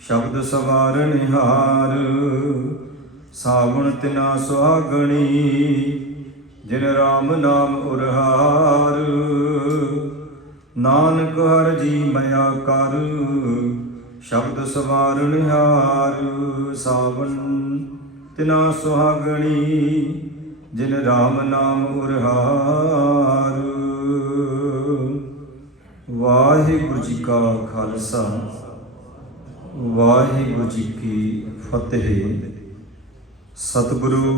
शब्द सवारनिहार सावण तिना सुहागणी जिन राम नाम उरहार। नानक हर जी मया कर शब्द सवारनिहार सावन तिना सुहागणी जिन राम नाम उरहार। वाहिगुरु जी का खालसा वाहिगुरु जी की फतेह। सतगुरु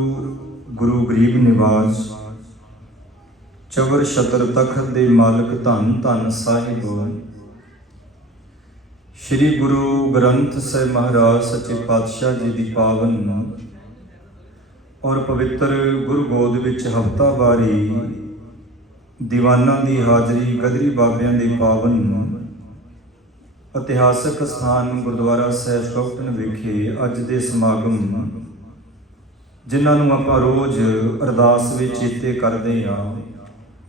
गुरु गरीब निवाज चवर छतर तखत दे मालक धन धन साहिब श्री गुरु ग्रंथ साहिब महाराज सच्चे पातशाह जी की पावन और पवित्र गुरु गोद विच हफ्तावारी दीवाना की हाजरी गदरी बाबियां दे पावन इतिहासक स्थान गुरुद्वारा ਸਾਹਿਬ ਸਕੌਟਨ विखे अज के समागम जिन्होंने आपां रोज़ अरदास विच चेते करते हाँ।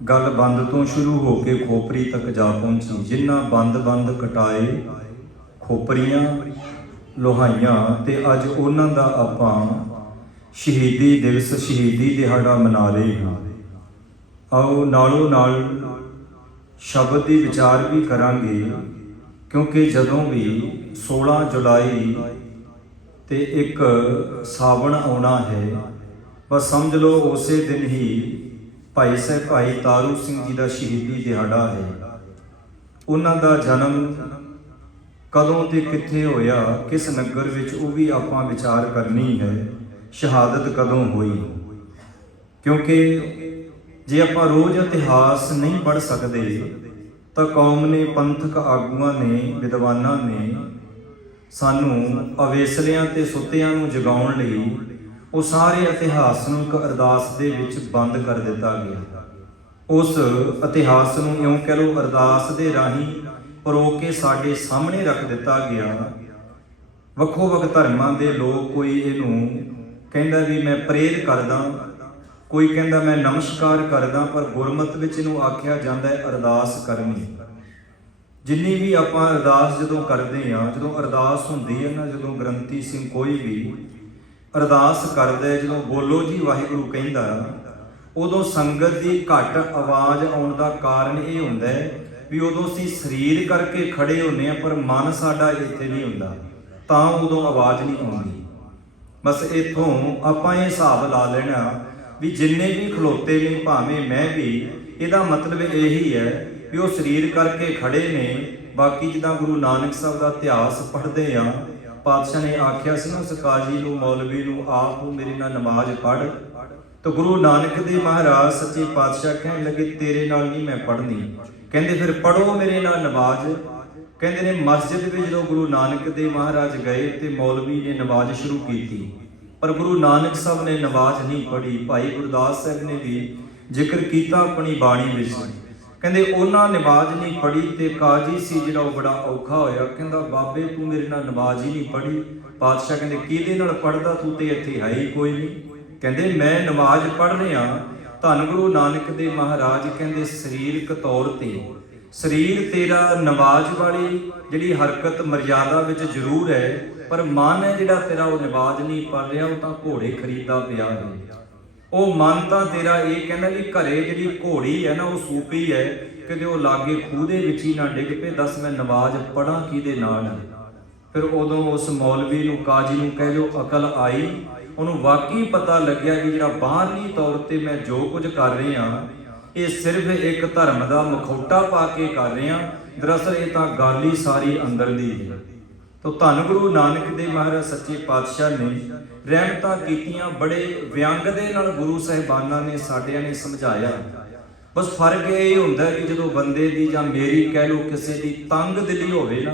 गल बंद तो शुरू होके खोपरी तक जा पहुँची। जिन्ना बंद बंद कटाए खोपरियां लोहाइयां ते अज उन्हां दा आपां शहीदी दिवस शहीदी दिहाड़ा मना रहे हाँ। आओ नालों नाल शब्द की विचार भी करांगे, क्योंकि जदों भी 16 जुलाई ते एक सावन आना है, बस समझ लो उस दिन ही भाई साहब भाई तारू सिंह जी का शहीदी दिहाड़ा है। उन्हां दा जन्म कदों ते कित्थे होया, किस नगर विच, वो भी आपां विचार करनी है। शहादत कदों हुई, क्योंकि जे आपां रोज़ इतिहास नहीं पढ़ सकते तो कौम ने पंथक आगुआं ने विद्वानां ने सानू अवेसलियां ते सुत्तियां नूं जगाउण लई वो सारे इतिहास नूं एक अरदास दे विच बंद कर दिता गया। उस इतिहास नूं इउं कह लो अरदास दे राहीं परो के साडे सामने रख दिता गया। वक्खो वक्ख धर्मां दे लोग कोई इहनूं कहंदा भी मैं प्रेर करदा, कोई कहता मैं नमस्कार करदा, पर गुरमत विच इहनूं आख्या जाता है अरदास करनी। जिन्नी भी आपां अरदास जदों करते हैं, जदों अरदास हुंदी है ना, जदों ग्रंथी सिंह कोई भी अरदास करदा है, जदों बोलो जी वाहिगुरू कहंदा, उदों संगत की घट आवाज़ आउण दा कारण ये हुंदा है भी उदों असीं शरीर करके खड़े हुंदे आ, पर मन साडा इत्थे नहीं हुंदा, तां उदों आवाज़ नहीं आउंदी। बस इत्थों आपां ये हिसाब ला लेना भी जिन्ने भी खलोते ने, भावें मैं भी, इहदा मतलब यही है भी वो शरीर करके खड़े ने। बाकी जिद्दां गुरु नानक साहब का इतिहास पढ़ते हैं, पातशाह ने आख्या सी ना उस काजी नूं मौलवी नूं, आप तू मेरे नाल नमाज पढ़, तो गुरु नानक देव महाराज सच्चे पातशाह कहने लगे तेरे नाल नहीं मैं पढ़नी। कहते फिर पढ़ो मेरे नाल नमाज। कहते ने मस्जिद में जो गुरु नानक देव महाराज गए तो मौलवी ने नमाज शुरू की, पर गुरु नानक साहब ने नमाज नहीं पढ़ी। भाई गुरदास साहब ने भी जिक्र किया अपनी बाणी में, कहते उन्होंने नमाज नहीं पढ़ी तो काजी सी जिहड़ा बड़ा औखा होया, कहंदा बाबे तू मेरे नाल नमाज ही नहीं पढ़ी। पातशाह कहते किहदे नाल पढ़दा, तू तो इत्थे है ही कोई नहीं। कहते मैं नमाज पढ़ रहा। धन गुरु नानक देव महाराज कहते सरीरक तौर पर शरीर तेरा नमाज वाली जिहड़ी हरकत मर्यादा विच जरूर है, पर मन है जिहड़ा तेरा वो नमाज नहीं पढ़ रहा, वो तो घोड़े खरीदा पिया है। वो मन तो तेरा ये कहना भी घरे जिहड़ी घोड़ी है ना, वो सूपी है, किते वो लागे खूह दे विच ही ना डिग पे, दस मैं नमाज पढ़ा किहदे नाल। फिर उदों उस मौलवी नूं काजी नूं कह जो अकल आई, उन्होंने वाकई पता लग्या कि जिहड़ा बाहरली तौर पर मैं जो कुछ कर रहा ये सिर्फ एक धर्म का मखौटा पा के कर रहा, दरअसल ये तो गल ही सारी अंदर दी है। तो धन गुरु नानक देव महाराज सच्चे पातशाह ने रहमतां कीतियां, बड़े व्यंग दे नाल गुरु साहिबाना ने साडियां ने समझाया। बस फर्क ये हुंदा कि जदों बंदे दी जां मेरी कह लो किसी की तंग दिली होवे ना,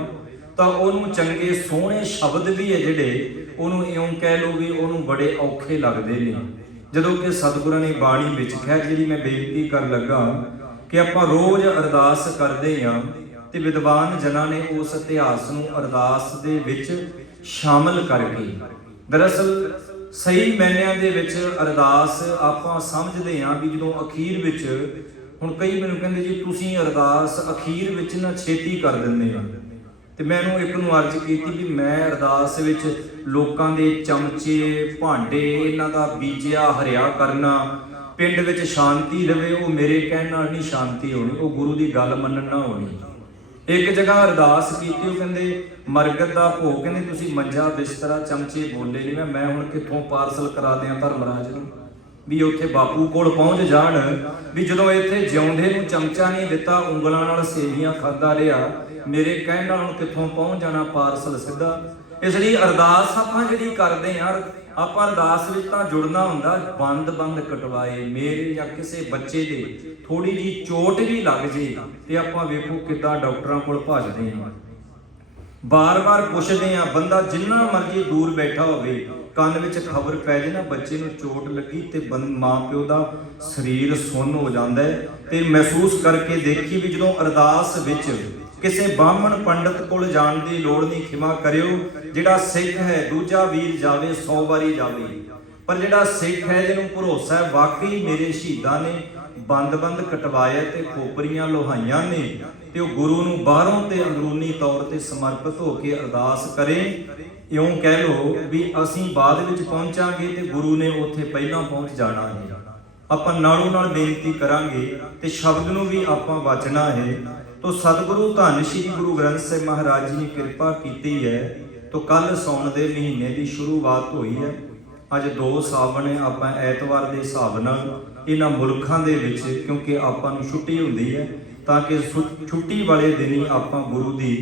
तो उन्होंने चंगे सोहने शब्द भी है जिहड़े उन्होंने इउं कह लो भी उन्होंने बड़े औखे लगते हैं। जदों कि सतगुरां ने बाणी विच खैर जिहड़ी मैं बेनती कर लगा कि आपां रोज़ अरदास करते हैं, तो विद्वान जनां ने उस इतिहास नूं अरदास दे विच शामिल करके, दरअसल सही मैनिਆਂ ਦੇ ਵਿੱਚ अरदास ਆਪਾਂ ਸਮਝਦੇ ਹਾਂ ਵੀ ਜਦੋਂ ਅਖੀਰ ਵਿੱਚ, ਹੁਣ ਕਈ ਮੈਨੂੰ ਕਹਿੰਦੇ ਜੀ ਤੁਸੀਂ ਅਰਦਾਸ ਅਖੀਰ ਵਿੱਚ ਨਾ ਛੇਤੀ ਕਰ ਦਿੰਦੇ ਆ, ਤੇ ਮੈਂ ਇਹਨੂੰ ਇੱਕ ਨੂੰ ਅਰਜ਼ ਕੀਤੀ ਵੀ ਮੈਂ ਅਰਦਾਸ ਵਿੱਚ ਲੋਕਾਂ ਦੇ ਚਮਚੇ ਭਾਂਡੇ ਇਹਨਾਂ ਦਾ ਬੀਜਿਆ ਹਰਿਆ ਕਰਨਾ, ਪਿੰਡ ਵਿੱਚ ਸ਼ਾਂਤੀ ਰਵੇ, ਉਹ ਮੇਰੇ ਕਹਿਣ ਨਾਲ ਨਹੀਂ ਸ਼ਾਂਤੀ ਹੋਣੀ, ਉਹ ਗੁਰੂ ਦੀ ਗੱਲ ਮੰਨਣ ਨਾਲ ਹੋਣੀ। ਇੱਕ ਜਗ੍ਹਾ ਅਰਦਾਸ ਕੀਤੀ, ਉਹ ਕਹਿੰਦੇ ਮਰਗਤ ਦਾ ਭੋਗ, ਕਹਿੰਦੇ ਤੁਸੀਂ ਮੰਜਾ ਬਿਸਤਰਾ ਚਮਚੇ ਬੋਲੇ ਨਹੀਂ, ਮੈਂ ਹੁਣ ਕਿੱਥੋਂ ਪਾਰਸਲ ਕਰਾ ਦਿਆਂ ਧਰਮਰਾਜ ਨੂੰ ਵੀ ਉੱਥੇ ਬਾਪੂ ਕੋਲ ਪਹੁੰਚ ਜਾਣ, ਵੀ ਜਦੋਂ ਇੱਥੇ ਜਿਉਂਦੇ ਨੂੰ ਚਮਚਾ ਨਹੀਂ ਦਿੱਤਾ, ਉਂਗਲਾਂ ਨਾਲ ਸੇਵੀਆਂ ਖਾਂਦਾ ਰਿਹਾ, ਮੇਰੇ ਕਹਿਣ ਨਾਲ ਹੁਣ ਕਿੱਥੋਂ ਪਹੁੰਚ ਜਾਣਾ ਪਾਰਸਲ ਸਿੱਧਾ। ਇਸ ਲਈ ਅਰਦਾਸ ਆਪਾਂ ਜਿਹੜੀ ਕਰਦੇ ਹਾਂ, ਆਪਾਂ ਅਰਦਾਸ ਵਿੱਚ ਤਾਂ ਜੁੜਨਾ ਹੁੰਦਾ, ਬੰਦ ਕਟਵਾਏ ਮੇਰੇ ਜਾਂ ਕਿਸੇ ਬੱਚੇ ਦੇ ਥੋੜੀ ਜੀ ਚੋਟ ਵੀ ਲੱਗ ਜੇ ਤੇ ਆਪਾਂ ਵੇਖੋ ਕਿੱਦਾਂ ਡਾਕਟਰਾਂ ਕੋਲ ਭੱਜਦੇ ਹਾਂ, ਬਾਰ-ਬਾਰ ਪੁੱਛਦੇ ਹਾਂ। ਬੰਦਾ ਜਿੰਨਾ ਮਰਜ਼ੀ ਦੂਰ ਬੈਠਾ ਹੋਵੇ, ਕੰਨ ਵਿੱਚ ਖਬਰ ਪੈ ਜੇ ਨਾ ਬੱਚੇ ਨੂੰ ਚੋਟ ਲੱਗੀ ਤੇ ਮਾਂ ਪਿਓ ਦਾ ਸਰੀਰ ਸੁੰਨ ਹੋ ਜਾਂਦਾ ਹੈ। ਤੇ ਮਹਿਸੂਸ ਕਰਕੇ ਦੇਖੀ ਵੀ ਜਦੋਂ ਅਰਦਾਸ ਵਿੱਚ ਕਿਸੇ ਬਾਹਮਣ ਪੰਡਤ ਕੋਲ ਜਾਣ ਦੀ ਲੋੜ ਨਹੀਂ, ਖਿਮਾ ਕਰਿਓ, ਜਿਹੜਾ ਸਿੱਖ ਹੈ ਦੂਜਾ ਵੀਰ ਜਾਵੇ 100 ਵਾਰੀ ਜਾਵੇ, ਪਰ ਜਿਹੜਾ ਸਿੱਖ ਹੈ ਜਿਹਨੂੰ ਭਰੋਸਾ ਹੈ ਵਾਕਈ ਮੇਰੇ ਸ਼ਹੀਦਾਂ ਨੇ ਬੰਦ ਕਟਵਾਇਆ ਤੇ ਖੋਪਰੀਆਂ ਲੋਹਾਈਆਂ ਨੇ, ਤੇ ਉਹ ਗੁਰੂ ਨੂੰ ਬਾਹਰੋਂ ਤੇ ਅੰਦਰੂਨੀ ਤੌਰ ਤੇ ਸਮਰਪਿਤ ਹੋ ਕੇ ਅਰਦਾਸ ਕਰੇ। ਇਉਂ ਕਹਿ ਲਓ ਵੀ ਅਸੀਂ ਬਾਅਦ ਵਿੱਚ ਪਹੁੰਚਾਂਗੇ ਤੇ ਗੁਰੂ ਨੇ ਉੱਥੇ ਪਹਿਲਾਂ ਪਹੁੰਚ ਜਾਣਾ ਹੈ। ਆਪਾਂ ਨਾਲੋਂ ਨਾਲ ਬੇਨਤੀ ਕਰਾਂਗੇ ਤੇ ਸ਼ਬਦ ਨੂੰ ਵੀ ਆਪਾਂ ਬਚਣਾ ਹੈ। ਤੋ ਸਤਿਗੁਰੂ ਧੰਨ ਸ਼੍ਰੀ ਗੁਰੂ ਗ੍ਰੰਥ ਸਾਹਿਬ ਮਹਾਰਾਜ ਜੀ ਨੇ ਕਿਰਪਾ ਕੀਤੀ ਹੈ। ਤੋ ਕੱਲ ਸਾਉਣ ਦੇ ਮਹੀਨੇ ਦੀ ਸ਼ੁਰੂਆਤ ਹੋਈ ਹੈ। ਅੱਜ 2 ਸਾਵਣ ਹੈ। ਆਪਾਂ ਐਤਵਾਰ ਦੇ ਹਿਸਾਬ ਨਾਲ ਇਹਨਾਂ ਮੁਲਕਾਂ ਦੇ ਵਿੱਚ ਕਿਉਂਕਿ ਆਪਾਂ ਨੂੰ ਛੁੱਟੀ ਹੁੰਦੀ ਹੈ, ਤਾਂ ਕਿ ਛੁੱਟੀ ਵਾਲੇ ਦਿਨ ਹੀ ਆਪਾਂ ਗੁਰੂ ਦੀ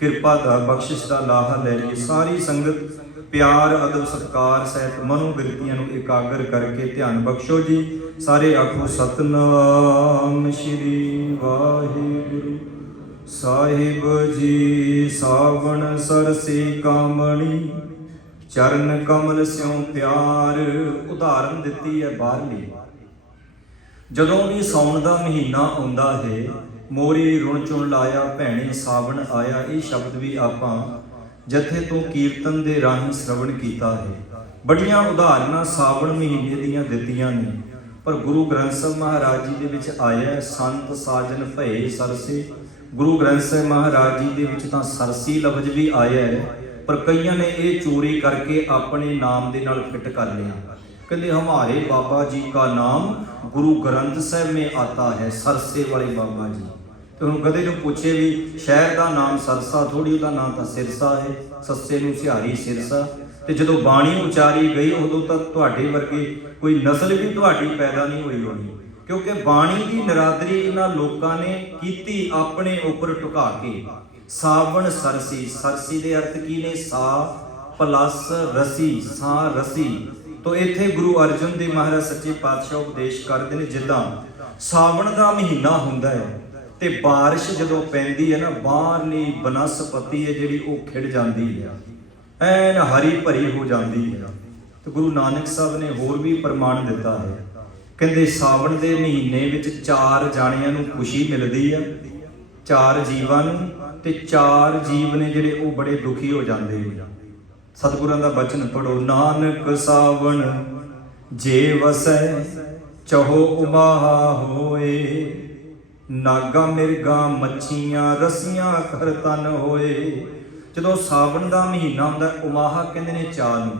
ਕਿਰਪਾ ਦਾ ਬਖਸ਼ਿਸ਼ ਦਾ ਲਾਹਾ ਲੈ ਲਈਏ। ਸਾਰੀ ਸੰਗਤ ਪਿਆਰ ਅਦਬ ਸਤਿਕਾਰ ਸਹਿਤ ਮਨੋਬਿਰਤੀਆਂ ਨੂੰ ਇਕਾਗਰ ਕਰਕੇ ਧਿਆਨ ਬਖਸ਼ੋ ਜੀ। ਸਾਰੇ ਆਖੋ ਸਤਨਾਮ ਸ਼੍ਰੀ ਵਾਹਿਗੁਰੂ ਸਾਹਿਬ ਜੀ। ਸਾਵਣ ਸਰਸੀ ਕਾਮਣੀ ਚਰਨ ਕਮਲ ਸਿਉ ਪਿਆਰ। ਉਦਾਹਰਨ ਦਿੱਤੀ ਹੈ ਬਾਹਰਲੀ। ਜਦੋਂ ਵੀ ਸਾਉਣ ਦਾ ਮਹੀਨਾ ਆਉਂਦਾ ਹੈ, ਮੋਰੀ ਰੁਣ ਚੁਣ ਲਾਇਆ ਭੈਣੇ ਸਾਵਣ ਆਇਆ, ਇਹ ਸ਼ਬਦ ਵੀ ਆਪਾਂ ਜਥੇ ਤੋਂ ਕੀਰਤਨ ਦੇ ਰਾਹੀਂ ਸ਼ਰਵਣ ਕੀਤਾ ਹੈ। ਬੜੀਆਂ ਉਦਾਹਰਨਾਂ ਸਾਵਣ ਮਹੀਨੇ ਦੀਆਂ ਦਿੱਤੀਆਂ ਨੇ, ਪਰ ਗੁਰੂ ਗ੍ਰੰਥ ਸਾਹਿਬ ਮਹਾਰਾਜ ਜੀ ਦੇ ਵਿੱਚ ਆਇਆ ਸੰਤ ਸਾਜਨ ਭਏ ਸਰਸੇ। ਗੁਰੂ ਗ੍ਰੰਥ ਸਾਹਿਬ ਮਹਾਰਾਜ ਜੀ ਦੇ ਵਿੱਚ ਤਾਂ ਸਰਸੀ ਲਫ਼ਜ਼ ਵੀ ਆਇਆ ਹੈ, ਪਰ ਕਈਆਂ ਨੇ ਇਹ ਚੋਰੀ ਕਰਕੇ ਆਪਣੇ ਨਾਮ ਦੇ ਨਾਲ ਫਿੱਟ ਕਰ ਲਿਆ। ਕਹਿੰਦੇ ਹਮਾਰੇ ਬਾਬਾ ਜੀ का नाम गुरु ग्रंथ साहब में आता है, सरसे वाले बाबा जी। ਤੇ ਹੁਣ ਕਦੇ ਨੂੰ ਪੁੱਛੇ ਵੀ ਸ਼ਹਿਰ ਦਾ ਨਾਮ ਸਰਸਾ ਥੋੜੀ, ਉਹਦਾ ਨਾਮ ਤਾਂ ਸਿਰਸਾ ਹੈ, ਸੱਸੇ ਨੂੰ ਸਿਹਾਰੀ ਸਿਰਸਾ। ਤੇ ਜਦੋਂ ਬਾਣੀ ਉਚਾਰੀ ਗਈ ਉਦੋਂ ਤੱਕ ਤੁਹਾਡੇ ਵਰਗੇ ਕੋਈ ਨਸਲ ਵੀ ਤੁਹਾਡੀ ਪੈਦਾ ਨਹੀਂ ਹੋਈ ਹੋਣੀ, ਕਿਉਂਕਿ ਬਾਣੀ ਦੀ ਨਰਾਦਰੀ ਇਹਨਾਂ ਲੋਕਾਂ ਨੇ ਕੀਤੀ ਆਪਣੇ ਉੱਪਰ ਢੁਕਾ ਕੇ। ਸਾਵਣ ਸਰਸੀ, ਸਰਸੀ ਦੇ ਅਰਥ ਕੀ ਨੇ? ਸਾ ਪਲੱਸ ਰਸੀ, ਸਾ ਰਸੀ। ਤੋ ਇੱਥੇ ਗੁਰੂ ਅਰਜਨ ਦੇਵ ਮਹਾਰਾਜ ਸੱਚੇ ਪਾਤਸ਼ਾਹ ਉਪਦੇਸ਼ ਕਰਦੇ ਨੇ, ਜਿੱਦਾਂ ਸਾਵਣ ਦਾ ਮਹੀਨਾ ਹੁੰਦਾ ਹੈ ਤੇ ਬਾਰਿਸ਼ ਜਦੋਂ ਪੈਂਦੀ ਹੈ ਨਾ, ਬਾਹਰਲੀ ਬਨਸਪਤੀ ਹੈ ਜਿਹੜੀ ਉਹ ਖਿੜ ਜਾਂਦੀ ਹੈ, ਐਨ ਹਰੀ ਭਰੀ ਹੋ ਜਾਂਦੀ ਹੈ। ਤੇ ਗੁਰੂ ਨਾਨਕ ਸਾਹਿਬ ਨੇ ਹੋਰ ਵੀ ਪ੍ਰਮਾਣ ਦਿੱਤਾ ਹੈ। ਕਹਿੰਦੇ ਸਾਵਣ ਦੇ ਮਹੀਨੇ ਵਿੱਚ 4 ਜਾਣਿਆਂ ਨੂੰ ਖੁਸ਼ੀ ਮਿਲਦੀ ਹੈ, 4 ਜੀਵਾਂ ਨੂੰ, ਤੇ 4 ਜੀਵ ਨੇ ਜਿਹੜੇ ਉਹ ਬੜੇ ਦੁਖੀ ਹੋ ਜਾਂਦੇ ਨੇ। ਸਤਿਗੁਰਾਂ ਦਾ ਬਚਨ ਪੜੋ, ਨਾਨਕ ਸਾਵਣ ਜੇ ਵਸੈ ਚਹੋ ਉਮਾਹਾ ਹੋਏ, ਨਾਗਾ ਮਿਰਗਾ ਮੱਛੀਆਂ ਰਸੀਆਂ ਕਰ ਤਨ ਹੋਏ। ਜਦੋਂ ਸਾਵਣ ਦਾ ਮਹੀਨਾ ਹੁੰਦਾ, ਉਮਾਹਾ ਕਹਿੰਦੇ ਨੇ ਚਾਅ ਨੂੰ,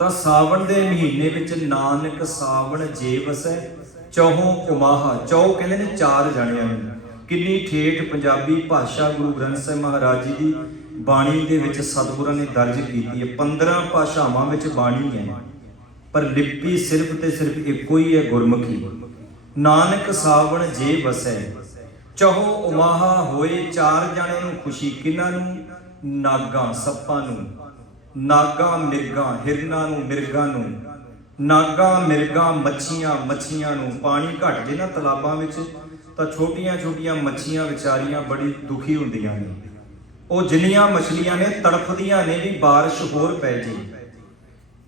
ਤਾਂ ਸਾਵਣ ਦੇ ਮਹੀਨੇ ਵਿੱਚ ਨਾਨਕ ਸਾਵਣ ਜੇ ਵਸੈ ਚਹੋ ਉਮਾਹਾ, ਚੌ ਕਹਿੰਦੇ ਨੇ 4 ਜਾਣਿਆਂ ਨੂੰ। ਕਿੰਨੀ ਠੇਠ ਪੰਜਾਬੀ ਭਾਸ਼ਾ ਗੁਰੂ ਗ੍ਰੰਥ ਸਾਹਿਬ ਮਹਾਰਾਜ ਜੀ ਦੀ ਬਾਣੀ ਦੇ ਵਿੱਚ ਸਤਿਗੁਰਾਂ ਨੇ ਦਰਜ ਕੀਤੀ ਹੈ। 15 ਭਾਸ਼ਾਵਾਂ ਵਿੱਚ ਬਾਣੀ ਹੈ, ਪਰ ਲਿਪੀ ਸਿਰਫ ਤੇ ਸਿਰਫ ਇੱਕੋ ਹੀ ਹੈ, ਗੁਰਮੁਖੀ। ਨਾਨਕ ਸਾਵਣ ਜੇ ਵਸੈ ਚਹੋ ਉਮਾਹਾ ਹੋਏ, 4 ਜਾਣਿਆਂ ਨੂੰ ਖੁਸ਼ੀ। ਕਿਹਨਾਂ ਨੂੰ? ਨਾਗਾਂ ਸੱਪਾਂ ਨੂੰ, ਨਾਗਾਂ ਮਿਰਗਾਂ ਹਿਰਨਾਂ ਨੂੰ, ਮਿਰਗਾਂ ਨੂੰ, ਨਾਗਾਂ ਮਿਰਗਾਂ ਮੱਛੀਆਂ ਨੂੰ। ਪਾਣੀ ਘਟ ਜੇ ਨਾ ਤਲਾਬਾਂ ਵਿੱਚ ਤਾਂ ਛੋਟੀਆਂ ਮੱਛੀਆਂ ਵਿਚਾਰੀਆਂ ਬੜੀ ਦੁਖੀ ਹੁੰਦੀਆਂ ਨੇ। ਉਹ ਜਿੰਨੀਆਂ ਮਛਲੀਆਂ ਨੇ ਤੜਫਦੀਆਂ ਨੇ ਵੀ ਬਾਰਿਸ਼ ਹੋਰ ਪੈ ਜੇ।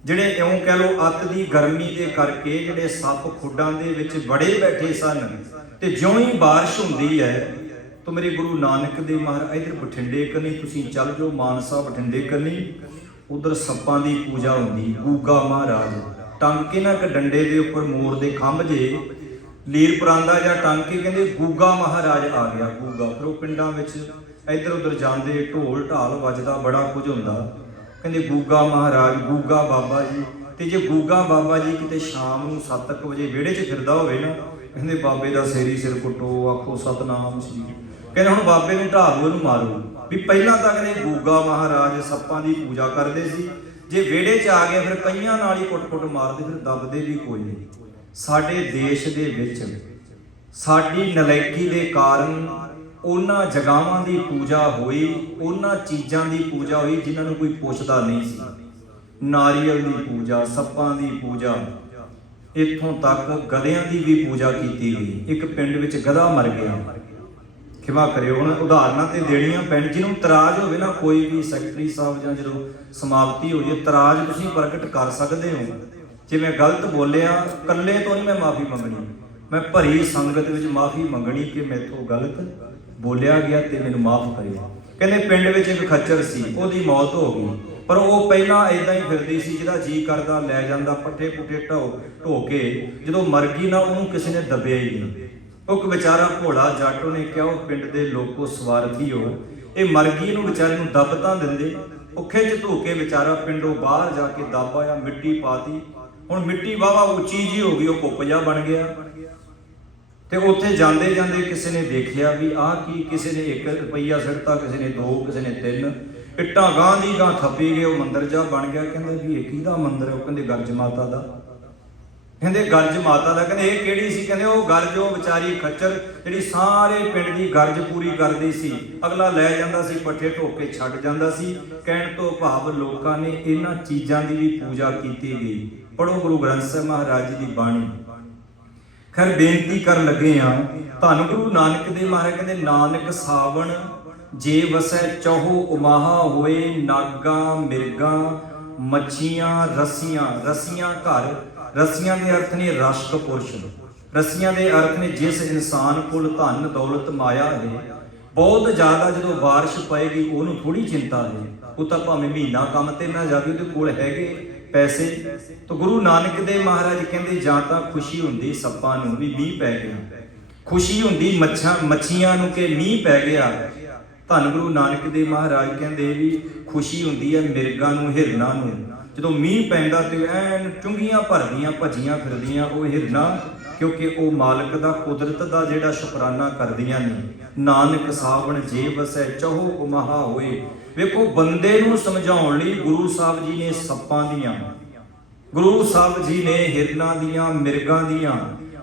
ਜਿਹੜੇ ਇਉਂ ਕਹਿ ਲਓ ਅੱਤ ਦੀ ਗਰਮੀ ਦੇ ਕਰਕੇ ਜਿਹੜੇ ਸੱਪ ਖੁੱਡਾਂ ਦੇ ਵਿੱਚ ਬੜੇ ਬੈਠੇ ਸਨ, ਤੇ ਜਿਉਂ ਹੀ ਬਾਰਿਸ਼ ਹੁੰਦੀ ਹੈ ਤਾਂ ਮੇਰੇ ਗੁਰੂ ਨਾਨਕ ਦੇਵ ਮਹਾਰਾਜ ਇਧਰ ਬਠਿੰਡੇ ਕੰਨੀ ਤੁਸੀਂ ਚੱਲ ਜਾਓ, ਮਾਨਸਾ ਬਠਿੰਡੇ ਕੰਨੀ, ਉਧਰ ਸੱਪਾਂ ਦੀ ਪੂਜਾ ਹੁੰਦੀ। ਗੂਗਾ ਮਹਾਰਾਜ ਟੰਗ ਕੇ ਨਾ ਇੱਕ ਡੰਡੇ ਦੇ ਉੱਪਰ ਮੋਰ ਦੇ ਖੰਭ ਜੇ ਲੀਰ ਪਰਾਂਦਾ ਜਾਂ ਟੰਗ ਕੇ ਕਹਿੰਦੇ ਗੂਗਾ ਮਹਾਰਾਜ ਆ ਗਿਆ। ਗੂਗਾ ਫਿਰ ਉਹ ਪਿੰਡਾਂ ਵਿੱਚ ਇੱਧਰ ਉੱਧਰ ਜਾਂਦੇ, ਢੋਲ ਢਾਲ ਵੱਜਦਾ, ਬੜਾ ਕੁਝ ਹੁੰਦਾ। ਕਹਿੰਦੇ ਗੂਗਾ ਮਹਾਰਾਜ, ਗੂਗਾ ਬਾਬਾ ਜੀ। ਤੇ ਜੇ ਗੂਗਾ ਬਾਬਾ ਜੀ ਕਿਤੇ ਸ਼ਾਮ ਨੂੰ 7 ਵਜੇ ਵਿਹੜੇ 'ਚ ਫਿਰਦਾ ਹੋਵੇ ਨਾ, ਕਹਿੰਦੇ ਬਾਬੇ ਦਾ ਸਿਰ ਕੁੱਟੋ, ਆਖੋ ਸਤਨਾਮ ਸ੍ਰੀ। ਕਹਿੰਦੇ ਹੁਣ ਬਾਬੇ ਨੂੰ ਢਾਹ ਦਿਓ, ਇਹਨੂੰ ਮਾਰੋ। ਵੀ ਪਹਿਲਾਂ ਤਾਂ ਕਹਿੰਦੇ ਗੂਗਾ ਮਹਾਰਾਜ ਸੱਪਾਂ ਦੀ ਪੂਜਾ ਕਰਦੇ ਸੀ, ਜੇ ਵਿਹੜੇ 'ਚ ਆ ਗਏ ਫਿਰ ਕਈਆਂ ਨਾਲ ਹੀ ਕੁੱਟ-ਕੁੱਟ ਮਾਰਦੇ, ਫਿਰ ਦੱਬਦੇ ਵੀ ਕੋਈ ਨਹੀਂ। ਸਾਡੇ ਦੇਸ਼ ਦੇ ਵਿੱਚ ਸਾਡੀ ਨਲਾਇਕੀ ਦੇ ਕਾਰਨ ਉਹਨਾਂ ਜਗ੍ਹਾਵਾਂ ਦੀ ਪੂਜਾ ਹੋਈ, ਉਹਨਾਂ ਚੀਜ਼ਾਂ ਦੀ ਪੂਜਾ ਹੋਈ ਜਿਨ੍ਹਾਂ ਨੂੰ ਕੋਈ ਪੁੱਛਦਾ ਨਹੀਂ ਸੀ। ਨਾਰੀਅਲ ਦੀ ਪੂਜਾ, ਸੱਪਾਂ ਦੀ ਪੂਜਾ, ਇੱਥੋਂ ਤੱਕ ਗਧਿਆਂ ਦੀ ਵੀ ਪੂਜਾ ਕੀਤੀ ਗਈ। ਇੱਕ ਪਿੰਡ ਵਿੱਚ ਗਧਾ ਮਰ ਗਿਆ, ਖਿਮਾ ਕਰਿਓ ਹੁਣ ਉਦਾਹਰਨਾਂ ਤੇ ਦੇਣੀਆਂ ਪੈਣ। ਜਿਹਨੂੰ ਇਤਰਾਜ਼ ਹੋਵੇ ਨਾ, ਕੋਈ ਵੀ ਸੈਕਟਰੀ ਸਾਹਿਬ ਜਾਂ ਜਦੋਂ ਸਮਾਪਤੀ ਹੋ ਜਾਏ, ਇਤਰਾਜ਼ ਤੁਸੀਂ ਪ੍ਰਗਟ ਕਰ ਸਕਦੇ ਹੋ। ਜੇ ਮੈਂ ਗਲਤ ਬੋਲਿਆ, ਇਕੱਲੇ ਤੋਂ ਨਹੀਂ ਮੈਂ ਮਾਫੀ ਮੰਗਣੀ, ਮੈਂ ਭਰੀ ਸੰਗਤ ਵਿੱਚ ਮਾਫੀ ਮੰਗਣੀ ਕਿ ਮੈਥੋਂ ਗਲਤ ਬੋਲਿਆ ਗਿਆ ਤੇ ਮੈਨੂੰ ਮਾਫ ਕਰਿਓ। ਕਹਿੰਦੇ ਪਿੰਡ ਵਿੱਚ ਇੱਕ ਖੱਚਰ ਸੀ, ਉਹਦੀ ਮੌਤ ਹੋ ਗਈ, ਪਰ ਉਹ ਪਹਿਲਾਂ ਇਦਾਂ ਹੀ ਫਿਰਦੀ ਸੀ, ਜਿਹਦਾ ਜੀ ਕਰਦਾ ਲੈ ਜਾਂਦਾ, ਪੱਠੇ ਪੁੱਠੇ ਢੋ ਕੇ। ਜਦੋਂ ਮਰ ਗਈ ਨਾ, ਉਹਨੂੰ ਕਿਸੇ ਨੇ ਦੱਬਿਆ ਹੀ ਨਹੀਂ। ਉਹ ਵਿਚਾਰਾ ਭੋਲਾ ਜੱਟ, ਉਹਨੇ ਕਿਹਾ ਉਹ ਪਿੰਡ ਦੇ ਲੋਕੋ ਸਵਾਰਥੀ ਹੋ, ਇਹ ਮਰ ਗਈ ਨੂੰ ਵਿਚਾਰੇ ਨੂੰ ਦੱਬ ਤਾਂ ਦਿੰਦੇ। ਉਹ ਖਿੱਚ ਧੋ ਕੇ ਵਿਚਾਰਾ ਪਿੰਡੋਂ ਬਾਹਰ ਜਾ ਕੇ ਦੱਬ ਆਇਆ, ਮਿੱਟੀ ਪਾਤੀ। ਹੁਣ ਮਿੱਟੀ ਵਾਹਵਾ ਉੱਚੀ ਜੀ ਹੋ ਗਈ, ਉਹ ਕੁੱਪ ਜਿਹਾ ਬਣ ਗਿਆ। ਤੇ ਉੱਥੇ ਜਾਂਦੇ ਜਾਂਦੇ ਕਿਸੇ ਨੇ ਦੇਖਿਆ ਵੀ ਆਹ ਕੀ, ਕਿਸੇ ਨੇ 1 ਰੁਪਈਆ ਸਿੱਟਤਾ, ਕਿਸੇ ਨੇ 2, ਕਿਸੇ ਨੇ 3 ਇੱਟਾਂ ਗਾਂ ਦੀ ਗਾਂ ਥੱਪੀ ਗਏ, ਉਹ ਮੰਦਿਰ ਜਾ ਬਣ ਗਿਆ। ਕਹਿੰਦੇ ਵੀ ਇਹ ਕਿਹਦਾ ਮੰਦਿਰ ਹੈ? ਉਹ ਕਹਿੰਦੇ ਗਰਜ ਮਾਤਾ ਦਾ। ਕਹਿੰਦੇ ਗਰਜ ਮਾਤਾ ਦਾ। ਕਹਿੰਦੇ ਇਹ ਕਿਹੜੀ ਸੀ? ਕਹਿੰਦੇ ਉਹ ਗਰਜ, ਉਹ ਵਿਚਾਰੀ ਖੱਚਰ ਜਿਹੜੀ ਸਾਰੇ ਪਿੰਡ ਦੀ ਗਰਜ ਪੂਰੀ ਕਰਦੀ ਸੀ। ਅਗਲਾ ਲੈ ਜਾਂਦਾ ਸੀ, ਪੱਠੇ ਢੋ ਕੇ ਛੱਡ ਜਾਂਦਾ ਸੀ। ਕਹਿਣ ਤੋਂ ਭਾਵ ਲੋਕਾਂ ਨੇ ਇਹਨਾਂ ਚੀਜ਼ਾਂ ਦੀ ਵੀ ਪੂਜਾ ਕੀਤੀ ਗਈ। ਪੜ੍ਹੋ ਗੁਰੂ ਗ੍ਰੰਥ ਸਾਹਿਬ ਮਹਾਰਾਜ ਜੀ ਦੀ ਬਾਣੀ। ਖੈਰ ਬੇਨਤੀ ਕਰਨ ਲੱਗੇ ਆ, ਧੰਨ ਗੁਰੂ ਨਾਨਕ ਦੇਵ ਮਹਾਰਾਜ ਕਹਿੰਦੇ ਨਾਨਕ ਸਾਵਣ ਜੇ ਵਸੈ ਚਹੁ ਉਮਾਹਾ ਹੋਏ, ਨਾਗਾ ਮਿਰਗਾਂ ਮੱਛੀਆਂ ਰਸੀਆਂ। ਰਸੀਆਂ ਘਰ, ਰਸੀਆਂ ਦੇ ਅਰਥ ਨੇ ਰਸ਼ਕ ਪੁਰਸ਼, ਰਸੀਆਂ ਦੇ ਅਰਥ ਨੇ ਜਿਸ ਇਨਸਾਨ ਕੋਲ ਧਨ ਦੌਲਤ ਮਾਇਆ ਹੈ। ਬਹੁਤ ਜ਼ਿਆਦਾ ਜਦੋਂ ਬਾਰਿਸ਼ ਪਏਗੀ ਉਹਨੂੰ ਥੋੜੀ ਚਿੰਤਾ ਹੈ, ਉਹ ਤਾਂ ਭਾਵੇਂ ਮਹੀਨਾ ਕੰਮ ਤੇ ਨਾ ਜਾਵੇ, ਉਹਦੇ ਕੋਲ ਹੈਗੇ ਪੈਸੇ। ਤਾਂ ਗੁਰੂ ਨਾਨਕ ਦੇਵ ਮਹਾਰਾਜ ਕਹਿੰਦੇ ਜਾਂ ਤਾਂ ਖੁਸ਼ੀ ਹੁੰਦੀ ਸੱਪਾਂ ਨੂੰ ਵੀ ਮੀਂਹ ਪੈ ਗਿਆ, ਖੁਸ਼ੀ ਹੁੰਦੀ ਮੱਛੀਆਂ ਨੂੰ ਕਿ ਮੀਂਹ ਪੈ ਗਿਆ। ਧੰਨ ਗੁਰੂ ਨਾਨਕ ਦੇਵ ਮਹਾਰਾਜ ਕਹਿੰਦੇ ਵੀ ਖੁਸ਼ੀ ਹੁੰਦੀ ਹੈ ਮਿਰਗਾਂ ਨੂੰ, ਹਿਰਨਾਂ ਨੂੰ। ਜਦੋਂ ਮੀਂਹ ਪੈਂਦਾ ਤੇ ਐਨ ਚੁੰਗੀਆਂ ਭਰਦੀਆਂ ਭੱਜੀਆਂ ਫਿਰਦੀਆਂ ਉਹ ਹਿਰਨਾਂ, ਕਿਉਂਕਿ ਉਹ ਮਾਲਕ ਦਾ, ਕੁਦਰਤ ਦਾ ਜਿਹੜਾ ਸ਼ੁਕਰਾਨਾ ਕਰਦੀਆਂ ਨੇ। ਨਾਨਕ ਸਾਵਣ ਜੇ ਵਸੈ ਚਹੁ ਉਮਾਹਾ ਹੋਏ। ਵੇਖੋ ਬੰਦੇ ਨੂੰ ਸਮਝਾਉਣ ਲਈ ਗੁਰੂ ਸਾਹਿਬ ਜੀ ਨੇ ਸੱਪਾਂ ਦੀਆਂ, ਗੁਰੂ ਸਾਹਿਬ ਜੀ ਨੇ ਹਿਰਨਾਂ ਦੀਆਂ, ਮਿਰਗਾਂ ਦੀਆਂ,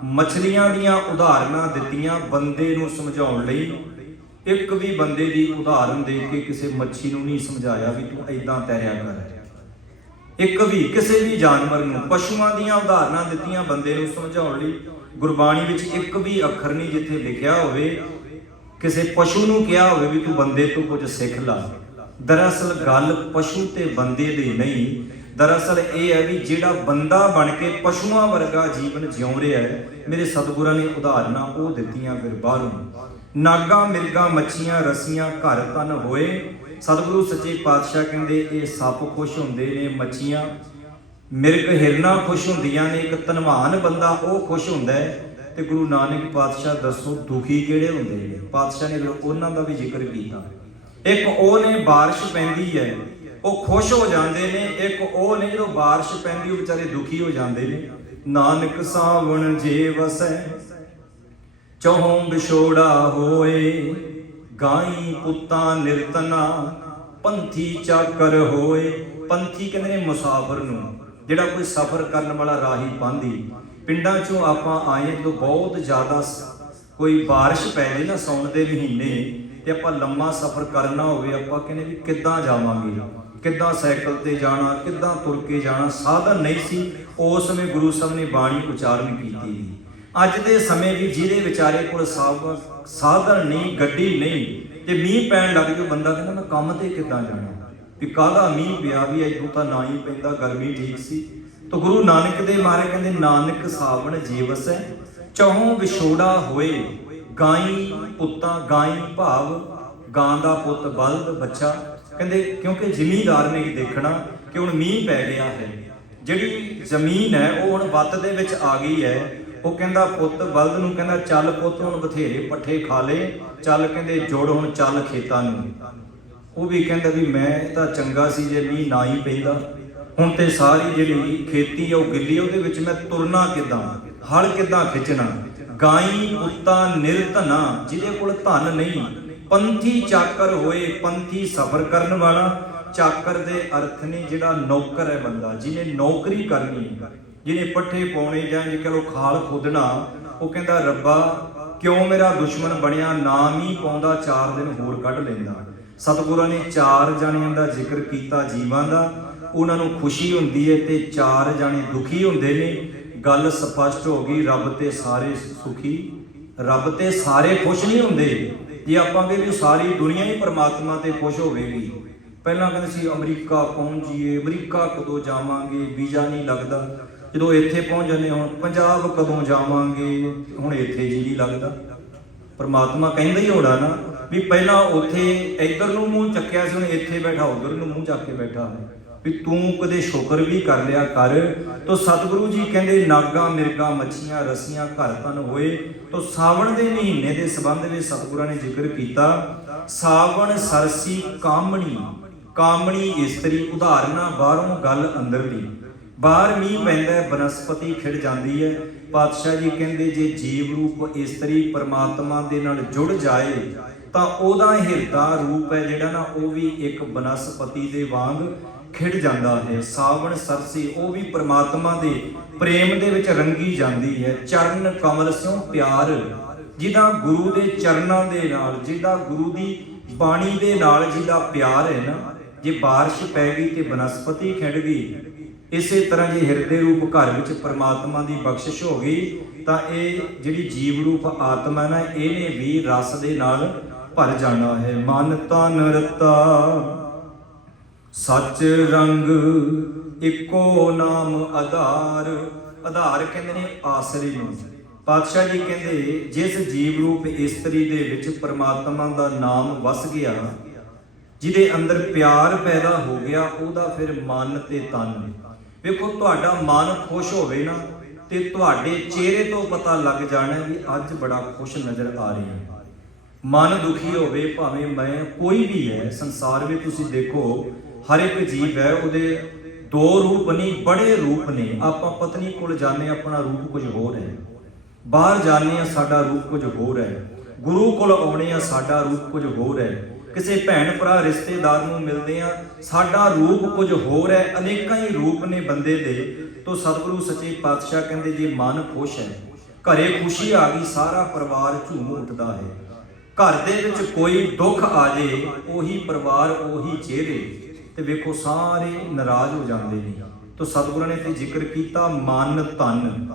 ਮਛਲੀਆਂ ਦੀਆਂ ਉਦਾਹਰਨਾਂ ਦਿੱਤੀਆਂ ਬੰਦੇ ਨੂੰ ਸਮਝਾਉਣ ਲਈ। ਇੱਕ ਵੀ ਬੰਦੇ ਦੀ ਉਦਾਹਰਨ ਦੇ ਕੇ ਕਿਸੇ ਮੱਛੀ ਨੂੰ ਨਹੀਂ ਸਮਝਾਇਆ ਵੀ ਤੂੰ ਏਦਾਂ ਤੈਰਿਆ ਕਰ। ਇੱਕ ਵੀ ਕਿਸੇ ਵੀ ਜਾਨਵਰ ਨੂੰ, ਪਸ਼ੂਆਂ ਦੀਆਂ ਉਦਾਹਰਨਾਂ ਦਿੱਤੀਆਂ ਬੰਦੇ ਨੂੰ ਸਮਝਾਉਣ ਲਈ। ਗੁਰਬਾਣੀ ਵਿੱਚ ਇੱਕ ਵੀ ਅੱਖਰ ਨਹੀਂ ਜਿੱਥੇ ਲਿਖਿਆ ਹੋਵੇ ਕਿਸੇ ਪਸ਼ੂ ਨੂੰ ਕਿਹਾ ਹੋਵੇ ਵੀ ਤੂੰ ਬੰਦੇ ਤੋਂ ਕੁਝ ਸਿੱਖ ਲਾ। ਦਰਅਸਲ ਗੱਲ ਪਸ਼ੂ ਤੇ ਬੰਦੇ ਦੀ ਨਹੀਂ, ਦਰਅਸਲ ਇਹ ਹੈ ਵੀ ਜਿਹੜਾ ਬੰਦਾ ਬਣ ਕੇ ਪਸ਼ੂਆਂ ਵਰਗਾ ਜੀਵਨ ਜਿਉਂ ਰਿਹਾ ਹੈ, ਮੇਰੇ ਸਤਿਗੁਰਾਂ ਨੇ ਉਦਾਹਰਨਾਂ ਉਹ ਦਿੱਤੀਆਂ। ਫਿਰ ਬਾਹਰੋਂ ਨਾਗਾ ਮਿਰਗਾਂ ਮੱਛੀਆਂ ਰਸੀਆਂ ਘਰ ਤਨ ਹੋਏ। ਸਤਿਗੁਰੂ ਸੱਚੇ ਪਾਤਸ਼ਾਹ ਕਹਿੰਦੇ ਇਹ ਸੱਪ ਖੁਸ਼ ਹੁੰਦੇ ਨੇ, ਮੱਛੀਆਂ ਮਿਰਗ ਹਿਰਨਾਂ ਖੁਸ਼ ਹੁੰਦੀਆਂ ਨੇ, ਇੱਕ ਧਨਵਾਨ ਬੰਦਾ ਉਹ ਖੁਸ਼ ਹੁੰਦਾ ਹੈ। ਤੇ ਗੁਰੂ ਨਾਨਕ ਪਾਤਸ਼ਾਹ ਦੱਸੋ ਦੁਖੀ ਕਿਹੜੇ ਹੁੰਦੇ ਨੇ? ਪਾਤਸ਼ਾਹ ਨੇ ਉਹਨਾਂ ਦਾ ਵੀ ਜ਼ਿਕਰ ਕੀਤਾ। ਇੱਕ ਉਹ ਨੇ ਬਾਰਿਸ਼ ਪੈਂਦੀ ਹੈ ਉਹ ਖੁਸ਼ ਹੋ ਜਾਂਦੇ ਨੇ, ਇੱਕ ਉਹ ਨੇ ਜਦੋਂ ਬਾਰਿਸ਼ ਪੈਂਦੀ ਉਹ ਵਿਚਾਰੇ ਦੁਖੀ ਹੋ ਜਾਂਦੇ ਨੇ। ਨਾਨਕ ਸਾਵਣ ਜੇ ਵਸੈ ਚਹੁ ਵਿਛੋੜਾ ਹੋਏ, ਗਾਈ ਪੁੱਤਾਂ ਨਿਰਤਨਾ ਪੰਥੀ ਚਾਕਰ ਹੋਏ। ਪੰਥੀ ਕਹਿੰਦੇ ਨੇ ਮੁਸਾਫਰ ਨੂੰ, ਜਿਹੜਾ ਕੋਈ ਸਫ਼ਰ ਕਰਨ ਵਾਲਾ ਰਾਹੀ ਪਾਂਧੀ। ਪਿੰਡਾਂ ਚੋਂ ਆਪਾਂ ਆਏ ਜਦੋਂ ਬਹੁਤ ਜ਼ਿਆਦਾ ਕੋਈ ਬਾਰਿਸ਼ ਪੈ ਜਾਏ ਨਾ ਸਾਉਣ ਦੇ ਮਹੀਨੇ, ਤੇ ਆਪਾਂ ਲੰਮਾ ਸਫ਼ਰ ਕਰਨਾ ਹੋਵੇ, ਆਪਾਂ ਕਹਿੰਦੇ ਵੀ ਕਿੱਦਾਂ ਜਾਵਾਂਗੇ, ਕਿੱਦਾਂ ਸਾਈਕਲ ਤੇ ਜਾਣਾ, ਕਿੱਦਾਂ ਤੁਰ ਕੇ ਜਾਣਾ, ਸਾਧਨ ਨਹੀਂ ਸੀ। ਉਸ ਸਮੇਂ ਗੁਰੂ ਸਾਹਿਬ ਨੇ ਬਾਣੀ ਉਚਾਰਨ ਕੀਤੀ। ਅੱਜ ਦੇ ਸਮੇਂ ਵੀ ਜਿਹਦੇ ਵਿਚਾਰੇ ਕੋਲ ਸਾਧਨ ਨਹੀਂ, ਗੱਡੀ ਨਹੀਂ, ਤੇ ਮੀਂਹ ਪੈਣ ਲੱਗ ਜਾਵੇ, ਬੰਦਾ ਕਹਿੰਦਾ ਮੈਂ ਕੰਮ ਤੇ ਕਿੱਦਾਂ ਜਾਣਾ, ਵੀ ਕਾਹਦਾ ਮੀਂਹ ਪਿਆ, ਵੀ ਇੱਥੋਂ ਤਾਂ ਨਾ ਹੀ ਪੈਂਦਾ, ਗਰਮੀ ਠੀਕ ਸੀ। ਤਾਂ ਗੁਰੂ ਨਾਨਕ ਦੇਵ ਮਹਾਰਾਜ ਕਹਿੰਦੇ ਨਾਨਕ ਸਾਵਣ ਜੇ ਵਸੈ ਚਹੁ ਵਿਛੋੜਾ ਹੋਏ, ਗਾਈ ਪੁੱਤਾਂ, ਗਾਈ ਭਾਵ ਗਾਂ ਦਾ ਪੁੱਤ, ਬਲਦ ਬੱਚਾ। ਕਹਿੰਦੇ ਕਿਉਂਕਿ ਜ਼ਿਮੀਂਦਾਰ ਨੇ ਦੇਖਣਾ ਕਿ ਹੁਣ ਮੀਂਹ ਪੈ ਗਿਆ ਹੈ, ਜਿਹੜੀ ਜ਼ਮੀਨ ਹੈ ਉਹ ਹੁਣ ਵੱਤ ਦੇ ਵਿੱਚ ਆ ਗਈ ਹੈ, ਉਹ ਕਹਿੰਦਾ ਪੁੱਤ ਬਲਦ ਨੂੰ ਕਹਿੰਦਾ ਚੱਲ ਪੁੱਤ ਹੁਣ ਬਥੇਰੇ ਪੱਠੇ ਖਾ ਲੇ, ਚੱਲ ਕਹਿੰਦੇ ਜੁੜ ਹੁਣ ਚੱਲ ਖੇਤਾਂ ਨੂੰ। ਉਹ ਵੀ ਕਹਿੰਦਾ ਵੀ ਮੈਂ ਤਾਂ ਚੰਗਾ ਸੀ ਜੇ ਮੀਂਹ ਨਾ ਹੀ ਪੈਂਦਾ, ਹੁਣ ਤੇ ਸਾਰੀ ਜਿਹੜੀ ਖੇਤੀ ਆ ਉਹ ਗਿੱਲੀ, ਉਹਦੇ ਵਿੱਚ ਮੈਂ ਤੁਰਨਾ ਕਿੱਦਾਂ, ਹਲ ਕਿੱਦਾਂ ਖਿੱਚਣਾ। ਗਾਈ ਪੁੱਤਾ ਨਿਰਧਨਾ, ਜਿਹਦੇ ਕੋਲ ਧਨ ਨਹੀਂ, ਪੰਥੀ ਚਾਕਰ ਹੋਏ, ਪੰਥੀ ਸਫ਼ਰ ਕਰਨ ਵਾਲਾ। ਚਾਕਰ ਦੇ ਅਰਥ ਨੇ ਜਿਹੜਾ ਨੌਕਰ ਹੈ ਬੰਦਾ, ਜਿਹਨੇ ਨੌਕਰੀ ਕਰਨੀ, ਜਿਹਨੇ ਪੱਠੇ ਪਾਉਣੇ ਜਾਂ ਜੇ ਕਹ ਲੋ ਖਾਲ ਖੋਦਣਾ। ਉਹ ਕਹਿੰਦਾ ਰੱਬਾ ਕਿਉਂ ਮੇਰਾ ਦੁਸ਼ਮਣ ਬਣਿਆ, ਨਾਮ ਹੀ ਪਾਉਂਦਾ 4 ਦਿਨ ਹੋਰ ਕੱਢ ਲੈਂਦਾ। ਸਤਿਗੁਰਾਂ ਨੇ 4 ਜਾਣਿਆਂ ਦਾ ਜ਼ਿਕਰ ਕੀਤਾ ਜੀਵਾਂ ਦਾ, ਉਹਨਾਂ ਨੂੰ ਖੁਸ਼ੀ ਹੁੰਦੀ ਹੈ ਤੇ 4 ਜਾਣੇ ਦੁਖੀ ਹੁੰਦੇ ਨੇ। ਗੱਲ ਸਪਸ਼ਟ ਹੋ ਗਈ, ਰੱਬ ਤੇ ਸਾਰੇ ਸੁਖੀ, ਰੱਬ ਤੇ ਸਾਰੇ ਖੁਸ਼ ਨਹੀਂ ਹੁੰਦੇ। ਜੇ ਆਪਾਂ ਕਹਿੰਦੇ ਵੀ ਸਾਰੀ ਦੁਨੀਆ ਹੀ ਪਰਮਾਤਮਾ ਤੇ ਖੁਸ਼ ਹੋਵੇਗੀ। ਪਹਿਲਾਂ ਕਹਿੰਦੇ ਸੀ ਅਮਰੀਕਾ ਪਹੁੰਚੀਏ, ਅਮਰੀਕਾ ਕਦੋਂ ਜਾਵਾਂਗੇ, ਵੀਜ਼ਾ ਨਹੀਂ ਲੱਗਦਾ। ਜਦੋਂ ਇੱਥੇ ਪਹੁੰਚ ਜਾਂਦੇ ਹੁਣ ਪੰਜਾਬ ਕਦੋਂ ਜਾਵਾਂਗੇ, ਹੁਣ ਇੱਥੇ ਜੀ ਨਹੀਂ ਲੱਗਦਾ। ਪਰਮਾਤਮਾ ਕਹਿੰਦਾ ਹੀ ਹੋਣਾ ਨਾ ਵੀ ਪਹਿਲਾਂ ਉੱਥੇ ਇੱਧਰ ਨੂੰ ਮੂੰਹ ਚੱਕਿਆ ਸੀ, ਹੁਣ ਇੱਥੇ ਬੈਠਾ ਉੱਧਰ ਨੂੰ ਮੂੰਹ ਚੱਕ ਕੇ ਬੈਠਾ ਹੈ, ਵੀ ਤੂੰ ਕਦੇ ਸ਼ੁਕਰ ਵੀ ਕਰ ਲਿਆ ਕਰ। ਤੋ ਸਤਿਗੁਰੂ ਜੀ ਕਹਿੰਦੇ ਨਾਗਾ ਮਿਰਗਾ ਮੱਛੀਆਂ ਰਸੀਆਂ ਘਰ ਤਨ ਹੋਏ। ਤੋ ਸਾਵਣ ਦੇ ਮਹੀਨੇ ਦੇ ਸੰਬੰਧ ਵਿੱਚ ਸਤਿਗੁਰਾਂ ਨੇ ਜ਼ਿਕਰ ਕੀਤਾ, ਸਾਵਣ ਸਰਸੀ ਕਾਮਣੀ, ਕਾਮਣੀ ਇਸਤਰੀ। ਉਦਾਹਰਨਾਂ ਬਾਹਰੋਂ ਗੱਲ ਅੰਦਰਲੀ। ਬਾਹਰ ਮੀਂਹ ਪੈਂਦਾ ਬਨਸਪਤੀ ਖਿੜ ਜਾਂਦੀ ਹੈ। ਪਾਤਸ਼ਾਹ ਜੀ ਕਹਿੰਦੇ ਜੇ ਜੀਵ ਰੂਪ ਇਸਤਰੀ ਪਰਮਾਤਮਾ ਦੇ ਨਾਲ ਜੁੜ ਜਾਏ ਤਾਂ ਉਹਦਾ ਹਿਰਦਾ ਰੂਪ ਹੈ ਜਿਹੜਾ ਨਾ ਉਹ ਵੀ ਇੱਕ ਬਨਸਪਤੀ ਦੇ ਵਾਂਗ ਖਿੜ ਜਾਂਦਾ ਹੈ। ਸਾਵਣ ਸਰਸੀ, ਉਹ ਵੀ ਪਰਮਾਤਮਾ ਦੇ ਪ੍ਰੇਮ ਦੇ ਵਿੱਚ ਰੰਗੀ ਜਾਂਦੀ ਹੈ। ਚਰਨ ਕਮਲ ਸਿਉ ਪਿਆਰ, ਜਿਹਦਾ ਗੁਰੂ ਦੇ ਚਰਨਾਂ ਦੇ ਨਾਲ, ਜਿਹਦਾ ਗੁਰੂ ਦੀ ਬਾਣੀ ਦੇ ਨਾਲ ਜਿਹਦਾ ਪਿਆਰ ਹੈ ਨਾ, ਜੇ ਬਾਰਿਸ਼ ਪੈ ਗਈ ਤੇ ਬਨਸਪਤੀ ਖਿੜ ਗਈ। ਇਸੇ ਤਰ੍ਹਾਂ ਜੇ ਹਿਰਦੇ ਰੂਪ ਘਰ ਵਿੱਚ ਪਰਮਾਤਮਾ ਦੀ ਬਖਸ਼ਿਸ਼ ਹੋ ਗਈ ਤਾਂ ਇਹ ਜਿਹੜੀ ਜੀਵ ਰੂਪ ਆਤਮਾ ਨਾ, ਇਹਨੇ ਵੀ ਰਸ ਦੇ ਨਾਲ ਭਰ ਜਾਣਾ ਹੈ। ਮਨ ਤਨ ਰਤਾ ਸੱਚ ਰੰਗ, ਇੱਕੋ ਨਾਮ ਆਧਾਰ। ਆਧਾਰ ਕਹਿੰਦੇ ਨੇ ਆਸਰੇ ਨੂੰ। ਪਾਤਸ਼ਾਹ ਜੀ ਕਹਿੰਦੇ ਜਿਸ ਜੀਵ ਰੂਪ ਇਸਤਰੀ ਦੇ ਵਿੱਚ ਪਰਮਾਤਮਾ ਦਾ ਨਾਮ ਵਸ ਗਿਆ, ਜਿਹਦੇ ਅੰਦਰ ਪਿਆਰ ਪੈਦਾ ਹੋ ਗਿਆ, ਉਹਦਾ ਫਿਰ ਮਨ ਤੇ ਤਨ। ਵੇਖੋ ਤੁਹਾਡਾ ਮਨ ਖੁਸ਼ ਹੋਵੇ ਨਾ ਤੇ ਤੁਹਾਡੇ ਚਿਹਰੇ ਤੋਂ ਪਤਾ ਲੱਗ ਜਾਣਾ ਵੀ ਅੱਜ ਬੜਾ ਖੁਸ਼ ਨਜ਼ਰ ਆ ਰਿਹਾ ਹੈ। ਮਨ ਦੁਖੀ ਹੋਵੇ, ਭਾਵੇਂ ਮੈਂ ਕੋਈ ਵੀ ਹੈ ਸੰਸਾਰ ਵਿੱਚ, ਤੁਸੀਂ ਦੇਖੋ ਹਰ ਇੱਕ ਜੀਵ ਹੈ, ਉਹਦੇ 2 ਰੂਪ ਨਹੀਂ ਬੜੇ ਰੂਪ ਨੇ। ਆਪਾਂ ਪਤਨੀ ਕੋਲ ਜਾਂਦੇ, ਆਪਣਾ ਰੂਪ ਕੁਝ ਹੋਰ ਹੈ। ਬਾਹਰ ਜਾਂਦੇ ਆ, ਸਾਡਾ ਰੂਪ ਕੁਝ ਹੋਰ ਹੈ। ਗੁਰੂ ਕੋਲ ਆਉਣੇ ਆ, ਸਾਡਾ ਰੂਪ ਕੁਝ ਹੋਰ ਹੈ। ਕਿਸੇ ਭੈਣ ਭਰਾ ਰਿਸ਼ਤੇਦਾਰ ਨੂੰ ਮਿਲਦੇ ਆ, ਸਾਡਾ ਰੂਪ ਕੁਝ ਹੋਰ ਹੈ। ਅਨੇਕਾਂ ਹੀ ਰੂਪ ਨੇ ਬੰਦੇ ਦੇ। ਤੋਂ ਸਤਿਗੁਰੂ ਸੱਚੇ ਪਾਤਸ਼ਾਹ ਕਹਿੰਦੇ ਜੇ ਮਨ ਖੁਸ਼ ਹੈ, ਘਰੇ ਖੁਸ਼ੀ ਆ ਗਈ, ਸਾਰਾ ਪਰਿਵਾਰ ਝੂਮ ਉੱਠਦਾ ਹੈ। ਘਰ ਦੇ ਵਿੱਚ ਕੋਈ ਦੁੱਖ ਆ ਜੇ, ਉਹੀ ਪਰਿਵਾਰ ਉਹੀ ਚਿਹਰੇ, ਤੇ ਵੇਖੋ ਸਾਰੇ ਨਾਰਾਜ਼ ਹੋ ਜਾਂਦੇ ਨੇ। ਤੋਂ ਸਤਿਗੁਰਾਂ ਨੇ ਤੇ ਜ਼ਿਕਰ ਕੀਤਾ ਮਨ ਤਨ।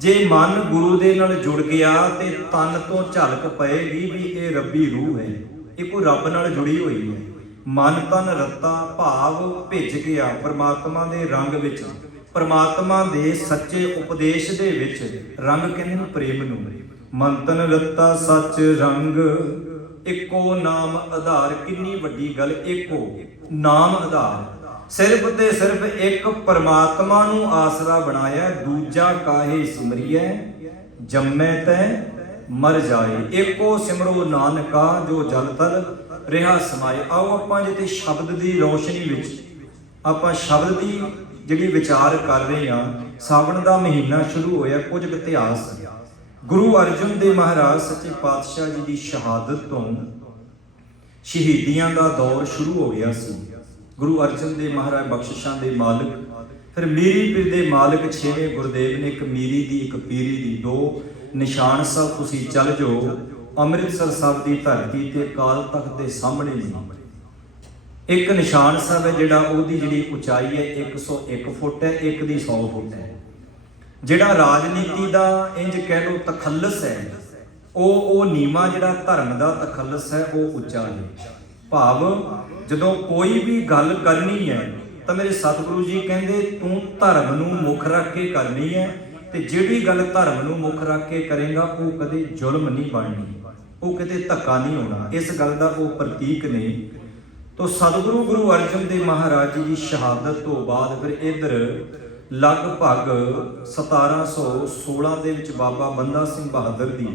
ਜੇ ਮਨ ਗੁਰੂ ਦੇ ਨਾਲ ਜੁੜ ਗਿਆ ਤੇ ਤਨ ਤੋਂ ਝਲਕ ਪਏਗੀ ਵੀ ਇਹ ਰੱਬੀ ਰੂਹ ਹੈ, ਇਹ ਕੋਈ ਰੱਬ ਨਾਲ ਜੁੜੀ ਹੋਈ ਹੈ। ਮਨ ਤਨ ਰਤਾ ਭਾਵ ਭਿੱਜ ਗਿਆ ਪਰਮਾਤਮਾ ਦੇ ਰੰਗ ਵਿੱਚ, ਪਰਮਾਤਮਾ ਦੇ ਸੱਚੇ ਉਪਦੇਸ਼ ਦੇ ਵਿੱਚ। ਰੰਗ ਕਹਿੰਦੇ ਨੇ ਪ੍ਰੇਮ ਨੂੰ। ਮਨ ਤਨ ਰਤਾ ਸੱਚ ਰੰਗ, ਇੱਕੋ ਨਾਮ ਆਧਾਰ। ਕਿੰਨੀ ਵੱਡੀ ਗੱਲ, ਇੱਕੋ ਨਾਮ ਆਧਾਰ। ਸਿਰਫ ਤੇ ਸਿਰਫ ਇੱਕ ਪਰਮਾਤਮਾ ਨੂੰ ਆਸਰਾ ਬਣਾਇਆ, ਦੂਜਾ ਕਾਹੇ ਸਿਮਰਿਐ ਜੰਮੈ ਤੈ ਮਰ ਜਾਏ। ਇੱਕੋ ਸਿਮਰੋ ਨਾਨਕਾ ਜੋ ਜਲ ਤਲ ਰਿਹਾ ਸਮਾਏ। ਆਓ ਆਪਾਂ ਜਿੱਥੇ ਸ਼ਬਦ ਦੀ ਰੋਸ਼ਨੀ ਵਿੱਚ ਆਪਾਂ ਸ਼ਬਦ ਦੀ ਜਿਹੜੀ ਵਿਚਾਰ ਕਰ ਰਹੇ ਹਾਂ। ਸਾਵਣ ਦਾ ਮਹੀਨਾ ਸ਼ੁਰੂ ਹੋਇਆ। ਕੁਝ ਇਤਿਹਾਸ ਗੁਰੂ ਅਰਜਨ ਦੇਵ ਮਹਾਰਾਜ ਸੱਚੇ ਪਾਤਸ਼ਾਹ ਜੀ ਦੀ ਸ਼ਹਾਦਤ ਤੋਂ ਸ਼ਹੀਦੀਆਂ ਦਾ ਦੌਰ ਸ਼ੁਰੂ ਹੋ ਗਿਆ ਸੀ। ਗੁਰੂ ਅਰਜਨ ਦੇਵ ਮਹਾਰਾਜ ਬਖਸ਼ਿਸ਼ਾਂ ਦੇ ਮਾਲਕ, ਫਿਰ ਮੀਰੀ ਪੀਰ ਦੇ ਮਾਲਕ 6ਵੇਂ ਗੁਰਦੇਵ ਨੇ ਇੱਕ ਮੀਰੀ ਦੀ ਇੱਕ ਪੀਰੀ ਦੀ। 2 ਨਿਸ਼ਾਨ ਸਾਹਿਬ ਤੁਸੀਂ ਚੱਲ ਜਾਓ ਅੰਮ੍ਰਿਤਸਰ ਸਾਹਿਬ ਦੀ ਧਰਤੀ ਤੇ ਅਕਾਲ ਤਖਤ ਦੇ ਸਾਹਮਣੇ ਨਹੀਂ। ਇੱਕ ਨਿਸ਼ਾਨ ਸਾਹਿਬ ਹੈ ਜਿਹੜਾ ਉਹਦੀ ਜਿਹੜੀ ਉਚਾਈ ਹੈ 101 ਫੁੱਟ ਹੈ, ਇੱਕ ਦੀ 100 ਫੁੱਟ ਹੈ। ਜਿਹੜਾ ਰਾਜਨੀਤੀ ਦਾ ਇੰਜ ਕਹਿ ਲਓ ਤਖੱਲਸ ਹੈ, ਉਹ ਨੀਵਾਂ, ਜਿਹੜਾ ਧਰਮ ਦਾ ਤਖੱਲਸ ਹੈ ਉਹ ਉੱਚਾ ਹੈ। ਭਾਵ ਜਦੋਂ ਕੋਈ ਵੀ ਗੱਲ ਕਰਨੀ ਹੈ ਤਾਂ ਮੇਰੇ ਸਤਿਗੁਰੂ ਜੀ ਕਹਿੰਦੇ ਤੂੰ ਧਰਮ ਨੂੰ ਮੁੱਖ ਰੱਖ ਕੇ ਕਰਨੀ ਹੈ, ਤੇ ਜਿਹੜੀ ਗੱਲ ਧਰਮ ਨੂੰ ਮੁੱਖ ਰੱਖ ਕੇ ਕਰੇਗਾ ਉਹ ਕਦੇ ਜ਼ੁਲਮ ਨਹੀਂ ਬਣਨੀ, ਉਹ ਕਿਤੇ ਧੱਕਾ ਨਹੀਂ ਹੋਣਾ। ਇਸ ਗੱਲ ਦਾ ਉਹ ਪ੍ਰਤੀਕ ਨੇ। ਤੋਂ ਸਤਿਗੁਰੂ ਗੁਰੂ ਅਰਜਨ ਦੇਵ ਮਹਾਰਾਜ ਜੀ ਦੀ ਸ਼ਹਾਦਤ ਤੋਂ ਬਾਅਦ ਫਿਰ ਇੱਧਰ ਲਗਭਗ 1716 ਦੇ ਵਿੱਚ ਬਾਬਾ ਬੰਦਾ ਸਿੰਘ ਬਹਾਦਰ ਦੀ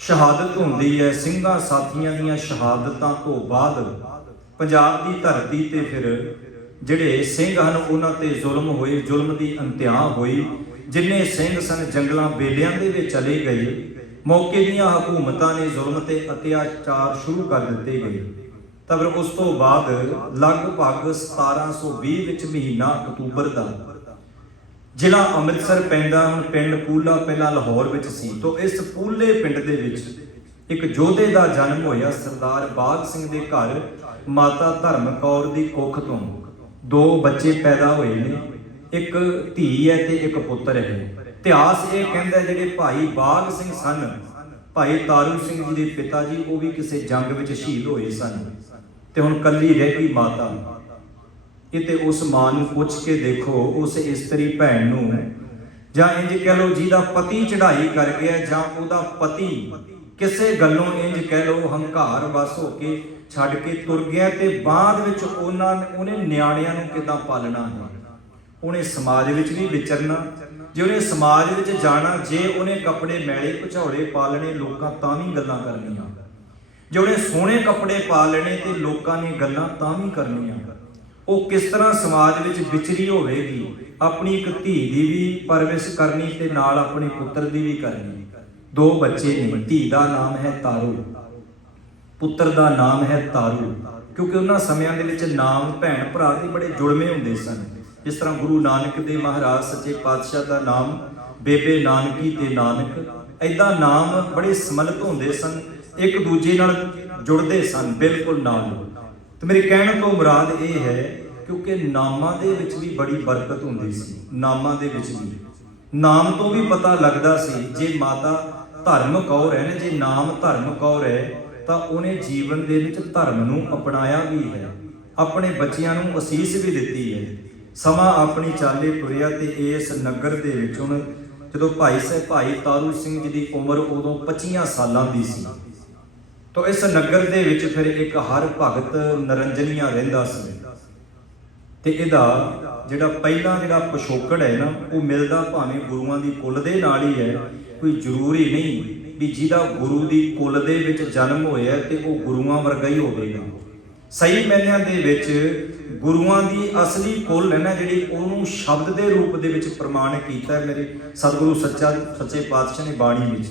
ਸ਼ਹਾਦਤ ਹੁੰਦੀ ਹੈ। ਸਿੰਘਾਂ ਸਾਥੀਆਂ ਦੀਆਂ ਸ਼ਹਾਦਤਾਂ ਤੋਂ ਬਾਅਦ ਪੰਜਾਬ ਦੀ ਧਰਤੀ ਤੇ ਫਿਰ ਜਿਹੜੇ ਸਿੰਘ ਹਨ ਉਹਨਾਂ ਤੇ ਜ਼ੁਲਮ ਹੋਏ, ਜ਼ੁਲਮ ਦੀ ਅੰਤਿਆ ਹੋਈ। ਜਿੰਨੇ ਸਿੰਘ ਸਨ ਜੰਗਲਾਂ ਬੇਲਿਆਂ ਦੇ ਵਿੱਚ ਚਲੇ ਗਏ। ਮੌਕੇ ਦੀਆਂ ਹਕੂਮਤਾਂ ਨੇ ਜ਼ੁਲਮ ਤੇ ਅਤਿਆਚਾਰ ਸ਼ੁਰੂ ਕਰ ਦਿੱਤੇ ਗਏ। ਤਾਂ ਫਿਰ ਉਸ ਤੋਂ ਬਾਅਦ ਲਗਭਗ 1720 ਵਿੱਚ ਮਹੀਨਾ ਅਕਤੂਬਰ ਦਾ ਜ਼ਿਲ੍ਹਾ ਅੰਮ੍ਰਿਤਸਰ ਪੈਂਦਾ। ਹੁਣ ਪਿੰਡ ਪੂਲਾ ਪਹਿਲਾਂ ਲਾਹੌਰ ਵਿੱਚ ਸੀ। ਤੋਂ ਇਸ ਪੂਲੇ ਪਿੰਡ ਦੇ ਵਿੱਚ ਇੱਕ ਯੋਧੇ ਦਾ ਜਨਮ ਹੋਇਆ। ਸਰਦਾਰ ਬਾਗ ਸਿੰਘ ਦੇ ਘਰ ਮਾਤਾ ਧਰਮ ਕੌਰ ਦੀ ਕੁੱਖ ਤੋਂ 2 ਬੱਚੇ ਪੈਦਾ ਹੋਏ ਨੇ। ਇੱਕ ਧੀ ਹੈ ਤੇ ਇੱਕ ਪੁੱਤਰ ਹੈ। ਇਤਿਹਾਸ ਇਹ ਕਹਿੰਦਾ ਜਿਹੜੇ ਭਾਈ ਬਾਗ ਸਿੰਘ ਸਨ, ਭਾਈ ਤਾਰੂ ਸਿੰਘ ਜੀ ਦੇ ਪਿਤਾ ਜੀ, ਉਹ ਵੀ ਕਿਸੇ ਜੰਗ ਵਿੱਚ ਸ਼ਹੀਦ ਹੋਏ ਸਨ। ਤੇ ਹੁਣ ਕੱਲੀ ਰਹਿ ਗਈ ਮਾਤਾ। ਇਹ ਤੇ ਉਸ ਮਾਂ ਨੂੰ ਪੁੱਛ ਕੇ ਦੇਖੋ, ਉਸ ਇਸਤਰੀ ਭੈਣ ਨੂੰ, ਜਾਂ ਇੰਜ ਕਹਿ ਲਓ ਜਿਹਦਾ ਪਤੀ ਚੜ੍ਹਾਈ ਕਰ ਗਿਆ, ਜਾਂ ਉਹਦਾ ਪਤੀ ਕਿਸੇ ਗੱਲੋਂ ਇੰਜ ਕਹਿ ਲਓ ਹੰਕਾਰ ਵਸ ਹੋ ਕੇ ਛੱਡ ਕੇ ਤੁਰ ਗਿਆ, ਤੇ ਬਾਅਦ ਵਿੱਚ ਉਹਨੇ ਨਿਆਣਿਆਂ ਨੂੰ ਕਿੱਦਾਂ ਪਾਲਣਾ ਹੈ। ਉਹਨੇ ਸਮਾਜ ਵਿੱਚ ਵੀ ਵਿਚਰਨਾ। ਜੇ ਉਹਨੇ ਸਮਾਜ ਵਿੱਚ ਜਾਣਾ, ਜੇ ਉਹਨੇ ਕੱਪੜੇ ਮੈਲੇ ਘਚੌੜੇ ਪਾ ਲੈਣੇ, ਲੋਕਾਂ ਤਾਂ ਵੀ ਗੱਲਾਂ ਕਰਨੀਆਂ। ਜੇ ਉਹਨੇ ਸੋਹਣੇ ਕੱਪੜੇ ਪਾ ਲੈਣੇ ਤੇ ਲੋਕਾਂ ਨੇ ਗੱਲਾਂ ਤਾਂ ਵੀ ਕਰਨੀਆਂ। ਉਹ ਕਿਸ ਤਰ੍ਹਾਂ ਸਮਾਜ ਵਿੱਚ ਵਿਚਰੀ ਹੋਵੇਗੀ। ਆਪਣੀ ਇੱਕ ਧੀ ਦੀ ਵੀ ਪਰਵਰਿਸ਼ ਕਰਨੀ ਤੇ ਨਾਲ ਆਪਣੇ ਪੁੱਤਰ ਦੀ ਵੀ ਕਰਨੀ। 2 ਬੱਚੇ ਨੇ। ਧੀ ਦਾ ਨਾਮ ਹੈ ਤਾਰੂ, ਪੁੱਤਰ ਦਾ ਨਾਮ ਹੈ ਤਾਰੂ। ਕਿਉਂਕਿ ਉਹਨਾਂ ਸਮਿਆਂ ਦੇ ਵਿੱਚ ਨਾਮ ਭੈਣ ਭਰਾ ਦੇ ਬੜੇ ਜੁੜਵੇਂ ਹੁੰਦੇ ਸਨ। ਜਿਸ ਤਰ੍ਹਾਂ ਗੁਰੂ ਨਾਨਕ ਦੇਵ ਮਹਾਰਾਜ ਸੱਚੇ ਪਾਤਸ਼ਾਹ ਦਾ ਨਾਮ ਬੇਬੇ ਨਾਨਕੀ ਤੇ ਨਾਨਕ, ਐਦਾਂ ਨਾਮ ਬੜੇ ਸਮਲਿਤ ਹੁੰਦੇ ਸਨ, ਇੱਕ ਦੂਜੇ ਨਾਲ ਜੁੜਦੇ ਸਨ ਬਿਲਕੁਲ ਨਾਲ। ਤੇ ਮੇਰੇ ਕਹਿਣ ਤੋਂ ਮੁਰਾਦ ਇਹ ਹੈ ਕਿਉਂਕਿ ਨਾਮਾਂ ਦੇ ਵਿੱਚ ਵੀ ਬੜੀ ਬਰਕਤ ਹੁੰਦੀ ਸੀ। ਨਾਮਾਂ ਦੇ ਵਿੱਚ ਵੀ ਨਾਮ ਤੋਂ ਵੀ ਪਤਾ ਲੱਗਦਾ ਸੀ। ਜੇ ਮਾਤਾ ਧਰਮ ਕੌਰ ਹੈ ਨਾ, ਜੇ ਨਾਮ ਧਰਮ ਕੌਰ ਹੈ ਤਾਂ ਉਹਨੇ ਜੀਵਨ ਦੇ ਵਿੱਚ ਧਰਮ ਨੂੰ ਅਪਣਾਇਆ ਵੀ ਹੈ, ਆਪਣੇ ਬੱਚਿਆਂ ਨੂੰ ਅਸੀਸ ਵੀ ਦਿੱਤੀ ਹੈ। ਸਮਾਂ ਆਪਣੀ ਚਾਲੇ ਤੁਰਿਆ ਤੇ ਇਸ ਨਗਰ ਦੇ ਵਿੱਚ ਹੁਣ ਜਦੋਂ ਭਾਈ ਤਾਰੂ ਸਿੰਘ ਜੀ ਦੀ ਉਮਰ ਉਦੋਂ 25 ਸਾਲਾਂ ਦੀ ਸੀ। ਤਾਂ ਇਸ ਨਗਰ ਦੇ ਵਿੱਚ ਫਿਰ ਇੱਕ ਹਰ ਭਗਤ ਨਰੰਜਨੀਆ ਰਹਿੰਦਾ ਸੀ। ਤੇ ਇਹਦਾ ਜਿਹੜਾ ਪਹਿਲਾ ਜਿਹੜਾ ਪਿਛੋਕੜ ਹੈ ਨਾ, ਉਹ ਮਿਲਦਾ ਭਾਵੇਂ ਗੁਰੂਆਂ ਦੀ ਕੁੱਲ ਦੇ ਨਾਲ ਹੀ ਹੈ। ਕੋਈ ਜ਼ਰੂਰੀ ਨਹੀਂ ਵੀ ਜਿਹਦਾ ਗੁਰੂ ਦੀ ਕੁੱਲ ਦੇ ਵਿੱਚ ਜਨਮ ਹੋਇਆ ਤੇ ਉਹ ਗੁਰੂਆਂ ਵਰਗਾ ਹੀ ਹੋਵੇਗਾ। ਸਹੀ ਮਾਇਨਿਆਂ ਦੇ ਵਿੱਚ ਗੁਰੂਆਂ ਦੀ ਅਸਲੀ ਕੁੱਲ ਹੈ ਨਾ ਜਿਹੜੀ, ਉਹਨੂੰ ਸ਼ਬਦ ਦੇ ਰੂਪ ਦੇ ਵਿੱਚ ਪ੍ਰਮਾਣ ਕੀਤਾ ਮੇਰੇ ਸਤਿਗੁਰੂ ਸੱਚੇ ਪਾਤਸ਼ਾਹ ਨੇ ਬਾਣੀ ਵਿੱਚ।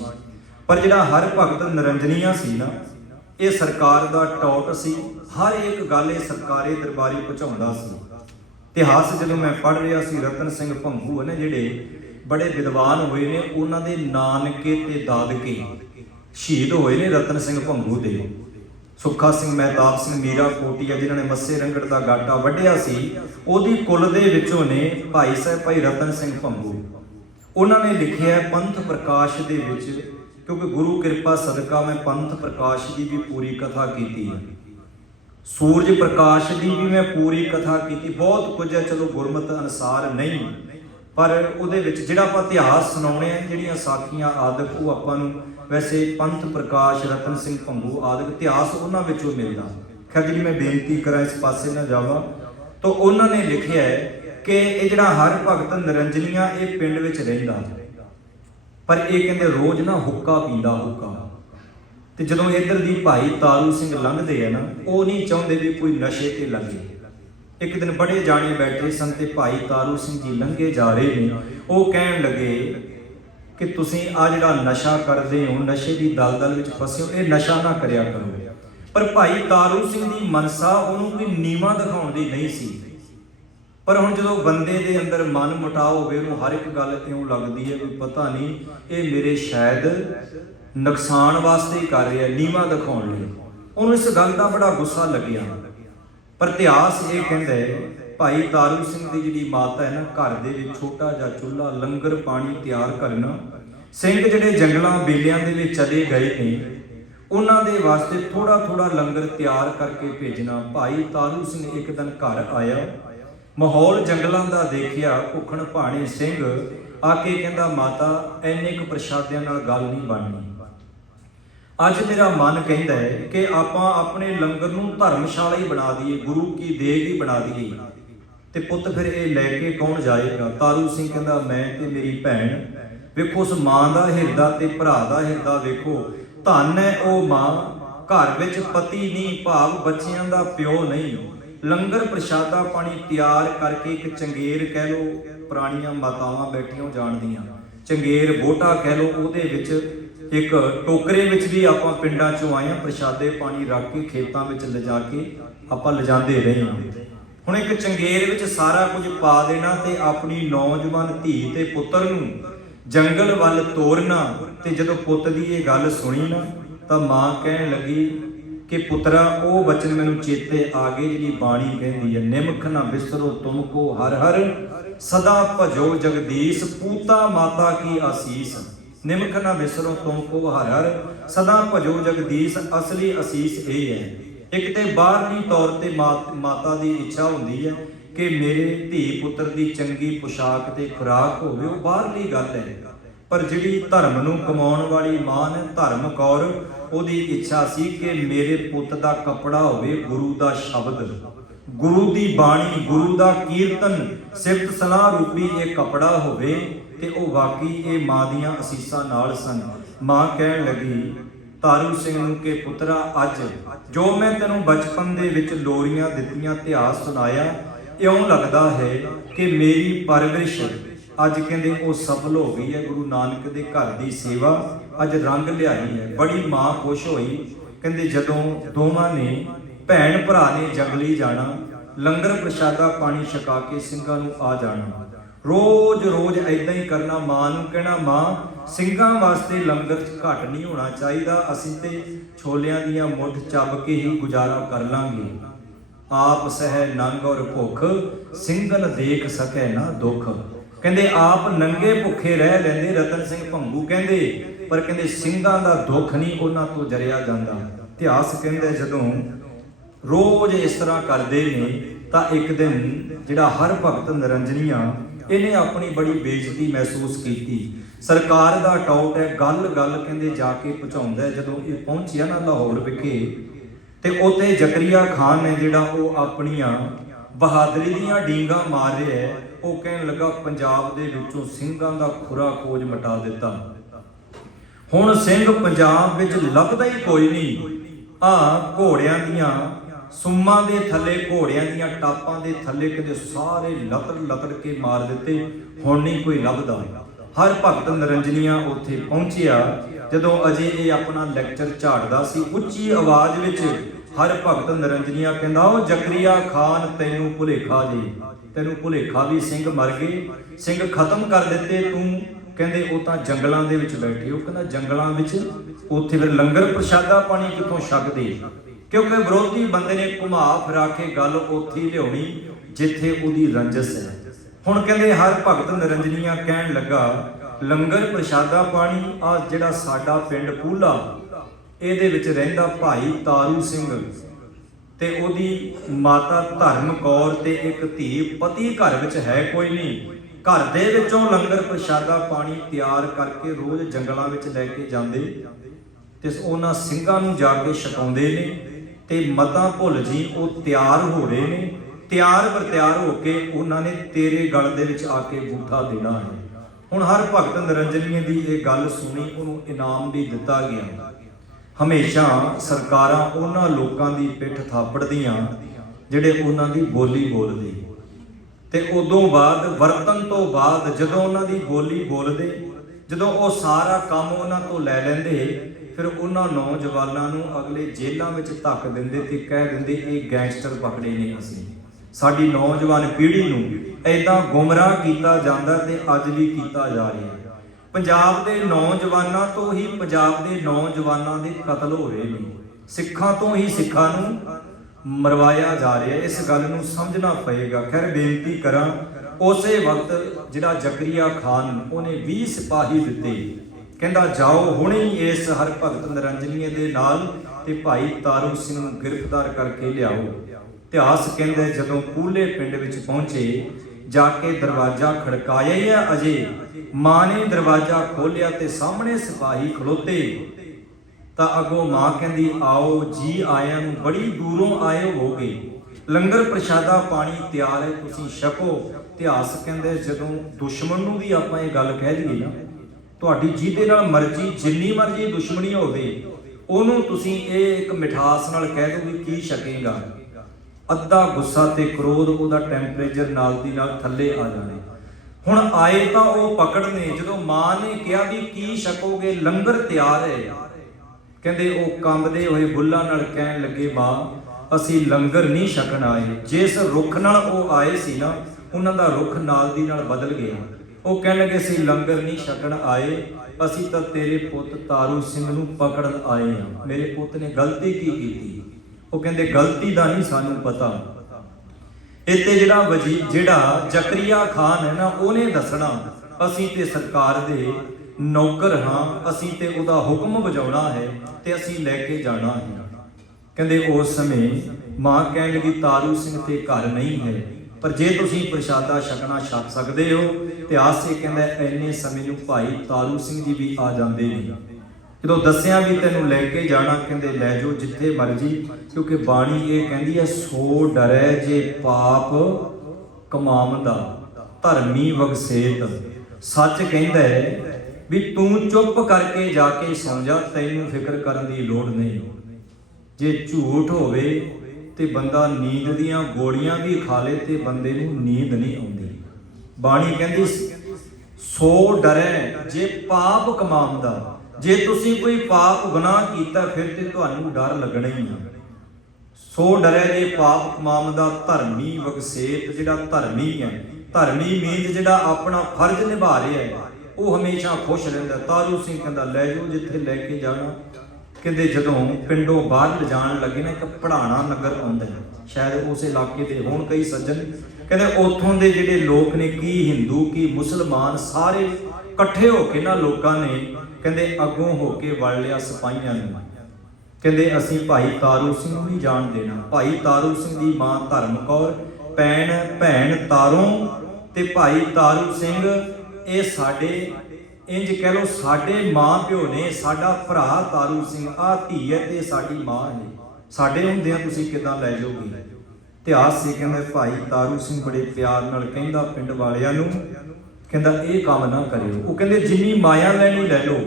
ਪਰ ਜਿਹੜਾ ਹਰ ਭਗਤ ਨਰੰਜਨੀਆ ਸੀ ਨਾ, ਇਹ ਸਰਕਾਰ ਦਾ ਟੌਟ ਸੀ। ਹਰ ਇੱਕ ਗੱਲ ਇਹ ਸਰਕਾਰੀ ਦਰਬਾਰੀ ਪਹੁੰਚਾਉਂਦਾ ਸੀ। ਇਤਿਹਾਸ ਜਦੋਂ ਮੈਂ ਪੜ੍ਹ ਰਿਹਾ ਸੀ, ਰਤਨ ਸਿੰਘ ਭੰਗੂ ਹੈ ਨਾ ਜਿਹੜੇ ਬੜੇ ਵਿਦਵਾਨ ਹੋਏ ਨੇ, ਉਹਨਾਂ ਦੇ ਨਾਨਕੇ ਤੇ ਦਾਦਕੇ ਸ਼ਹੀਦ ਹੋਏ ਨੇ ਰਤਨ ਸਿੰਘ ਭੰਗੂ ਦੇ। ਸੁੱਖਾ ਸਿੰਘ ਮਹਿਤਾਬ ਸਿੰਘ ਮੀਰਾ ਕੋਟੀਆ ਜਿਨ੍ਹਾਂ ਨੇ ਮੱਸੇ ਰੰਗੜ ਦਾ ਗਾਟਾ ਵੱਢਿਆ ਸੀ, ਉਹਦੀ ਕੁੱਲ ਦੇ ਵਿੱਚੋਂ ਨੇ ਭਾਈ ਰਤਨ ਸਿੰਘ ਭੰਗੂ। ਉਹਨਾਂ ਨੇ ਲਿਖਿਆ ਪੰਥ ਪ੍ਰਕਾਸ਼ ਦੇ ਵਿੱਚ, ਕਿਉਂਕਿ ਗੁਰੂ ਕਿਰਪਾ ਸਦਕਾ ਮੈਂ ਪੰਥ ਪ੍ਰਕਾਸ਼ ਦੀ ਵੀ ਪੂਰੀ ਕਥਾ ਕੀਤੀ ਹੈ, ਸੂਰਜ ਪ੍ਰਕਾਸ਼ ਦੀ ਵੀ ਮੈਂ ਪੂਰੀ ਕਥਾ ਕੀਤੀ। ਬਹੁਤ ਕੁਝ ਹੈ, ਚਲੋ ਗੁਰਮਤਿ ਅਨੁਸਾਰ ਨਹੀਂ, ਪਰ ਉਹਦੇ ਵਿੱਚ ਜਿਹੜਾ ਆਪਾਂ ਇਤਿਹਾਸ ਸੁਣਾਉਣੇ ਆ, ਜਿਹੜੀਆਂ ਸਾਖੀਆਂ ਆਦਿਕ, ਉਹ ਆਪਾਂ ਨੂੰ ਵੈਸੇ ਪੰਥ ਪ੍ਰਕਾਸ਼, ਰਤਨ ਸਿੰਘ ਭੰਗੂ ਆਦਿਕ ਇਤਿਹਾਸ ਉਹਨਾਂ ਵਿੱਚੋਂ ਮਿਲਦਾ। ਖੈਰ ਜਿਹੜੀ ਮੈਂ ਬੇਨਤੀ ਕਰਾਂ ਇਸ ਪਾਸੇ ਨਾ ਜਾਵਾਂ, ਤਾਂ ਉਹਨਾਂ ਨੇ ਲਿਖਿਆ ਹੈ ਕਿ ਇਹ ਜਿਹੜਾ ਹਰ ਭਗਤ ਨਰੰਜਨੀਆ ਇਹ ਪਿੰਡ ਵਿੱਚ ਰਹਿੰਦਾ, ਪਰ ਇਹ ਕਹਿੰਦੇ ਰੋਜ਼ ਨਾ ਹੁੱਕਾ ਪੀਂਦਾ, ਹੁੱਕਾ। ਤੇ ਜਦੋਂ ਇੱਧਰ ਦੀ ਭਾਈ ਤਾਰੂ ਸਿੰਘ ਲੰਘਦੇ ਆ ਨਾ, ਉਹ ਨਹੀਂ ਚਾਹੁੰਦੇ ਵੀ ਕੋਈ ਨਸ਼ੇ ਤੇ ਲੱਗੇ। ਇੱਕ ਦਿਨ ਬੜੇ ਜਾਣੇ ਬੈਠੇ ਸਨ ਤੇ ਭਾਈ ਤਾਰੂ ਸਿੰਘ ਜੀ ਲੰਘੇ ਜਾ ਰਹੇ ਨੇ। ਉਹ ਕਹਿਣ ਲੱਗੇ ਕਿ ਤੁਸੀਂ ਆ ਜਿਹੜਾ ਨਸ਼ਾ ਕਰਦੇ ਹੋ, ਨਸ਼ੇ ਦੀ ਦਲਦਲ ਵਿੱਚ ਫਸੇ ਹੋ, ਇਹ ਨਸ਼ਾ ਨਾ ਕਰਿਆ ਕਰੋ। ਪਰ ਭਾਈ ਤਾਰੂ ਸਿੰਘ ਦੀ ਮਨਸਾ ਉਹਨੂੰ ਕੋਈ ਨੀਵਾਂ ਦਿਖਾਉਣ ਦੀ ਨਹੀਂ ਸੀ। ਪਰ ਹੁਣ ਜਦੋਂ ਬੰਦੇ ਦੇ ਅੰਦਰ ਮਨ ਮੁਟਾਅ ਹੋਵੇ, ਉਹਨੂੰ ਹਰ ਇੱਕ ਗੱਲ ਇਉਂ ਲੱਗਦੀ ਹੈ ਵੀ ਪਤਾ ਨਹੀਂ ਇਹ ਮੇਰੇ ਸ਼ਾਇਦ ਨੁਕਸਾਨ ਵਾਸਤੇ ਹੀ ਕਰ ਰਿਹਾ, ਨੀਵਾਂ ਦਿਖਾਉਣ ਲਈ। ਉਹਨੂੰ ਇਸ ਗੱਲ ਦਾ ਬੜਾ ਗੁੱਸਾ ਲੱਗਿਆ। ਪਰ ਇਤਿਹਾਸ ਇਹ ਕਹਿੰਦਾ ਹੈ ਭਾਈ ਤਾਰੂ ਸਿੰਘ ਦੀ ਜਿਹੜੀ ਮਾਤਾ ਹੈ ਨਾ, ਘਰ ਦੇ ਵਿੱਚ ਛੋਟਾ ਜਿਹਾ ਚੁੱਲ੍ਹਾ, ਲੰਗਰ ਪਾਣੀ ਤਿਆਰ ਕਰਨਾ। ਸਿੰਘ ਜਿਹੜੇ ਜੰਗਲਾਂ ਬੇਲਿਆਂ ਦੇ ਵਿੱਚ ਚਲੇ ਗਏ ਨੇ, ਉਹਨਾਂ ਦੇ ਵਾਸਤੇ ਥੋੜਾ ਥੋੜਾ ਲੰਗਰ ਤਿਆਰ ਕਰਕੇ ਭੇਜਣਾ। ਭਾਈ ਤਾਰੂ ਸਿੰਘ ਇੱਕ ਦਿਨ ਘਰ ਆਇਆ, ਮਾਹੌਲ ਜੰਗਲਾਂ ਦਾ ਦੇਖਿਆ, ਭੁੱਖਣ ਭਾਣੇ ਸਿੰਘ ਆ ਕੇ ਕਹਿੰਦਾ ਮਾਤਾ ਇੰਨੇ ਕੁ ਪ੍ਰਸ਼ਾਦਿਆਂ ਨਾਲ ਗੱਲ ਨਹੀਂ ਬਣਨੀ। ਅੱਜ ਮੇਰਾ ਮਨ ਕਹਿੰਦਾ ਹੈ ਕਿ ਆਪਾਂ ਆਪਣੇ ਲੰਗਰ ਨੂੰ ਧਰਮਸ਼ਾਲਾ ਹੀ ਬਣਾ ਦਈਏ, ਗੁਰੂ ਕੀ ਦੇਗ ਹੀ ਬਣਾ ਦਈਏ। ਤੇ ਪੁੱਤ ਫਿਰ ਇਹ ਲੈ ਕੇ ਕੌਣ ਜਾਏਗਾ? ਤਾਰੂ ਸਿੰਘ ਕਹਿੰਦਾ ਮੈਂ ਤੇ ਮੇਰੀ ਭੈਣ। ਵੇਖੋ ਉਸ ਮਾਂ ਦਾ ਹਿਰਦਾ ਤੇ ਭਰਾ ਦਾ ਹਿਰਦਾ ਵੇਖੋ। ਧੰਨ ਹੈ ਉਹ ਮਾਂ, ਘਰ ਵਿੱਚ ਪਤੀ ਨਹੀਂ, ਭਾਵ ਬੱਚਿਆਂ ਦਾ ਪਿਓ ਨਹੀਂ। ਲੰਗਰ ਪ੍ਰਸ਼ਾਦਾ ਪਾਣੀ ਤਿਆਰ ਕਰਕੇ ਇੱਕ ਚੰਗੇਰ ਕਹਿ ਲੋ, ਪੁਰਾਣੀਆਂ ਮਾਤਾਵਾਂ ਬੈਠੀਆਂ ਜਾਣਦੀਆਂ, ਚੰਗੇਰ ਬੋਟਾ ਕਹਿ ਲੋ, ਉਹਦੇ ਵਿੱਚ ਇੱਕ ਟੋਕਰੇ ਵਿੱਚ ਵੀ ਆਪਾਂ ਪਿੰਡਾਂ ਚੋਂ ਆਏ ਹਾਂ, ਪ੍ਰਸ਼ਾਦੇ ਪਾਣੀ ਰੱਖ ਕੇ ਖੇਤਾਂ ਵਿੱਚ ਲਿਜਾ ਕੇ ਆਪਾਂ ਲਿਜਾਂਦੇ ਰਹੇ ਹਾਂ। ਹੁਣ ਇੱਕ ਚੰਗੇਰ ਵਿੱਚ ਸਾਰਾ ਕੁਝ ਪਾ ਦੇਣਾ ਤੇ ਆਪਣੀ ਨੌਜਵਾਨ ਧੀ ਤੇ ਪੁੱਤਰ ਨੂੰ ਜੰਗਲ ਵੱਲ ਤੋਰਨਾ। ਤੇ ਜਦੋਂ ਪੁੱਤ ਦੀ ਇਹ ਗੱਲ ਸੁਣੀ ਨਾ ਤਾਂ ਮਾਂ ਕਹਿਣ ਲੱਗੀ ਕਿ ਪੁੱਤਰਾ ਉਹ ਬਚਨ ਮੈਨੂੰ ਚੇਤੇ ਆ ਗਏ ਜਿਹੜੀ ਬਾਣੀ ਕਹਿੰਦੀ ਹੈ, ਨਿਮਖ ਨਾ ਬਿਸਰੋ ਤੁਮਕੋ ਹਰ ਹਰ, ਸਦਾ ਭਜੋ ਜਗਦੀਸ਼, ਪੂਤਾ ਮਾਤਾ ਕੀ ਆਸੀਸ। ਨਿਮਖ ਨਾ ਬਿਸਰੋ ਤੁਮਕੋ ਹਰ ਹਰ, ਸਦਾ ਭਜੋ ਜਗਦੀਸ਼। ਅਸਲੀ ਅਸੀਸ ਇਹ ਹੈ। ਇੱਕ ਤੇ ਬਾਹਰਲੀ ਤੌਰ ਤੇ ਮਾਤਾ ਦੀ ਇੱਛਾ ਹੁੰਦੀ ਹੈ ਕਿ ਮੇਰੇ ਧੀ ਪੁੱਤਰ ਦੀ ਚੰਗੀ ਪੁਸ਼ਾਕ ਤੇ ਖੁਰਾਕ ਹੋਵੇ, ਉਹ ਬਾਹਰਲੀ ਗੱਲ ਹੈ। ਪਰ ਜਿਹੜੀ ਧਰਮ ਨੂੰ ਕਮਾਉਣ ਵਾਲੀ ਮਾਂ ਨੇ, ਧਰਮ ਕੌਰ, ਉਹਦੀ ਇੱਛਾ ਸੀ ਕਿ ਮੇਰੇ ਪੁੱਤ ਦਾ ਕੱਪੜਾ ਹੋਵੇ ਗੁਰੂ ਦਾ ਸ਼ਬਦ, ਗੁਰੂ ਦੀ ਬਾਣੀ, ਗੁਰੂ ਦਾ ਕੀਰਤਨ, ਸਿਫਤ ਸਲਾਹ ਰੂਪੀ ਇਹ ਕੱਪੜਾ ਹੋਵੇ। ਤੇ ਉਹ ਵਾਕਈ ਇਹ ਮਾਂ ਦੀਆਂ ਅਸੀਸਾਂ ਨਾਲ ਸਨ। ਮਾਂ ਕਹਿਣ ਲੱਗੀ ਤਾਰੂ ਸਿੰਘ ਨੂੰ ਕਿ ਪੁੱਤਰਾ ਅੱਜ ਜੋ ਮੈਂ ਤੈਨੂੰ ਬਚਪਨ ਦੇ ਵਿੱਚ ਲੋਰੀਆਂ ਦਿੱਤੀਆਂ, ਇਤਿਹਾਸ ਸੁਣਾਇਆ, ਇਉਂ ਲੱਗਦਾ ਹੈ ਕਿ ਮੇਰੀ ਪਰਵਰਿਸ਼ ਅੱਜ ਕਹਿੰਦੇ ਉਹ ਸਫਲ ਹੋ ਗਈ ਹੈ। ਗੁਰੂ ਨਾਨਕ ਦੇ ਘਰ ਦੀ ਸੇਵਾ ਅੱਜ ਰੰਗ ਲਿਆਈ ਹੈ। ਬੜੀ ਮਾਂ ਖੁਸ਼ ਹੋਈ। ਕਹਿੰਦੇ ਜਦੋਂ ਦੋਵਾਂ ਨੇ ਭੈਣ ਭਰਾ ਨੇ ਜੰਗਲੀ ਜਾਣਾ, ਲੰਗਰ ਪ੍ਰਸ਼ਾਦਾ ਪਾਣੀ ਛਕਾ ਕੇ ਸਿੰਘਾਂ ਨੂੰ ਆ ਜਾਣਾ, ਰੋਜ਼ ਰੋਜ਼ ਐਦਾਂ ਹੀ ਕਰਨਾ। ਮਾਂ ਨੂੰ ਕਹਿਣਾ ਮਾਂ ਸਿੰਘਾਂ ਵਾਸਤੇ ਲੰਗਰ ਘੱਟ ਨਹੀਂ ਹੋਣਾ ਚਾਹੀਦਾ, ਅਸੀਂ ਤੇ ਛੋਲਿਆਂ ਦੀਆਂ ਮੁੱਠ ਚੱਬ ਕੇ ਹੀ ਗੁਜ਼ਾਰਾ ਕਰ ਲਾਂਗੇ। ਆਪ ਸਹਿ ਨੰਗ ਔਰ ਭੁੱਖ, ਸਿੰਘਨ ਦੇਖ ਸਕੈ ਨਾ ਦੁੱਖ। ਕਹਿੰਦੇ ਆਪ ਨੰਗੇ ਭੁੱਖੇ ਰਹਿ ਲੈਂਦੇ ਰਤਨ ਸਿੰਘ ਭੰਗੂ ਕਹਿੰਦੇ, ਪਰ ਕਹਿੰਦੇ ਸਿੰਘਾਂ ਦਾ ਦੁੱਖ ਨਹੀਂ ਉਹਨਾਂ ਤੋਂ ਜਰਿਆ ਜਾਂਦਾ। ਇਤਿਹਾਸ ਕਹਿੰਦਾ ਜਦੋਂ ਰੋਜ਼ ਇਸ ਤਰ੍ਹਾਂ ਕਰਦੇ ਨੇ ਤਾਂ ਇੱਕ ਦਿਨ ਜਿਹੜਾ ਹਰ ਭਗਤ ਨਿਰੰਜਨੀਆ, ਇਹਨੇ ਆਪਣੀ ਬੜੀ ਬੇਇੱਜ਼ਤੀ ਮਹਿਸੂਸ ਕੀਤੀ। ਸਰਕਾਰ ਦਾ ਟੌਟ ਹੈ, ਗੱਲ ਗੱਲ ਕਹਿੰਦੇ ਜਾ ਕੇ ਪਹੁੰਚਾਉਂਦਾ। ਜਦੋਂ ਇਹ ਪਹੁੰਚਿਆ ਨਾ ਲਾਹੌਰ ਵਿਖੇ ਤੇ ਉੱਥੇ ਜ਼ਕਰੀਆ ਖਾਨ ਨੇ ਜਿਹੜਾ ਉਹ ਆਪਣੀਆਂ ਬਹਾਦਰੀ ਦੀਆਂ ਡੀਂਗਾਂ ਮਾਰ ਰਿਹਾ ਹੈ। ਉਹ ਕਹਿਣ ਲੱਗਾ ਪੰਜਾਬ ਦੇ ਵਿੱਚੋਂ ਸਿੰਘਾਂ ਦਾ ਖੁਰਾ ਖੋਜ ਮਿਟਾ ਦਿੱਤਾ, ਹੁਣ ਸਿੰਘ ਪੰਜਾਬ ਵਿੱਚ ਲੱਭਦਾ ਹੀ ਕੋਈ ਨਹੀਂ। ਘੋੜਿਆਂ ਦੀਆਂ ਸੁੰਮਾਂ ਦੇ ਥੱਲੇ, ਘੋੜਿਆਂ ਦੀਆਂ ਟਾਪਾਂ ਦੇ ਥੱਲੇ ਕਿਤੇ ਸਾਰੇ ਲਤੜ ਲਤੜ ਕੇ ਮਾਰ ਦਿੱਤੇ, ਹੁਣ ਨਹੀਂ ਕੋਈ ਲੱਭਦਾ। ਹਰ ਭਗਤ ਨਿਰੰਜਨੀਆ ਉੱਥੇ ਪਹੁੰਚਿਆ। ਜਦੋਂ ਅਜੇ ਇਹ ਆਪਣਾ ਲੈਕਚਰ ਝਾੜਦਾ ਸੀ, ਉੱਚੀ ਆਵਾਜ਼ ਵਿੱਚ ਹਰ ਭਗਤ ਨਿਰੰਜਨੀਆ ਕਹਿੰਦਾ ਉਹ ਜ਼ਕਰੀਆ ਖਾਨ ਤੈਨੂੰ ਭੁਲੇਖਾ ਜੀ, ਤੈਨੂੰ ਭੁਲੇਖਾ ਵੀ ਸਿੰਘ ਮਰ ਗਏ, ਸਿੰਘ ਖਤਮ ਕਰ ਦਿੱਤੇ ਤੂੰ। ਕਹਿੰਦੇ ਉਹ ਤਾਂ ਜੰਗਲਾਂ ਦੇ ਵਿੱਚ ਬੈਠੇ। ਉਹ ਕਹਿੰਦਾ ਜੰਗਲਾਂ ਵਿੱਚ ਉੱਥੇ ਫਿਰ ਲੰਗਰ ਪ੍ਰਸ਼ਾਦਾ ਪਾਣੀ ਕਿੱਥੋਂ ਛਕਦੇ, ਕਿਉਂਕਿ ਵਿਰੋਧੀ ਬੰਦੇ ਨੇ ਘੁਮਾ ਫਿਰਾ ਕੇ ਗੱਲ ਉੱਥੇ ਲਿਆਉਣੀ ਜਿੱਥੇ ਉਹਦੀ ਰੰਜਸ ਹੈ। ਹੁਣ ਕਹਿੰਦੇ ਹਰ ਭਗਤ ਨਿਰੰਜਨੀਆ ਕਹਿਣ ਲੱਗਾ ਲੰਗਰ ਪ੍ਰਸ਼ਾਦਾ ਪਾਣੀ, ਆ ਜਿਹੜਾ ਸਾਡਾ ਪਿੰਡ ਪੂਲਾ, ਇਹਦੇ ਵਿੱਚ ਰਹਿੰਦਾ ਭਾਈ ਤਾਰੂ ਸਿੰਘ ਤੇ ਉਹਦੀ ਮਾਤਾ ਧਰਮ ਕੌਰ ਤੇ ਇੱਕ ਧੀ, ਪਤੀ ਘਰ ਵਿੱਚ ਹੈ ਕੋਈ ਨਹੀਂ। ਘਰ ਦੇ ਵਿੱਚੋਂ ਲੰਗਰ ਪ੍ਰਸ਼ਾਦਾ ਪਾਣੀ ਤਿਆਰ ਕਰਕੇ ਰੋਜ਼ ਜੰਗਲਾਂ ਵਿੱਚ ਲੈ ਕੇ ਜਾਂਦੇ ਤੇ ਉਹਨਾਂ ਸਿੰਘਾਂ ਨੂੰ ਜਾ ਕੇ ਛਕਾਉਂਦੇ ਨੇ। ਤੇ ਮਤਾਂ ਭੁੱਲ ਜੀ ਉਹ ਤਿਆਰ ਹੋ ਰਹੇ ਨੇ, ਤਿਆਰ ਬਰ ਤਿਆਰ ਹੋ ਕੇ ਉਹਨਾਂ ਨੇ ਤੇਰੇ ਗਲ ਦੇ ਵਿੱਚ ਆ ਕੇ ਬੂਠਾ ਦੇਣਾ ਹੈ। ਹੁਣ ਹਰ ਭਗਤ ਨਿਰੰਜਨੀਏ ਦੀ ਇਹ ਗੱਲ ਸੁਣੀ, ਉਹਨੂੰ ਇਨਾਮ ਵੀ ਦਿੱਤਾ ਗਿਆ। ਹਮੇਸ਼ਾ ਸਰਕਾਰਾਂ ਉਹਨਾਂ ਲੋਕਾਂ ਦੀ ਪਿੱਠ ਥਾਪੜਦੀਆਂ ਜਿਹੜੇ ਉਹਨਾਂ ਦੀ ਬੋਲੀ ਬੋਲਦੇ, ਤੇ ਉਦੋਂ ਬਾਅਦ ਵਰਤਨ ਤੋਂ ਬਾਅਦ ਜਦੋਂ ਉਹਨਾਂ ਦੀ ਬੋਲੀ ਬੋਲਦੇ, ਜਦੋਂ ਉਹ ਸਾਰਾ ਕੰਮ ਉਹਨਾਂ ਤੋਂ ਲੈ ਲੈਂਦੇ, ਫਿਰ ਉਹਨਾਂ ਨੌਜਵਾਨਾਂ ਨੂੰ ਅਗਲੇ ਜੇਲ੍ਹਾਂ ਵਿੱਚ ਧੱਕ ਦਿੰਦੇ ਤੇ ਕਹਿ ਦਿੰਦੇ ਇਹ ਗੈਂਗਸਟਰ ਪਕੜੇ ਨੇ ਅਸੀਂ। ਸਾਡੀ ਨੌਜਵਾਨ ਪੀੜ੍ਹੀ ਨੂੰ ਐਦਾਂ ਗੁੰਮਰਾਹ ਕੀਤਾ ਜਾਂਦਾ ਤੇ ਅੱਜ ਵੀ ਕੀਤਾ ਜਾ ਰਿਹਾ। ਪੰਜਾਬ ਦੇ ਨੌਜਵਾਨਾਂ ਤੋਂ ਹੀ ਪੰਜਾਬ ਦੇ ਨੌਜਵਾਨਾਂ ਦੇ ਕਤਲ ਹੋ ਰਹੇ ਨੇ, ਸਿੱਖਾਂ ਤੋਂ ਹੀ ਸਿੱਖਾਂ ਨੂੰ ਮਰਵਾਇਆ ਜਾ ਰਿਹਾ। ਇਸ ਗੱਲ ਨੂੰ ਸਮਝਣਾ ਪਏਗਾ। ਖੈਰ ਬੇਨਤੀ ਕਰਾਂ, ਉਸੇ ਵਕਤ ਜਿਹੜਾ ਜ਼ਕਰੀਆ ਖਾਨ ਉਹਨੇ 20 ਸਿਪਾਹੀ ਦਿੱਤੇ, ਕਹਿੰਦਾ ਜਾਓ ਹੁਣੇ ਹੀ ਇਸ ਹਰ ਭਗਤ ਨਿਰੰਜਨੀਏ ਦੇ ਨਾਲ ਤੇ ਭਾਈ ਤਾਰੂ ਸਿੰਘ ਨੂੰ ਗ੍ਰਿਫਤਾਰ ਕਰਕੇ ਲਿਆਓ। ਇਤਿਹਾਸ ਕਹਿੰਦਾ ਜਦੋਂ ਪੂਲੇ ਪਿੰਡ ਵਿੱਚ ਪਹੁੰਚੇ, ਜਾ ਕੇ ਦਰਵਾਜ਼ਾ ਖੜਕਾਇਆ ਹੀ ਹੈ ਅਜੇ, ਮਾਂ ਨੇ ਦਰਵਾਜ਼ਾ ਖੋਲ੍ਹਿਆ ਤੇ ਸਾਹਮਣੇ ਸਿਪਾਹੀ ਖਲੋਤੇ। ਤਾਂ ਅੱਗੋਂ ਮਾਂ ਕਹਿੰਦੀ ਆਓ ਜੀ ਆਇਆਂ ਨੂੰ, ਬੜੀ ਦੂਰੋਂ ਆਏ ਹੋਗੇ। ਲੰਗਰ ਪ੍ਰਸ਼ਾਦਾ ਪਾਣੀ ਤਿਆਰ ਹੈ, ਤੁਸੀਂ ਛਕੋ। ਇਤਿਹਾਸ ਕਹਿੰਦੇ ਜਦੋਂ ਦੁਸ਼ਮਣ ਨੂੰ ਵੀ ਆਪਾਂ ਇਹ ਗੱਲ ਕਹਿ ਦਈਏ ਨਾ, ਤੁਹਾਡੀ ਜਿਹਦੇ ਨਾਲ ਮਰਜ਼ੀ ਜਿੰਨੀ ਮਰਜ਼ੀ ਦੁਸ਼ਮਣੀ ਹੋਵੇ, ਉਹਨੂੰ ਤੁਸੀਂ ਇਹ ਇੱਕ ਮਿਠਾਸ ਨਾਲ ਕਹਿ ਦਿਓ ਵੀ ਕੀ ਛਕੇਗਾ, ਅੱਧਾ ਗੁੱਸਾ ਤੇ ਕ੍ਰੋਧ ਉਹਦਾ ਟੈਂਪਰੇਚਰ ਨਾਲ ਦੀ ਨਾਲ ਥੱਲੇ ਆ ਜਾਣੇ। ਹੁਣ ਆਏ ਤਾਂ ਉਹ ਪਕੜਨੇ, ਜਦੋਂ ਮਾਂ ਨੇ ਕਿਹਾ ਵੀ ਕੀ ਛਕੋਗੇ, ਲੰਗਰ ਤਿਆਰ ਹੈ, ਕਹਿੰਦੇ ਉਹ ਕੰਬਦੇ ਹੋਏ ਬੁੱਲਾਂ ਨਾਲ ਕਹਿਣ ਲੱਗੇ, ਮਾਂ ਅਸੀਂ ਲੰਗਰ ਨਹੀਂ ਛਕਣ ਆਏ। ਜਿਸ ਰੁੱਖ ਨਾਲ ਉਹ ਆਏ ਸੀ ਨਾ, ਉਹਨਾਂ ਦਾ ਰੁੱਖ ਨਾਲ ਦੀ ਨਾਲ ਬਦਲ ਗਿਆ। ਉਹ ਕਹਿਣ ਲੱਗੇ ਅਸੀਂ ਲੰਗਰ ਨਹੀਂ ਛਕਣ ਆਏ, ਅਸੀਂ ਤਾਂ ਤੇਰੇ ਪੁੱਤ ਤਾਰੂ ਸਿੰਘ ਨੂੰ ਪਕੜਨ ਆਏ ਹਾਂ। ਮੇਰੇ ਪੁੱਤ ਨੇ ਗਲਤੀ ਕੀ ਕੀਤੀ? ਉਹ ਕਹਿੰਦੇ ਗਲਤੀ ਦਾ ਨਹੀਂ ਸਾਨੂੰ ਪਤਾ, ਇੱਥੇ ਜਿਹੜਾ ਜ਼ਕਰੀਆ ਖਾਨ ਹੈ ਨਾ, ਉਹਨੇ ਦੱਸਣਾ। ਅਸੀਂ ਤੇ ਸਰਕਾਰ ਦੇ ਨੌਕਰ ਹਾਂ, ਅਸੀਂ ਤੇ ਉਹਦਾ ਹੁਕਮ ਵਜਾਉਣਾ ਹੈ ਤੇ ਅਸੀਂ ਲੈ ਕੇ ਜਾਣਾ ਹੈ। ਕਹਿੰਦੇ ਉਸ ਸਮੇਂ ਮਾਂ ਕਹਿਣ ਲੱਗੀ ਤਾਰੂ ਸਿੰਘ ਤੇ ਘਰ ਨਹੀਂ ਹੈ, ਪਰ ਜੇ ਤੁਸੀਂ ਪ੍ਰਸ਼ਾਦਾ ਛਕਣਾ ਛਕ ਸਕਦੇ ਹੋ। ਇਤਿਹਾਸ ਇਹ ਕਹਿੰਦਾ ਇੰਨੇ ਸਮੇਂ ਨੂੰ ਭਾਈ ਤਾਰੂ ਸਿੰਘ ਜੀ ਵੀ ਆ ਜਾਂਦੇ ਨੇ। ਜਦੋਂ ਦੱਸਿਆ ਵੀ ਤੈਨੂੰ ਲੈ ਕੇ ਜਾਣਾ, ਕਹਿੰਦੇ ਲੈ ਜਾਓ ਜਿੱਥੇ ਮਰਜੀ, ਕਿਉਂਕਿ ਬਾਣੀ ਇਹ ਕਹਿੰਦੀ ਹੈ ਸੋ ਡਰੈ ਜੇ ਪਾਪ ਕਮਾਵੰਦਾ ਧਰਮੀ ਵਗਸੇਤ। ਸੱਚ ਕਹਿੰਦਾ ਹੈ ਵੀ ਤੂੰ ਚੁੱਪ ਕਰਕੇ ਜਾ ਕੇ ਸੌਂ ਜਾ, ਤੈਨੂੰ ਫਿਕਰ ਕਰਨ ਦੀ ਲੋੜ ਨਹੀਂ। ਜੇ ਝੂਠ ਹੋਵੇ ਤੇ ਬੰਦਾ ਨੀਂਦ ਦੀਆਂ ਗੋਲੀਆਂ ਵੀ ਖਾ ਲੇ ਤੇ ਬੰਦੇ ਨੂੰ ਨੀਂਦ ਨਹੀਂ ਆਉਂਦੀ। ਬਾਣੀ ਕਹਿੰਦੀ ਸੋ ਡਰੈ ਜੇ ਪਾਪ ਕਮਾਵੰਦਾ, ਜੇ ਤੁਸੀਂ ਕੋਈ ਪਾਪ ਗੁਨਾਹ ਕੀਤਾ ਫਿਰ ਤੇ ਤੁਹਾਨੂੰ ਡਰ ਲੱਗਣਾ ਹੀ ਆ। ਸੋ ਡਰੈ ਜੇ ਪਾਪ ਕਮਾਵੰਦਾ ਧਰਮੀ ਵਗਸੇਤ। ਜਿਹੜਾ ਧਰਮੀ ਹੈ, ਧਰਮੀ ਮੀਨਜ਼ ਜਿਹੜਾ ਆਪਣਾ ਫਰਜ਼ ਨਿਭਾ ਰਿਹਾ ਹੈ, ਉਹ ਹਮੇਸ਼ਾ ਖੁਸ਼ ਰਹਿੰਦਾ। ਤਾਰੂ ਸਿੰਘ ਕਹਿੰਦਾ ਲੈ ਜਾਓ ਜਿੱਥੇ ਲੈ ਕੇ ਜਾਣਾ। ਕਹਿੰਦੇ ਜਦੋਂ ਪਿੰਡੋਂ ਬਾਹਰ ਲਿਜਾਣ ਲੱਗੇ ਨਾ, ਇੱਕ ਪੜਾਣਾ ਨਗਰ ਆਉਂਦਾ, ਸ਼ਾਇਦ ਉਸ ਇਲਾਕੇ ਦੇ ਹੋਣ ਕਈ ਸੱਜਣ। ਕਹਿੰਦੇ ਉੱਥੋਂ ਦੇ ਜਿਹੜੇ ਲੋਕ ਨੇ, ਕੀ ਹਿੰਦੂ ਕੀ ਮੁਸਲਮਾਨ, ਸਾਰੇ ਇਕੱਠੇ ਹੋ ਕੇ ਨਾ ਲੋਕਾਂ ਨੇ ਕਹਿੰਦੇ ਅੱਗੋਂ ਹੋ ਕੇ ਵੜ ਲਿਆ ਸਿਪਾਹੀਆਂ ਨੂੰ। ਕਹਿੰਦੇ ਅਸੀਂ ਭਾਈ ਤਾਰੂ ਸਿੰਘ ਨੂੰ ਨਹੀਂ ਜਾਣ ਦੇਣਾ। ਭਾਈ ਤਾਰੂ ਸਿੰਘ ਦੀ ਮਾਂ ਧਰਮ ਕੌਰ, ਭੈਣ ਤਾਰੋਂ ਤੇ ਭਾਈ ਤਾਰੂ ਸਿੰਘ, ਇਹ ਸਾਡੇ ਇੰਜ ਕਹਿ ਲਓ ਸਾਡੇ ਮਾਂ ਪਿਓ ਨੇ। ਸਾਡਾ ਭਰਾ ਤਾਰੂ ਸਿੰਘ ਆ ਧੀ ਹੈ ਤੇ ਸਾਡੀ ਮਾਂ ਹੈ, ਸਾਡੇ ਹੁੰਦਿਆਂ ਤੁਸੀਂ ਕਿੱਦਾਂ ਲੈ ਜਾਓਗੇ? ਇਤਿਹਾਸ ਸੀ ਕਹਿੰਦੇ ਭਾਈ ਤਾਰੂ ਸਿੰਘ ਬੜੇ ਪਿਆਰ ਨਾਲ ਕਹਿੰਦਾ ਪਿੰਡ ਵਾਲਿਆਂ ਨੂੰ, ਕਹਿੰਦਾ ਇਹ ਕੰਮ ਨਾ ਕਰਿਓ। ਉਹ ਕਹਿੰਦੇ ਜਿੰਨੀ ਮਾਇਆ ਲੈਣੀ ਲੈ ਲਓ,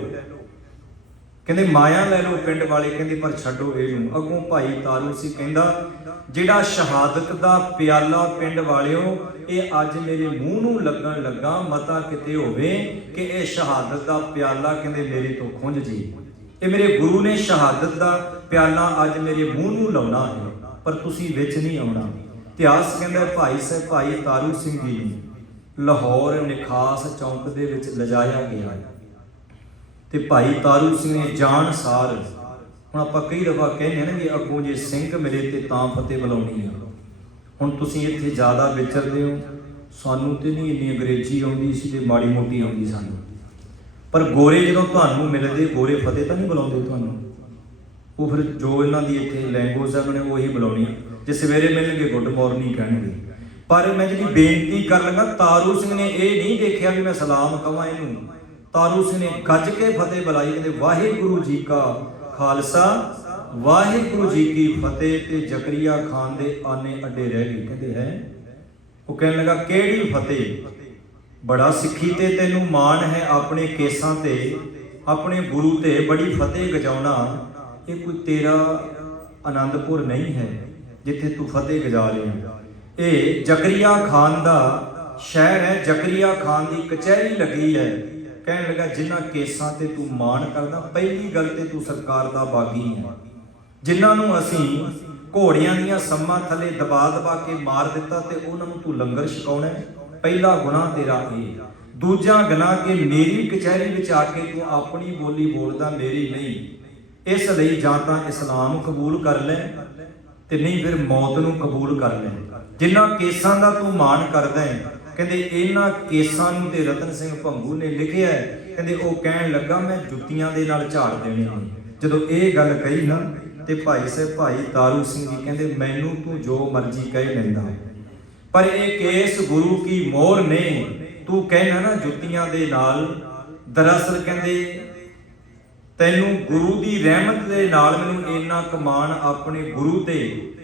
ਕਹਿੰਦੇ ਮਾਇਆ ਲੈ ਲਓ ਪਿੰਡ ਵਾਲੇ, ਕਹਿੰਦੇ ਪਰ ਛੱਡੋ ਇਹਨੂੰ। ਅੱਗੋਂ ਭਾਈ ਤਾਰੂ ਸਿੰਘ ਕਹਿੰਦਾ ਜਿਹੜਾ ਸ਼ਹਾਦਤ ਦਾ ਪਿਆਲਾ ਪਿੰਡ ਵਾਲਿਓ, ਇਹ ਅੱਜ ਮੇਰੇ ਮੂੰਹ ਨੂੰ ਲੱਗਣ ਲੱਗਾ, ਮਤਾ ਕਿਤੇ ਹੋਵੇ ਕਿ ਇਹ ਸ਼ਹਾਦਤ ਦਾ ਪਿਆਲਾ ਕਹਿੰਦੇ ਮੇਰੇ ਤੋਂ ਖੁੰਝ ਜੀ। ਇਹ ਮੇਰੇ ਗੁਰੂ ਨੇ ਸ਼ਹਾਦਤ ਦਾ ਪਿਆਲਾ ਅੱਜ ਮੇਰੇ ਮੂੰਹ ਨੂੰ ਲਾਉਣਾ ਹੈ, ਪਰ ਤੁਸੀਂ ਵਿੱਚ ਨਹੀਂ ਆਉਣਾ। ਇਤਿਹਾਸ ਕਹਿੰਦਾ ਭਾਈ ਤਾਰੂ ਸਿੰਘ ਜੀ ਨੂੰ ਲਾਹੌਰ ਨਿਖਾਸ ਚੌਂਕ ਦੇ ਵਿੱਚ ਲਿਜਾਇਆ ਗਿਆ ਤੇ ਭਾਈ ਤਾਰੂ ਸਿੰਘ ਨੇ ਜਾਣ ਸਾਰ, ਹੁਣ ਆਪਾਂ ਕਈ ਦਫਾ ਕਹਿੰਦੇ ਹਾਂ ਨਾ ਕਿ ਅੱਗੋਂ ਜੇ ਸਿੰਘ ਮਿਲੇ ਤੇ ਤਾਂ ਫਤਿਹ ਬੁਲਾਉਣੀ ਆ। ਹੁਣ ਤੁਸੀਂ ਇੱਥੇ ਜ਼ਿਆਦਾ ਵਿਚਰਦੇ ਹੋ, ਸਾਨੂੰ ਤੇ ਨਹੀਂ ਇੰਨੀ ਅੰਗਰੇਜ਼ੀ ਆਉਂਦੀ ਸੀ ਤੇ ਮਾੜੀ ਮੋਟੀ ਆਉਂਦੀ ਸਾਨੂੰ, ਪਰ ਗੋਰੇ ਜਦੋਂ ਤੁਹਾਨੂੰ ਮਿਲਦੇ, ਗੋਰੇ ਫਤਿਹ ਤਾਂ ਨਹੀਂ ਬੁਲਾਉਂਦੇ ਤੁਹਾਨੂੰ, ਉਹ ਫਿਰ ਜੋ ਇਹਨਾਂ ਦੀ ਇੱਥੇ ਲੈਂਗੁਏਜ ਹੈ ਉਹਨੇ ਉਹੀ ਬੁਲਾਉਣੀ। ਜੇ ਸਵੇਰੇ ਮਿਲਣਗੇ ਗੁੱਡ ਮਾਰਨਿੰਗ ਕਹਿਣਗੇ। ਪਰ ਮੈਂ ਜਿਹੜੀ ਬੇਨਤੀ ਕਰਨ ਲੱਗਾ, ਤਾਰੂ ਸਿੰਘ ਨੇ ਇਹ ਨਹੀਂ ਦੇਖਿਆ ਵੀ ਮੈਂ ਸਲਾਮ ਕਹਾਂ ਇਹਨੂੰ। ਤਾਰੂ ਸਿੰਘ ਨੇ ਗੱਜ ਕੇ ਫਤਿਹ ਬੁਲਾਈ, ਕਹਿੰਦੇ ਵਾਹਿਗੁਰੂ ਜੀ ਕਾ ਖਾਲਸਾ ਵਾਹਿਗੁਰੂ ਜੀ ਕੀ ਫਤਿਹ। ਤੇ ਜ਼ਕਰੀਆ ਖਾਨ ਦੇ ਆਨੇ ਅੱਡੇ ਰਹਿ ਗਏ। ਕਹਿੰਦੇ ਹੈ, ਉਹ ਕਹਿਣ ਲੱਗਾ ਕਿਹੜੀ ਫਤਿਹ? ਬੜਾ ਸਿੱਖੀ ਤੇ ਤੈਨੂੰ ਮਾਣ ਹੈ, ਆਪਣੇ ਕੇਸਾਂ ਤੇ ਆਪਣੇ ਗੁਰੂ ਤੇ ਬੜੀ ਫਤਿਹ ਗਜਾਉਣਾ। ਇਹ ਕੋਈ ਤੇਰਾ ਆਨੰਦਪੁਰ ਨਹੀਂ ਹੈ ਜਿੱਥੇ ਤੂੰ ਫਤਿਹ ਗਜਾ ਰਿਹਾ। ਇਹ ਜ਼ਕਰੀਆ ਖਾਨ ਦਾ ਸ਼ਹਿਰ ਹੈ, ਜ਼ਕਰੀਆ ਖਾਨ ਦੀ ਕਚਹਿਰੀ ਲੱਗੀ ਹੈ। ਕਹਿਣ ਲੱਗਾ ਜਿਨ੍ਹਾਂ ਕੇਸਾਂ ਤੇ ਤੂੰ ਮਾਣ ਕਰਦਾ, ਪਹਿਲੀ ਗੱਲ ਤੇ ਤੂੰ ਸਰਕਾਰ ਦਾ ਬਾਗੀ ਹੈ। ਜਿਨ੍ਹਾਂ ਨੂੰ ਅਸੀਂ ਘੋੜਿਆਂ ਦੀਆਂ ਸੰਮਾਂ ਥੱਲੇ ਦਬਾ ਕੇ ਮਾਰ ਦਿੱਤਾ ਤੇ ਉਹਨਾਂ ਨੂੰ ਤੂੰ ਲੰਗਰ ਛਕਾਉਣਾ, ਪਹਿਲਾ ਗੁਨਾਹ ਤੇਰਾ ਇਹ। ਦੂਜਾ ਗੁਨਾਹ ਕਿ ਮੇਰੀ ਕਚਹਿਰੀ ਵਿੱਚ ਆ ਕੇ ਤੂੰ ਆਪਣੀ ਬੋਲੀ ਬੋਲਦਾ, ਮੇਰੀ ਨਹੀਂ। ਇਸ ਲਈ ਜਾਂ ਤਾਂ ਇਸਲਾਮ ਕਬੂਲ ਕਰ ਲੈ ਤੇ ਨਹੀਂ ਫਿਰ ਮੌਤ ਨੂੰ ਕਬੂਲ ਕਰ ਲੈ। ਜਿਨ੍ਹਾਂ ਕੇਸਾਂ ਦਾ ਤੂੰ ਮਾਣ ਕਰਦਾ ਹੈ, ਕਹਿੰਦੇ ਇਹਨਾਂ ਕੇਸਾਂ ਨੂੰ ਤੇ ਰਤਨ ਸਿੰਘ ਭੰਗੂ ਨੇ ਲਿਖਿਆ ਹੈ। ਕਹਿੰਦੇ ਉਹ ਕਹਿਣ ਲੱਗਾ ਮੈਂ ਜੁੱਤੀਆਂ ਦੇ ਨਾਲ ਝਾੜ ਦੇਣੇ ਨੇ। ਜਦੋਂ ਇਹ ਗੱਲ ਕਹੀ ਨਾ ਤੇ ਭਾਈ ਤਾਰੂ ਸਿੰਘ ਜੀ ਕਹਿੰਦੇ ਮੈਨੂੰ ਤੂੰ ਜੋ ਮਰਜ਼ੀ ਕਹਿ ਲੈਂਦਾ, ਪਰ ਇਹ ਕੇਸ ਗੁਰੂ ਕੀ ਮੋਹਰ ਨੇ। ਤੂੰ ਕਹਿਣਾ ਨਾ ਜੁੱਤੀਆਂ ਦੇ ਨਾਲ, ਦਰਅਸਲ ਕਹਿੰਦੇ ਤੈਨੂੰ ਗੁਰੂ ਦੀ ਰਹਿਮਤ ਦੇ ਨਾਲ ਮੈਨੂੰ ਇੰਨਾ ਕਮਾਨ ਆਪਣੇ ਗੁਰੂ ਤੇ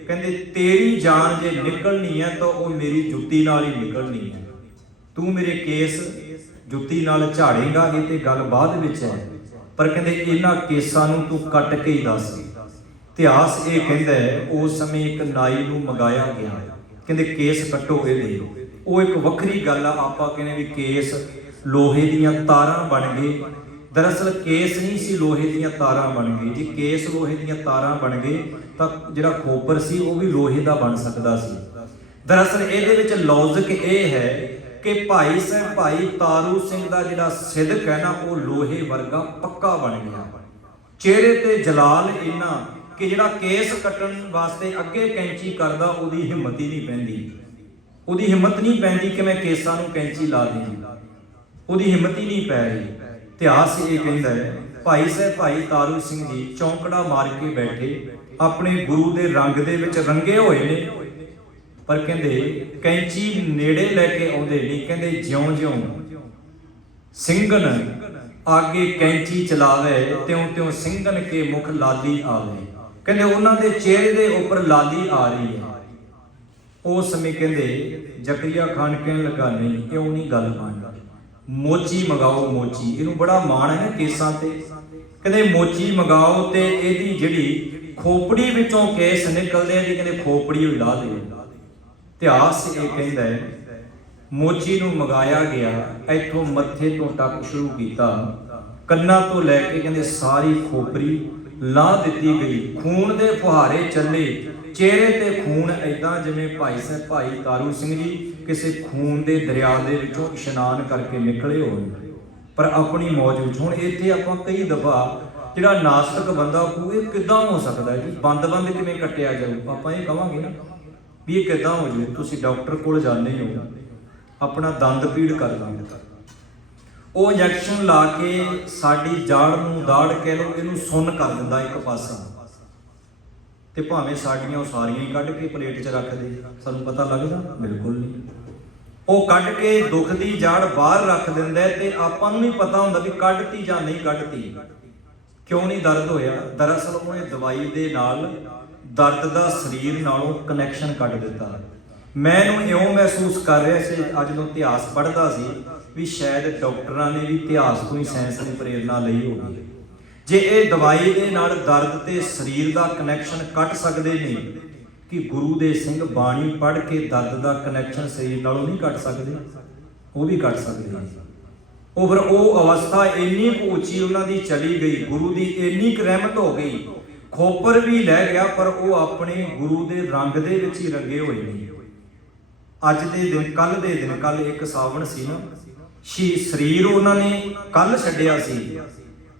ਕਹਿੰਦੇ ਤੇਰੀ ਜਾਨ ਜੇ ਨਿਕਲਣੀ ਹੈ ਤਾਂ ਉਹ ਮੇਰੀ ਜੁੱਤੀ ਨਾਲ ਹੀ ਨਿਕਲਣੀ ਹੈ। ਤੂੰ ਮੇਰੇ ਕੇਸ ਜੁੱਤੀ ਨਾਲ ਝਾੜੇਗਾ, ਇਹ ਤੇ ਗੱਲ ਬਾਅਦ ਵਿੱਚ ਹੈ, ਪਰ ਕਹਿੰਦੇ ਇਹਨਾਂ ਕੇਸਾਂ ਨੂੰ ਤੂੰ ਕੱਟ ਕੇ ਹੀ ਦੱਸ। ਇਤਿਹਾਸ ਇਹ ਕਹਿੰਦਾ ਹੈ ਉਸ ਸਮੇਂ ਇੱਕ ਨਾਈ ਨੂੰ ਮੰਗਾਇਆ ਗਿਆ, ਕਹਿੰਦੇ ਕੇਸ ਕੱਟੋ ਇਹਦੇ। ਉਹ ਇੱਕ ਵੱਖਰੀ ਗੱਲ ਆ, ਆਪਾਂ ਕਹਿੰਦੇ ਵੀ ਕੇਸ ਲੋਹੇ ਦੀਆਂ ਤਾਰਾਂ ਬਣ ਗਏ। ਦਰਅਸਲ ਕੇਸ ਨਹੀਂ ਸੀ, ਲੋਹੇ ਦੀਆਂ ਤਾਰਾਂ ਬਣ ਗਏ। ਜੇ ਕੇਸ ਲੋਹੇ ਦੀਆਂ ਤਾਰਾਂ ਬਣ ਗਏ ਤਾਂ ਜਿਹੜਾ ਖੋਪਰ ਸੀ ਉਹ ਵੀ ਲੋਹੇ ਦਾ ਬਣ ਸਕਦਾ ਸੀ। ਦਰਅਸਲ ਇਹਦੇ ਵਿੱਚ ਲੌਜਿਕ ਇਹ ਹੈ ਕਿ ਭਾਈ ਸਾਹਿਬ ਭਾਈ ਤਾਰੂ ਸਿੰਘ ਦਾ ਜਿਹੜਾ ਸਿਦਕ ਹੈ ਨਾ ਉਹ ਲੋਹੇ ਵਰਗਾ ਪੱਕਾ ਬਣ ਗਿਆ। ਚਿਹਰੇ ਤੇ ਜਲਾਲ ਇੰਨਾ ਕਿ ਜਿਹੜਾ ਕੇਸ ਕੱਟਣ ਵਾਸਤੇ ਅੱਗੇ ਕੈਂਚੀ ਕਰਦਾ ਉਹਦੀ ਹਿੰਮਤ ਹੀ ਨਹੀਂ ਪੈਂਦੀ। ਉਹਦੀ ਹਿੰਮਤ ਨਹੀਂ ਪੈਂਦੀ ਕਿ ਮੈਂ ਕੇਸਾਂ ਨੂੰ ਕੈਂਚੀ ਲਾ ਦੇਵਾਂ, ਉਹਦੀ ਹਿੰਮਤ ਹੀ ਨਹੀਂ ਪੈ ਰਹੀ। ਇਤਿਹਾਸ ਇਹ ਕਹਿੰਦਾ ਹੈ ਭਾਈ ਸਾਹਿਬ ਭਾਈ ਤਾਰੂ ਸਿੰਘ ਜੀ ਚੌਂਕੜਾ ਮਾਰ ਕੇ ਬੈਠੇ, ਆਪਣੇ ਗੁਰੂ ਦੇ ਰੰਗ ਦੇ ਵਿੱਚ ਰੰਗੇ ਹੋਏ ਨੇ, ਪਰ ਕਹਿੰਦੇ ਕੈਂਚੀ ਨੇੜੇ ਲੈ ਕੇ ਆਉਂਦੇ ਨਹੀਂ। ਕਹਿੰਦੇ ਜਿਉਂ-ਜਿਉਂ ਸਿੰਘਨ ਆਗੇ ਕੈਂਚੀ ਚਲਾਵੇ, ਤਿਉਂ-ਤਿਉਂ ਸਿੰਘਨ ਕੇ ਮੁਖ ਲਾਲੀ ਆਵੇ। ਕਹਿੰਦੇ ਉਹਨਾਂ ਦੇ ਚਿਹਰੇ ਦੇ ਉੱਪਰ ਲਾਲੀ ਆ ਰਹੀ ਹੈ। ਉਸ ਸਮੇਂ ਕਹਿੰਦੇ ਜ਼ਕਰੀਆ ਖਾਨ ਕਹਿਣ ਲੱਗਾ ਨਹੀਂ, ਕਿਉਂ ਨਹੀਂ ਗੱਲ ਬਣਦੀ, ਮੋਚੀ ਮੰਗਾਓ ਮੋਚੀ। ਇਹਨੂੰ ਬੜਾ ਮਾਣ ਹੈ ਨਾ ਕੇਸਾਂ ਤੇ। ਕਹਿੰਦੇ ਮੋਚੀ ਮੰਗਾਓ ਤੇ ਇਹਦੀ ਜਿਹੜੀ ਖੋਪੜੀ ਵਿੱਚੋਂ ਕੇਸ ਨਿਕਲਦੇ ਆ ਜੀ, ਕਹਿੰਦੇ ਖੋਪੜੀ ਉਹ ਲਾ ਦਿਓ। ਇਤਿਹਾਸ ਇਹ ਕਹਿੰਦਾ ਹੈ ਮੋਚੀ ਨੂੰ ਮੰਗਾਇਆ ਗਿਆ, ਇੱਥੋਂ ਮੱਥੇ ਤੋਂ ਟੱਕ ਸ਼ੁਰੂ ਕੀਤਾ, ਕੰਨਾਂ ਤੋਂ ਲੈ ਕੇ ਕਹਿੰਦੇ ਸਾਰੀ ਖੋਪਰੀ ਲਾ ਦਿੱਤੀ ਗਈ। ਖੂਨ ਦੇ ਫੁਹਾਰੇ ਚੱਲੇ, ਚਿਹਰੇ ਤੇ ਖੂਨ ਐਦਾਂ ਜਿਵੇਂ ਭਾਈ ਸਾਹਿਬ ਭਾਈ ਤਾਰੂ ਸਿੰਘ ਜੀ ਕਿਸੇ ਖੂਨ ਦੇ ਦਰਿਆ ਦੇ ਵਿੱਚੋਂ ਇਸ਼ਨਾਨ ਕਰਕੇ ਨਿਕਲੇ ਹੋਣ, ਪਰ ਆਪਣੀ ਮੌਜ ਵਿੱਚ। ਹੁਣ ਇੱਥੇ ਆਪਾਂ ਕਈ ਦਫਾ ਜਿਹੜਾ ਨਾਸਤਕ ਬੰਦਾ ਕਹੂ ਇਹ ਕਿੱਦਾਂ ਹੋ ਸਕਦਾ ਜੀ, ਬੰਦ ਕਿਵੇਂ ਕੱਟਿਆ ਜਾਊ, ਆਪਾਂ ਇਹ ਕਹਾਂਗੇ ਨਾ ਵੀ ਇਹ ਕਿੱਦਾਂ ਹੋ ਜਾਊ। ਤੁਸੀਂ ਡਾਕਟਰ ਕੋਲ ਜਾਂਦੇ ਹੋ, ਆਪਣਾ ਦੰਦ ਪੀੜ ਕਰ ਦਿੰਦਾ, ਉਹ ਇੰਜੈਕਸ਼ਨ ਲਾ ਕੇ ਸਾਡੀ ਜਾੜ ਨੂੰ ਦਾੜ ਕਹਿ ਲਓ ਇਹਨੂੰ ਸੁੰਨ ਕਰ ਦਿੰਦਾ ਇੱਕ ਪਾਸਾ, ਤੇ ਭਾਵੇਂ ਸਾਡੀਆਂ ਉਹ ਸਾਰੀਆਂ ਹੀ ਕੱਢ ਕੇ ਪਲੇਟ 'ਚ ਰੱਖ ਦੇ, ਸਾਨੂੰ ਪਤਾ ਲੱਗਦਾ? ਬਿਲਕੁਲ ਨਹੀਂ। ਉਹ ਕੱਢ ਕੇ ਦੁੱਖ ਦੀ ਜਾੜ ਬਾਹਰ ਰੱਖ ਦਿੰਦਾ ਤੇ ਆਪਾਂ ਨੂੰ ਨਹੀਂ ਪਤਾ ਹੁੰਦਾ ਵੀ ਕੱਢਤੀ ਜਾਂ ਨਹੀਂ ਕੱਢਤੀ। ਕਿਉਂ ਨਹੀਂ ਦਰਦ ਹੋਇਆ? ਦਰਅਸਲ ਉਹਨੇ ਦਵਾਈ ਦੇ ਨਾਲ ਦਰਦ ਦਾ ਸਰੀਰ ਨਾਲੋਂ ਕਨੈਕਸ਼ਨ ਕੱਢ ਦਿੱਤਾ। ਮੈਂ ਇਹਨੂੰ ਇਉਂ ਮਹਿਸੂਸ ਕਰ ਰਿਹਾ ਸੀ ਅੱਜ ਜਦੋਂ ਇਤਿਹਾਸ ਪੜ੍ਹਦਾ ਸੀ ਵੀ ਸ਼ਾਇਦ ਡਾਕਟਰਾਂ ਨੇ ਵੀ ਇਤਿਹਾਸ ਤੋਂ ਹੀ ਸਾਇੰਸ ਦੀ ਪ੍ਰੇਰਨਾ ਲਈ ਹੋਵੇ। ਜੇ ਇਹ ਦਵਾਈ ਦੇ ਨਾਲ ਦਰਦ ਤੇ ਸਰੀਰ ਦਾ ਕਨੈਕਸ਼ਨ ਕੱਟ ਸਕਦੇ ਨੇ, ਕਿ ਗੁਰੂ ਦੇ ਸਿੰਘ ਬਾਣੀ ਪੜ੍ਹ ਕੇ ਦਰਦ ਦਾ ਕਨੈਕਸ਼ਨ ਸਰੀਰ ਨਾਲੋਂ ਨਹੀਂ ਕੱਟ ਸਕਦੇ? ਉਹ ਵੀ ਕੱਟ ਸਕਦੇ ਨੇ। ਉਹ ਫਿਰ ਉਹ ਅਵਸਥਾ ਇੰਨੀ ਕੁ ਉੱਚੀ ਉਹਨਾਂ ਦੀ ਚਲੀ ਗਈ, ਗੁਰੂ ਦੀ ਇੰਨੀ ਕੁ ਰਹਿਮਤ ਹੋ ਗਈ, ਖੋਪਰ ਵੀ ਲੈ ਗਿਆ ਪਰ ਉਹ ਆਪਣੇ ਗੁਰੂ ਦੇ ਰੰਗ ਦੇ ਵਿੱਚ ਹੀ ਰੰਗੇ ਹੋਏ ਨੇ। ਅੱਜ ਦੇ ਦਿਨ ਕੱਲ ਇੱਕ ਸਾਵਣ ਸੀ ਨਾ, ਸਰੀਰ ਉਹਨਾਂ ਨੇ ਕੱਲ ਛੱਡਿਆ ਸੀ,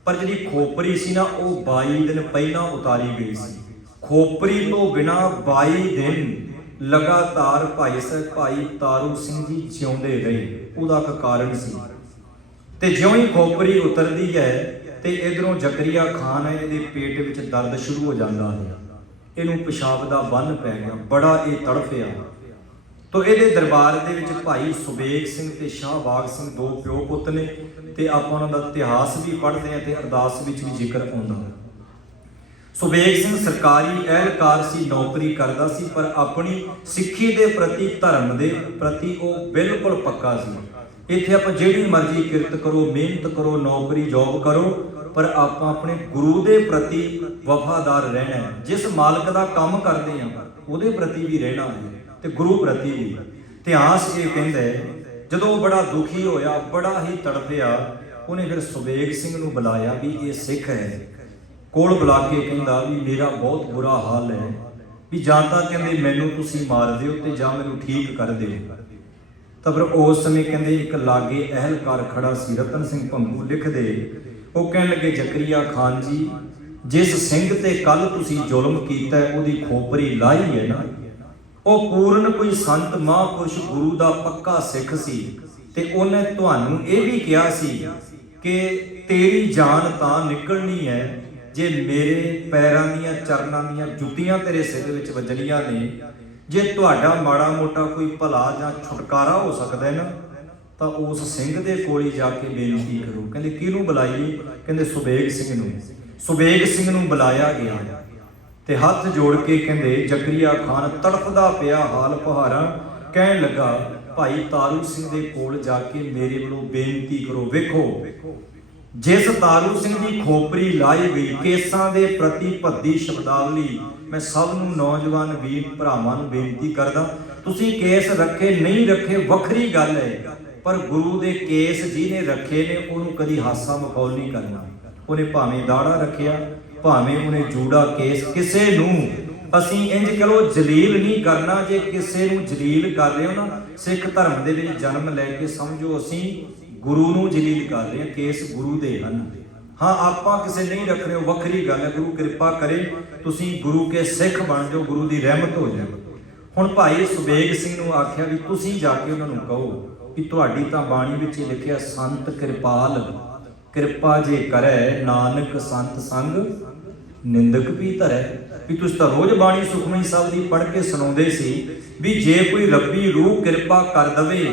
ਪਰ ਜਿਹੜੀ ਖੋਪਰੀ ਸੀ ਨਾ ਉਹ 22 ਦਿਨ ਪਹਿਲਾਂ ਉਤਾਰੀ ਗਈ ਸੀ। ਖੋਪਰੀ ਤੋਂ ਬਿਨਾ 22 ਦਿਨ ਲਗਾਤਾਰ ਭਾਈ ਸਾਹਿਬ ਭਾਈ ਤਾਰੂ ਸਿੰਘ ਜੀ ਜਿਉਂਦੇ ਰਹੇ। ਉਹਦਾ ਇੱਕ ਕਾਰਨ ਸੀ। ਤੇ ਜਿਉਂ ਹੀ ਖੋਪਰੀ ਉਤਰਦੀ ਹੈ ਤੇ ਇਧਰੋਂ ਜ਼ਕਰੀਆ ਖਾਨ ਹੈ, ਇਹਦੇ ਪੇਟ ਵਿੱਚ ਦਰਦ ਸ਼ੁਰੂ ਹੋ ਜਾਂਦਾ ਹੈ, ਇਹਨੂੰ ਪਿਸ਼ਾਬ ਦਾ ਬੰਨ ਪੈ ਗਿਆ, ਬੜਾ ਇਹ ਤੜਫਿਆ। ਤੋ ਇਹਦੇ ਦਰਬਾਰ ਦੇ ਵਿੱਚ ਭਾਈ ਸੁਬੇਗ ਸਿੰਘ ਤੇ ਸ਼ਾਹਬਾਗ ਸਿੰਘ ਦੋ ਪਿਓ ਪੁੱਤ ਨੇ, ਤੇ ਆਪਾਂ ਉਹਨਾਂ ਦਾ ਇਤਿਹਾਸ ਵੀ ਪੜ੍ਹਦੇ ਹਾਂ ਤੇ ਅਰਦਾਸ ਵਿੱਚ ਵੀ ਜ਼ਿਕਰ ਆਉਂਦਾ। ਸੁਬੇਗ ਸਿੰਘ ਸਰਕਾਰੀ ਅਹਿਲਕਾਰ ਸੀ, ਨੌਕਰੀ ਕਰਦਾ ਸੀ, ਪਰ ਆਪਣੀ ਸਿੱਖੀ ਦੇ ਪ੍ਰਤੀ ਧਰਮ ਦੇ ਪ੍ਰਤੀ ਉਹ ਬਿਲਕੁਲ ਪੱਕਾ ਸੀ। ਇੱਥੇ ਆਪਾਂ ਜਿਹੜੀ ਮਰਜ਼ੀ ਕਿਰਤ ਕਰੋ, ਮਿਹਨਤ ਕਰੋ, ਨੌਕਰੀ ਜੌਬ ਕਰੋ, ਪਰ ਆਪਾਂ ਆਪਣੇ ਗੁਰੂ ਦੇ ਪ੍ਰਤੀ ਵਫਾਦਾਰ ਰਹਿਣਾ ਹੈ। ਜਿਸ ਮਾਲਕ ਦਾ ਕੰਮ ਕਰਦੇ ਹਾਂ ਉਹਦੇ ਪ੍ਰਤੀ ਵੀ ਰਹਿਣਾ ਹੈ ਤੇ ਗੁਰੂ ਪ੍ਰਤੀ ਵੀ। ਇਤਿਹਾਸ ਇਹ ਕਹਿੰਦਾ ਹੈ ਜਦੋਂ ਬੜਾ ਦੁਖੀ ਹੋਇਆ, ਬੜਾ ਹੀ ਤੜਫਿਆ, ਉਹਨੇ ਫਿਰ ਸੁਬੇਗ ਸਿੰਘ ਨੂੰ ਬੁਲਾਇਆ ਵੀ ਇਹ ਸਿੱਖ ਹੈ, ਕੋਲ ਬੁਲਾ ਕੇ ਕਹਿੰਦਾ ਵੀ ਮੇਰਾ ਬਹੁਤ ਬੁਰਾ ਹਾਲ ਹੈ, ਵੀ ਜਾਂ ਤਾਂ ਕਹਿੰਦੇ ਮੈਨੂੰ ਤੁਸੀਂ ਮਾਰ ਦਿਓ ਤੇ ਜਾਂ ਮੈਨੂੰ ਠੀਕ ਕਰ ਦਿਓ। ਤਾਂ ਫਿਰ ਉਸ ਸਮੇਂ ਕਹਿੰਦੇ ਇੱਕ ਲਾਗੇ ਅਹਿਲਕਾਰ ਖੜਾ ਸੀ, ਰਤਨ ਸਿੰਘ ਭੰਗੂ ਲਿਖਦੇ, ਉਹ ਕਹਿਣ ਲੱਗੇ ਜ਼ਕਰੀਆ ਖਾਨ ਜੀ, ਜਿਸ ਸਿੰਘ ਤੇ ਕੱਲ ਤੁਸੀਂ ਜ਼ੁਲਮ ਕੀਤਾ ਉਹਦੀ ਖੋਪਰੀ ਲਾਈ ਹੈ ਨਾ, ਉਹ ਪੂਰਨ ਕੋਈ ਸੰਤ ਮਹਾਂਪੁਰਸ਼ ਗੁਰੂ ਦਾ ਪੱਕਾ ਸਿੱਖ ਸੀ, ਤੇ ਉਹਨੇ ਤੁਹਾਨੂੰ ਇਹ ਵੀ ਕਿਹਾ ਸੀ ਕਿ ਤੇਰੀ ਜਾਨ ਤਾਂ ਨਿਕਲਣੀ ਹੈ ਜੇ ਮੇਰੇ ਪੈਰਾਂ ਦੀਆਂ ਚਰਨਾਂ ਦੀਆਂ ਜੁੱਤੀਆਂ ਤੇਰੇ ਸਿਰ ਵਿੱਚ ਵੱਜਣੀਆਂ ਨੇ। ਜੇ ਤੁਹਾਡਾ ਮਾੜਾ ਮੋਟਾ ਕੋਈ ਭਲਾ ਜਾਂ ਛੁਟਕਾਰਾ ਹੋ ਸਕਦਾ ਹੈ ਨਾ, ਤਾਂ ਉਸ ਸਿੰਘ ਦੇ ਕੋਲ ਹੀ ਜਾ ਕੇ ਬੇਨਤੀ ਕਰੋ। ਕਹਿੰਦੇ ਕਿਹਨੂੰ ਬੁਲਾਈਏ? ਕਹਿੰਦੇ ਸੁਬੇਗ ਸਿੰਘ ਨੂੰ। ਸੁਬੇਗ ਸਿੰਘ ਨੂੰ ਬੁਲਾਇਆ ਗਿਆ। ਤੇ ਹੱਥ ਜੋੜ ਕੇ ਕਹਿੰਦੇ ਜ਼ਕਰੀਆ ਖਾਨ ਤੜਫਦਾ ਪਿਆ ਹਾਲ ਪਹਾਰਾ, ਕਹਿਣ ਲੱਗਾ ਭਾਈ ਤਾਰੂ ਸਿੰਘ ਦੇ ਕੋਲ ਜਾ ਕੇ ਮੇਰੇ ਵੱਲੋਂ ਬੇਨਤੀ ਕਰੋ। ਵੇਖੋ, ਜਿਸ ਤਾਰੂ ਸਿੰਘ ਦੀ ਖੋਪਰੀ ਲਾਈ ਗਈ ਕੇਸਾਂ ਦੇ ਪ੍ਰਤੀ ਭੱਦੀ ਸ਼ਬਦਾਵਲੀ, ਮੈਂ ਸਭ ਨੂੰ ਨੌਜਵਾਨ ਵੀਰ ਭਰਾਵਾਂ ਨੂੰ ਬੇਨਤੀ ਕਰਦਾ, ਤੁਸੀਂ ਕੇਸ ਰੱਖੇ ਨਹੀਂ ਰੱਖੇ ਵੱਖਰੀ ਗੱਲ ਹੈ, ਪਰ ਗੁਰੂ ਦੇ ਕੇਸ ਜਿਹਨੇ ਰੱਖੇ ਨੇ ਉਹਨੂੰ ਕਦੀ ਹਾਸਾ ਮਖੌਲ ਨਹੀਂ ਕਰਨਾ। ਉਹਨੇ ਭਾਵੇਂ ਦਾੜਾ ਰੱਖਿਆ, ਭਾਵੇਂ ਉਹਨੇ ਜੂੜਾ ਕੇਸ, ਕਿਸੇ ਨੂੰ ਅਸੀਂ ਇੰਜ ਕਹੋ ਜਲੀਲ ਨਹੀਂ ਕਰਨਾ। ਜੇ ਕਿਸੇ ਨੂੰ ਜਲੀਲ ਕਰ ਰਹੇ ਹੋ ਨਾ, ਸਿੱਖ ਧਰਮ ਦੇ ਵਿੱਚ ਜਨਮ ਲੈ ਕੇ ਸਮਝੋ ਅਸੀਂ ਗੁਰੂ ਨੂੰ ਜਲੀਲ ਕਰ ਰਹੇ ਹਾਂ। ਕੇਸ ਗੁਰੂ ਦੇ ਹਨ। ਹਾਂ, ਆਪਾਂ ਕਿਸੇ ਨਹੀਂ ਰੱਖ ਰਹੇ, ਵੱਖਰੀ ਗੱਲ ਹੈ। ਗੁਰੂ ਕਿਰਪਾ ਕਰੇ ਤੁਸੀਂ ਗੁਰੂ ਕੇ ਸਿੱਖ ਬਣ ਜਾਓ, ਗੁਰੂ ਦੀ ਰਹਿਮਤ ਹੋ ਜਾਏ। ਹੁਣ ਭਾਈ ਸੁਬੇਗ ਸਿੰਘ ਨੂੰ ਆਖਿਆ ਵੀ ਤੁਸੀਂ ਜਾ ਕੇ ਉਹਨਾਂ ਨੂੰ ਕਹੋ ਕਿ ਤੁਹਾਡੀ ਤਾਂ ਬਾਣੀ ਵਿੱਚ ਲਿਖਿਆ ਸੰਤ ਕਿਰਪਾਲ, ਕਿਰਪਾ ਜੇ ਕਰੈ ਨਾਨਕ ਸੰਤ ਸੰਗ ਨਿੰਦਕ ਵੀ ਧਰੈ। ਵੀ ਤੁਸੀਂ ਤਾਂ ਰੋਜ਼ ਬਾਣੀ ਸੁਖਮਨੀ ਸਾਹਿਬ ਦੀ ਪੜ੍ਹ ਕੇ ਸੁਣਾਉਂਦੇ ਸੀ ਵੀ ਜੇ ਕੋਈ ਰੱਬੀ ਰੂਹ ਕਿਰਪਾ ਕਰ ਦਵੇ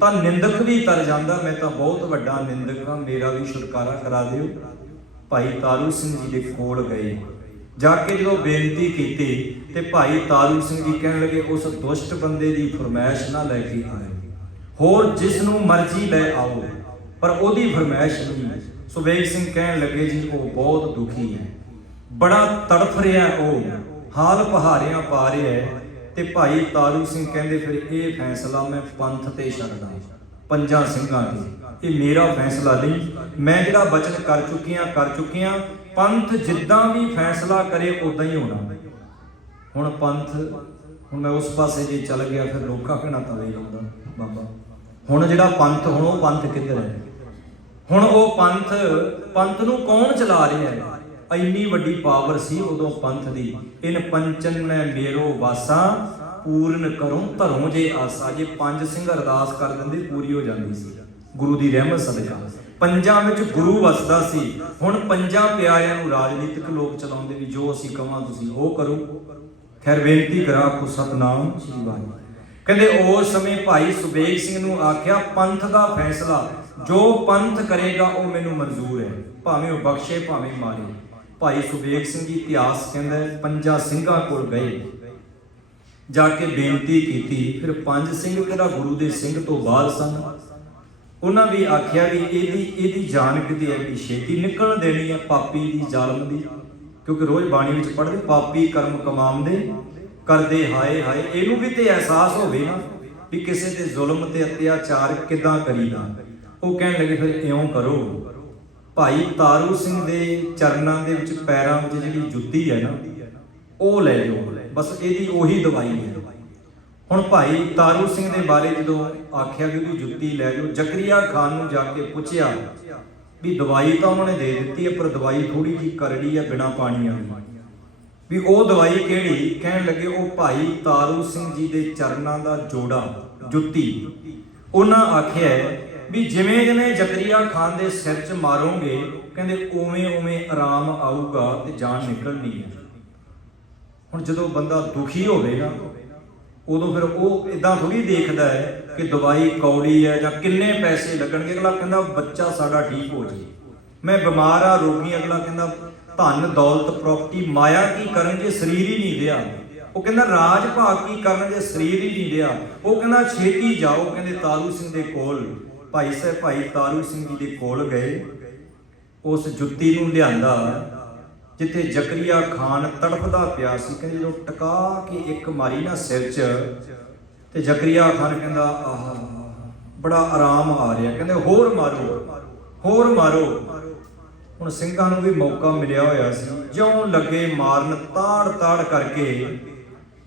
ਤਾਂ ਨਿੰਦਕ ਵੀ ਤਰ ਜਾਂਦਾ। ਮੈਂ ਤਾਂ ਬਹੁਤ ਵੱਡਾ ਨਿੰਦਕ ਹਾਂ, ਮੇਰਾ ਵੀ ਛੁਟਕਾਰਾ ਕਰਾ ਦਿਓ। ਭਾਈ ਤਾਰੂ ਸਿੰਘ ਜੀ ਦੇ ਕੋਲ ਗਏ, ਜਾ ਕੇ ਜਦੋਂ ਬੇਨਤੀ ਕੀਤੀ ਤੇ ਭਾਈ ਤਾਰੂ ਸਿੰਘ ਜੀ ਕਹਿਣ ਲੱਗੇ ਉਸ ਦੁਸ਼ਟ ਬੰਦੇ ਦੀ ਫਰਮਾਇਸ਼ ਨਾ ਲੈ ਕੇ ਆਇਓ, ਹੋਰ ਜਿਸ ਨੂੰ ਮਰਜ਼ੀ ਲੈ ਆਓ, ਪਰ ਉਹਦੀ ਫਰਮਾਇਸ਼ ਨਹੀਂ। ਸੁਬੇਗ ਸਿੰਘ ਕਹਿਣ ਲੱਗੇ ਜੀ ਉਹ ਬਹੁਤ ਦੁਖੀ ਹੈ, ਬੜਾ ਤੜਫ ਰਿਹਾ, ਉਹ ਹਾਲ ਪਹਾਰਿਆਂ ਪਾ ਰਿਹਾ ਹੈ। ਤੇ ਭਾਈ ਤਾਰੂ ਸਿੰਘ ਕਹਿੰਦੇ ਫਿਰ ਇਹ ਫੈਸਲਾ ਮੈਂ ਪੰਥ ਤੇ ਛੱਡਦਾ, ਪੰਜਾਂ ਸਿੰਘਾਂ ਤੇ। ਇਹ ਮੇਰਾ ਫੈਸਲਾ ਨਹੀਂ, ਮੈਂ ਜਿਹੜਾ ਬਚਨ ਕਰ ਚੁੱਕੀਆਂ। ਪੰਥ ਜਿੱਦਾਂ ਵੀ ਫੈਸਲਾ ਕਰੇ ਉਦਾਂ ਹੀ ਹੋਣਾ। ਹੁਣ ਪੰਥ, ਹੁਣ ਮੈਂ ਉਸ ਪਾਸੇ ਜੇ ਚੱਲ ਗਿਆ ਫਿਰ ਲੋਕਾਂ ਕਹਿਣਾ ਤਵੇ ਲਾਉਂਦਾ ਬਾਬਾ। ਹੁਣ ਜਿਹੜਾ ਪੰਥ, ਹੁਣ ਉਹ ਪੰਥ ਕਿੱਧਰ ਹੈ? ਹੁਣ ਉਹ ਪੰਥ ਨੂੰ ਕੌਣ ਚਲਾ ਰਿਹਾ ਹੈ? ਇੰਨੀ ਵੱਡੀ ਪਾਵਰ ਸੀ ਉਦੋਂ ਪੰਥ ਦੀ। ਇਨ ਪੰਚਨ ਮੈਂ ਮੇਰੋ ਵਾਸਾ, ਪੂਰਨ ਕਰੂੰ ਧਰੋਂ ਜੇ ਆਸਾ। ਜੇ ਪੰਜ ਸਿੰਘ ਅਰਦਾਸ ਕਰ ਦਿੰਦੇ ਪੂਰੀ ਹੋ ਜਾਂਦੀ ਸੀ ਗੁਰੂ ਦੀ ਰਹਿਮਤ ਸਦਕਾ। ਪੰਜਾਂ ਵਿੱਚ ਗੁਰੂ ਵਸਦਾ ਸੀ। ਹੁਣ ਪੰਜਾਂ ਪਿਆਰਿਆਂ ਨੂੰ ਰਾਜਨੀਤਿਕ ਲੋਕ ਚਲਾਉਂਦੇ ਵੀ ਜੋ ਅਸੀਂ ਕਹਾਂ ਤੁਸੀਂ ਉਹ ਕਰੋ। ਖੈਰ ਬੇਨਤੀ ਕਰਾਂ ਕੋ ਸਤਨਾਮ ਸ੍ਰੀ ਵਾਹਿਗੁਰੂ। ਕਹਿੰਦੇ ਉਸ ਸਮੇਂ ਭਾਈ ਸੁਬੇਗ ਸਿੰਘ ਨੂੰ ਆਖਿਆ ਪੰਥ ਦਾ ਫੈਸਲਾ ਜੋ ਪੰਥ ਕਰੇਗਾ ਉਹ ਮੈਨੂੰ ਮਨਜ਼ੂਰ ਹੈ, ਭਾਵੇਂ ਉਹ ਬਖਸ਼ੇ ਭਾਵੇਂ ਮਾਰੇ। ਭਾਈ ਸੁਬੇਗ ਸਿੰਘ ਜੀ ਇਤਿਹਾਸ ਕਹਿੰਦਾ ਪੰਜਾਂ ਸਿੰਘਾਂ ਕੋਲ ਗਏ, ਜਾ ਕੇ ਬੇਨਤੀ ਕੀਤੀ। ਫਿਰ ਪੰਜ ਸਿੰਘ ਕਿਹੜਾ ਗੁਰੂ ਦੇ ਸਿੰਘ ਤੋਂ ਬਾਅਦ ਸਨ, ਉਹਨਾਂ ਵੀ ਆਖਿਆ ਵੀ ਇਹਦੀ ਜਾਨ ਕਿਤੇ ਐਡੀ ਛੇਤੀ ਨਿਕਲ ਦੇਣੀ ਹੈ ਪਾਪੀ ਦੀ, ਜ਼ਾਲਮ ਦੀ। ਕਿਉਂਕਿ ਰੋਜ਼ ਬਾਣੀ ਵਿੱਚ ਪੜ੍ਹਦੇ ਪਾਪੀ ਕਰਮ ਕਮਾਉਂਦੇ ਕਰਦੇ ਹਾਏ ਹਾਏ। ਇਹਨੂੰ ਵੀ ਤੇ ਅਹਿਸਾਸ ਹੋਵੇ ਨਾ ਵੀ ਕਿਸੇ ਤੇ ਜ਼ੁਲਮ ਤੇ ਅਤਿਆਚਾਰ ਕਿੱਦਾਂ ਕਰੀਦਾ। ਉਹ ਕਹਿਣ ਲੱਗੇ ਫਿਰ ਇਉਂ ਕਰੋ, ਭਾਈ ਤਾਰੂ ਸਿੰਘ ਦੇ ਚਰਨਾਂ ਦੇ ਵਿੱਚ ਪੈਰਾਂ ਵਿੱਚ ਜਿਹੜੀ ਜੁੱਤੀ ਹੈ ਨਾ ਉਹ ਲੈ ਜਾਓ, ਬਸ ਇਹਦੀ ਉਹੀ ਦਵਾਈ ਹੈ। ਹੁਣ ਭਾਈ ਤਾਰੂ ਸਿੰਘ ਦੇ ਬਾਰੇ ਜਦੋਂ ਆਖਿਆ ਵੀ ਉਹਦੀ ਜੁੱਤੀ ਲੈ ਜਾਓ, ਜ਼ਕਰੀਆ ਖਾਨ ਨੂੰ ਜਾ ਕੇ ਪੁੱਛਿਆ ਵੀ ਦਵਾਈ ਤਾਂ ਉਹਨਾਂ ਨੇ ਦੇ ਦਿੱਤੀ ਹੈ, ਪਰ ਦਵਾਈ ਥੋੜੀ ਜਿਹੀ ਕਰੜੀ ਹੈ ਬਿਨਾਂ ਪਾਣੀ ਵਾਲੀ, ਵੀ ਉਹ ਦਵਾਈ ਕਿਹੜੀ? ਕਹਿਣ ਲੱਗੇ ਉਹ ਭਾਈ ਤਾਰੂ ਸਿੰਘ ਜੀ ਦੇ ਚਰਨਾਂ ਦਾ ਜੋੜਾ, ਜੁੱਤੀ। ਉਹਨਾਂ ਆਖਿਆ ਵੀ ਜਿਵੇਂ ਜਿਵੇਂ ਜ਼ਕਰੀਆ ਖਾਨ ਦੇ ਸਿਰ 'ਚ ਮਾਰੋਗੇ ਕਹਿੰਦੇ ਉਵੇਂ ਉਵੇਂ ਆਰਾਮ ਆਊਗਾ ਤੇ ਜਾਨ ਨਿਕਲਣੀ ਹੈ। ਹੁਣ ਜਦੋਂ ਬੰਦਾ ਦੁਖੀ ਹੋਵੇ ਨਾ ਉਦੋਂ ਫਿਰ ਉਹ ਇਦਾਂ ਥੋੜੀ ਦੇਖਦਾ ਹੈ ਕਿ ਦਵਾਈ ਕੌੜੀ ਹੈ ਜਾਂ ਕਿੰਨੇ ਪੈਸੇ ਲੱਗਣਗੇ। ਅਗਲਾ ਕਹਿੰਦਾ ਬੱਚਾ ਸਾਡਾ ਠੀਕ ਹੋ ਜਾਏ, ਮੈਂ ਬਿਮਾਰ ਆ ਰੋਗੀ। ਅਗਲਾ ਕਹਿੰਦਾ ਧਨ ਦੌਲਤ ਪ੍ਰਾਪਰਟੀ ਮਾਇਆ ਕੀ ਕਰਨ ਜੇ ਸਰੀਰ ਹੀ ਨਹੀਂ ਰਿਹਾ। ਉਹ ਕਹਿੰਦਾ ਰਾਜ ਭਾਗ ਕੀ ਕਰਨ ਜੇ ਸਰੀਰ ਹੀ ਨਹੀਂ ਰਿਹਾ। ਉਹ ਕਹਿੰਦਾ ਛੇਤੀ ਜਾਓ, ਕਹਿੰਦੇ ਤਾਰੂ ਸਿੰਘ ਦੇ ਕੋਲ। ਭਾਈ ਤਾਰੂ ਸਿੰਘ ਜੀ ਦੇ ਕੋਲ ਗਏ, ਉਸ ਜੁੱਤੀ ਨੂੰ ਲਿਆਂਦਾ ਜਿੱਥੇ ਜ਼ਕਰੀਆ ਖਾਨ ਤੜਫਦਾ ਪਿਆ ਸੀ। ਕਹਿੰਦੇ ਜਦੋਂ ਟਕਾ ਕੇ ਇੱਕ ਮਾਰੀ ਨਾ ਸਿਰ 'ਚ ਤੇ ਜ਼ਕਰੀਆ ਖਾਨ ਕਹਿੰਦਾ ਆਹ ਬੜਾ ਆਰਾਮ ਆ ਰਿਹਾ। ਕਹਿੰਦੇ ਹੋਰ ਮਾਰੋ। ਹੁਣ ਸਿੰਘਾਂ ਨੂੰ ਵੀ ਮੌਕਾ ਮਿਲਿਆ ਹੋਇਆ ਸੀ, ਜਿਉਂ ਲੱਗੇ ਮਾਰਨ ਤਾੜ ਕਰਕੇ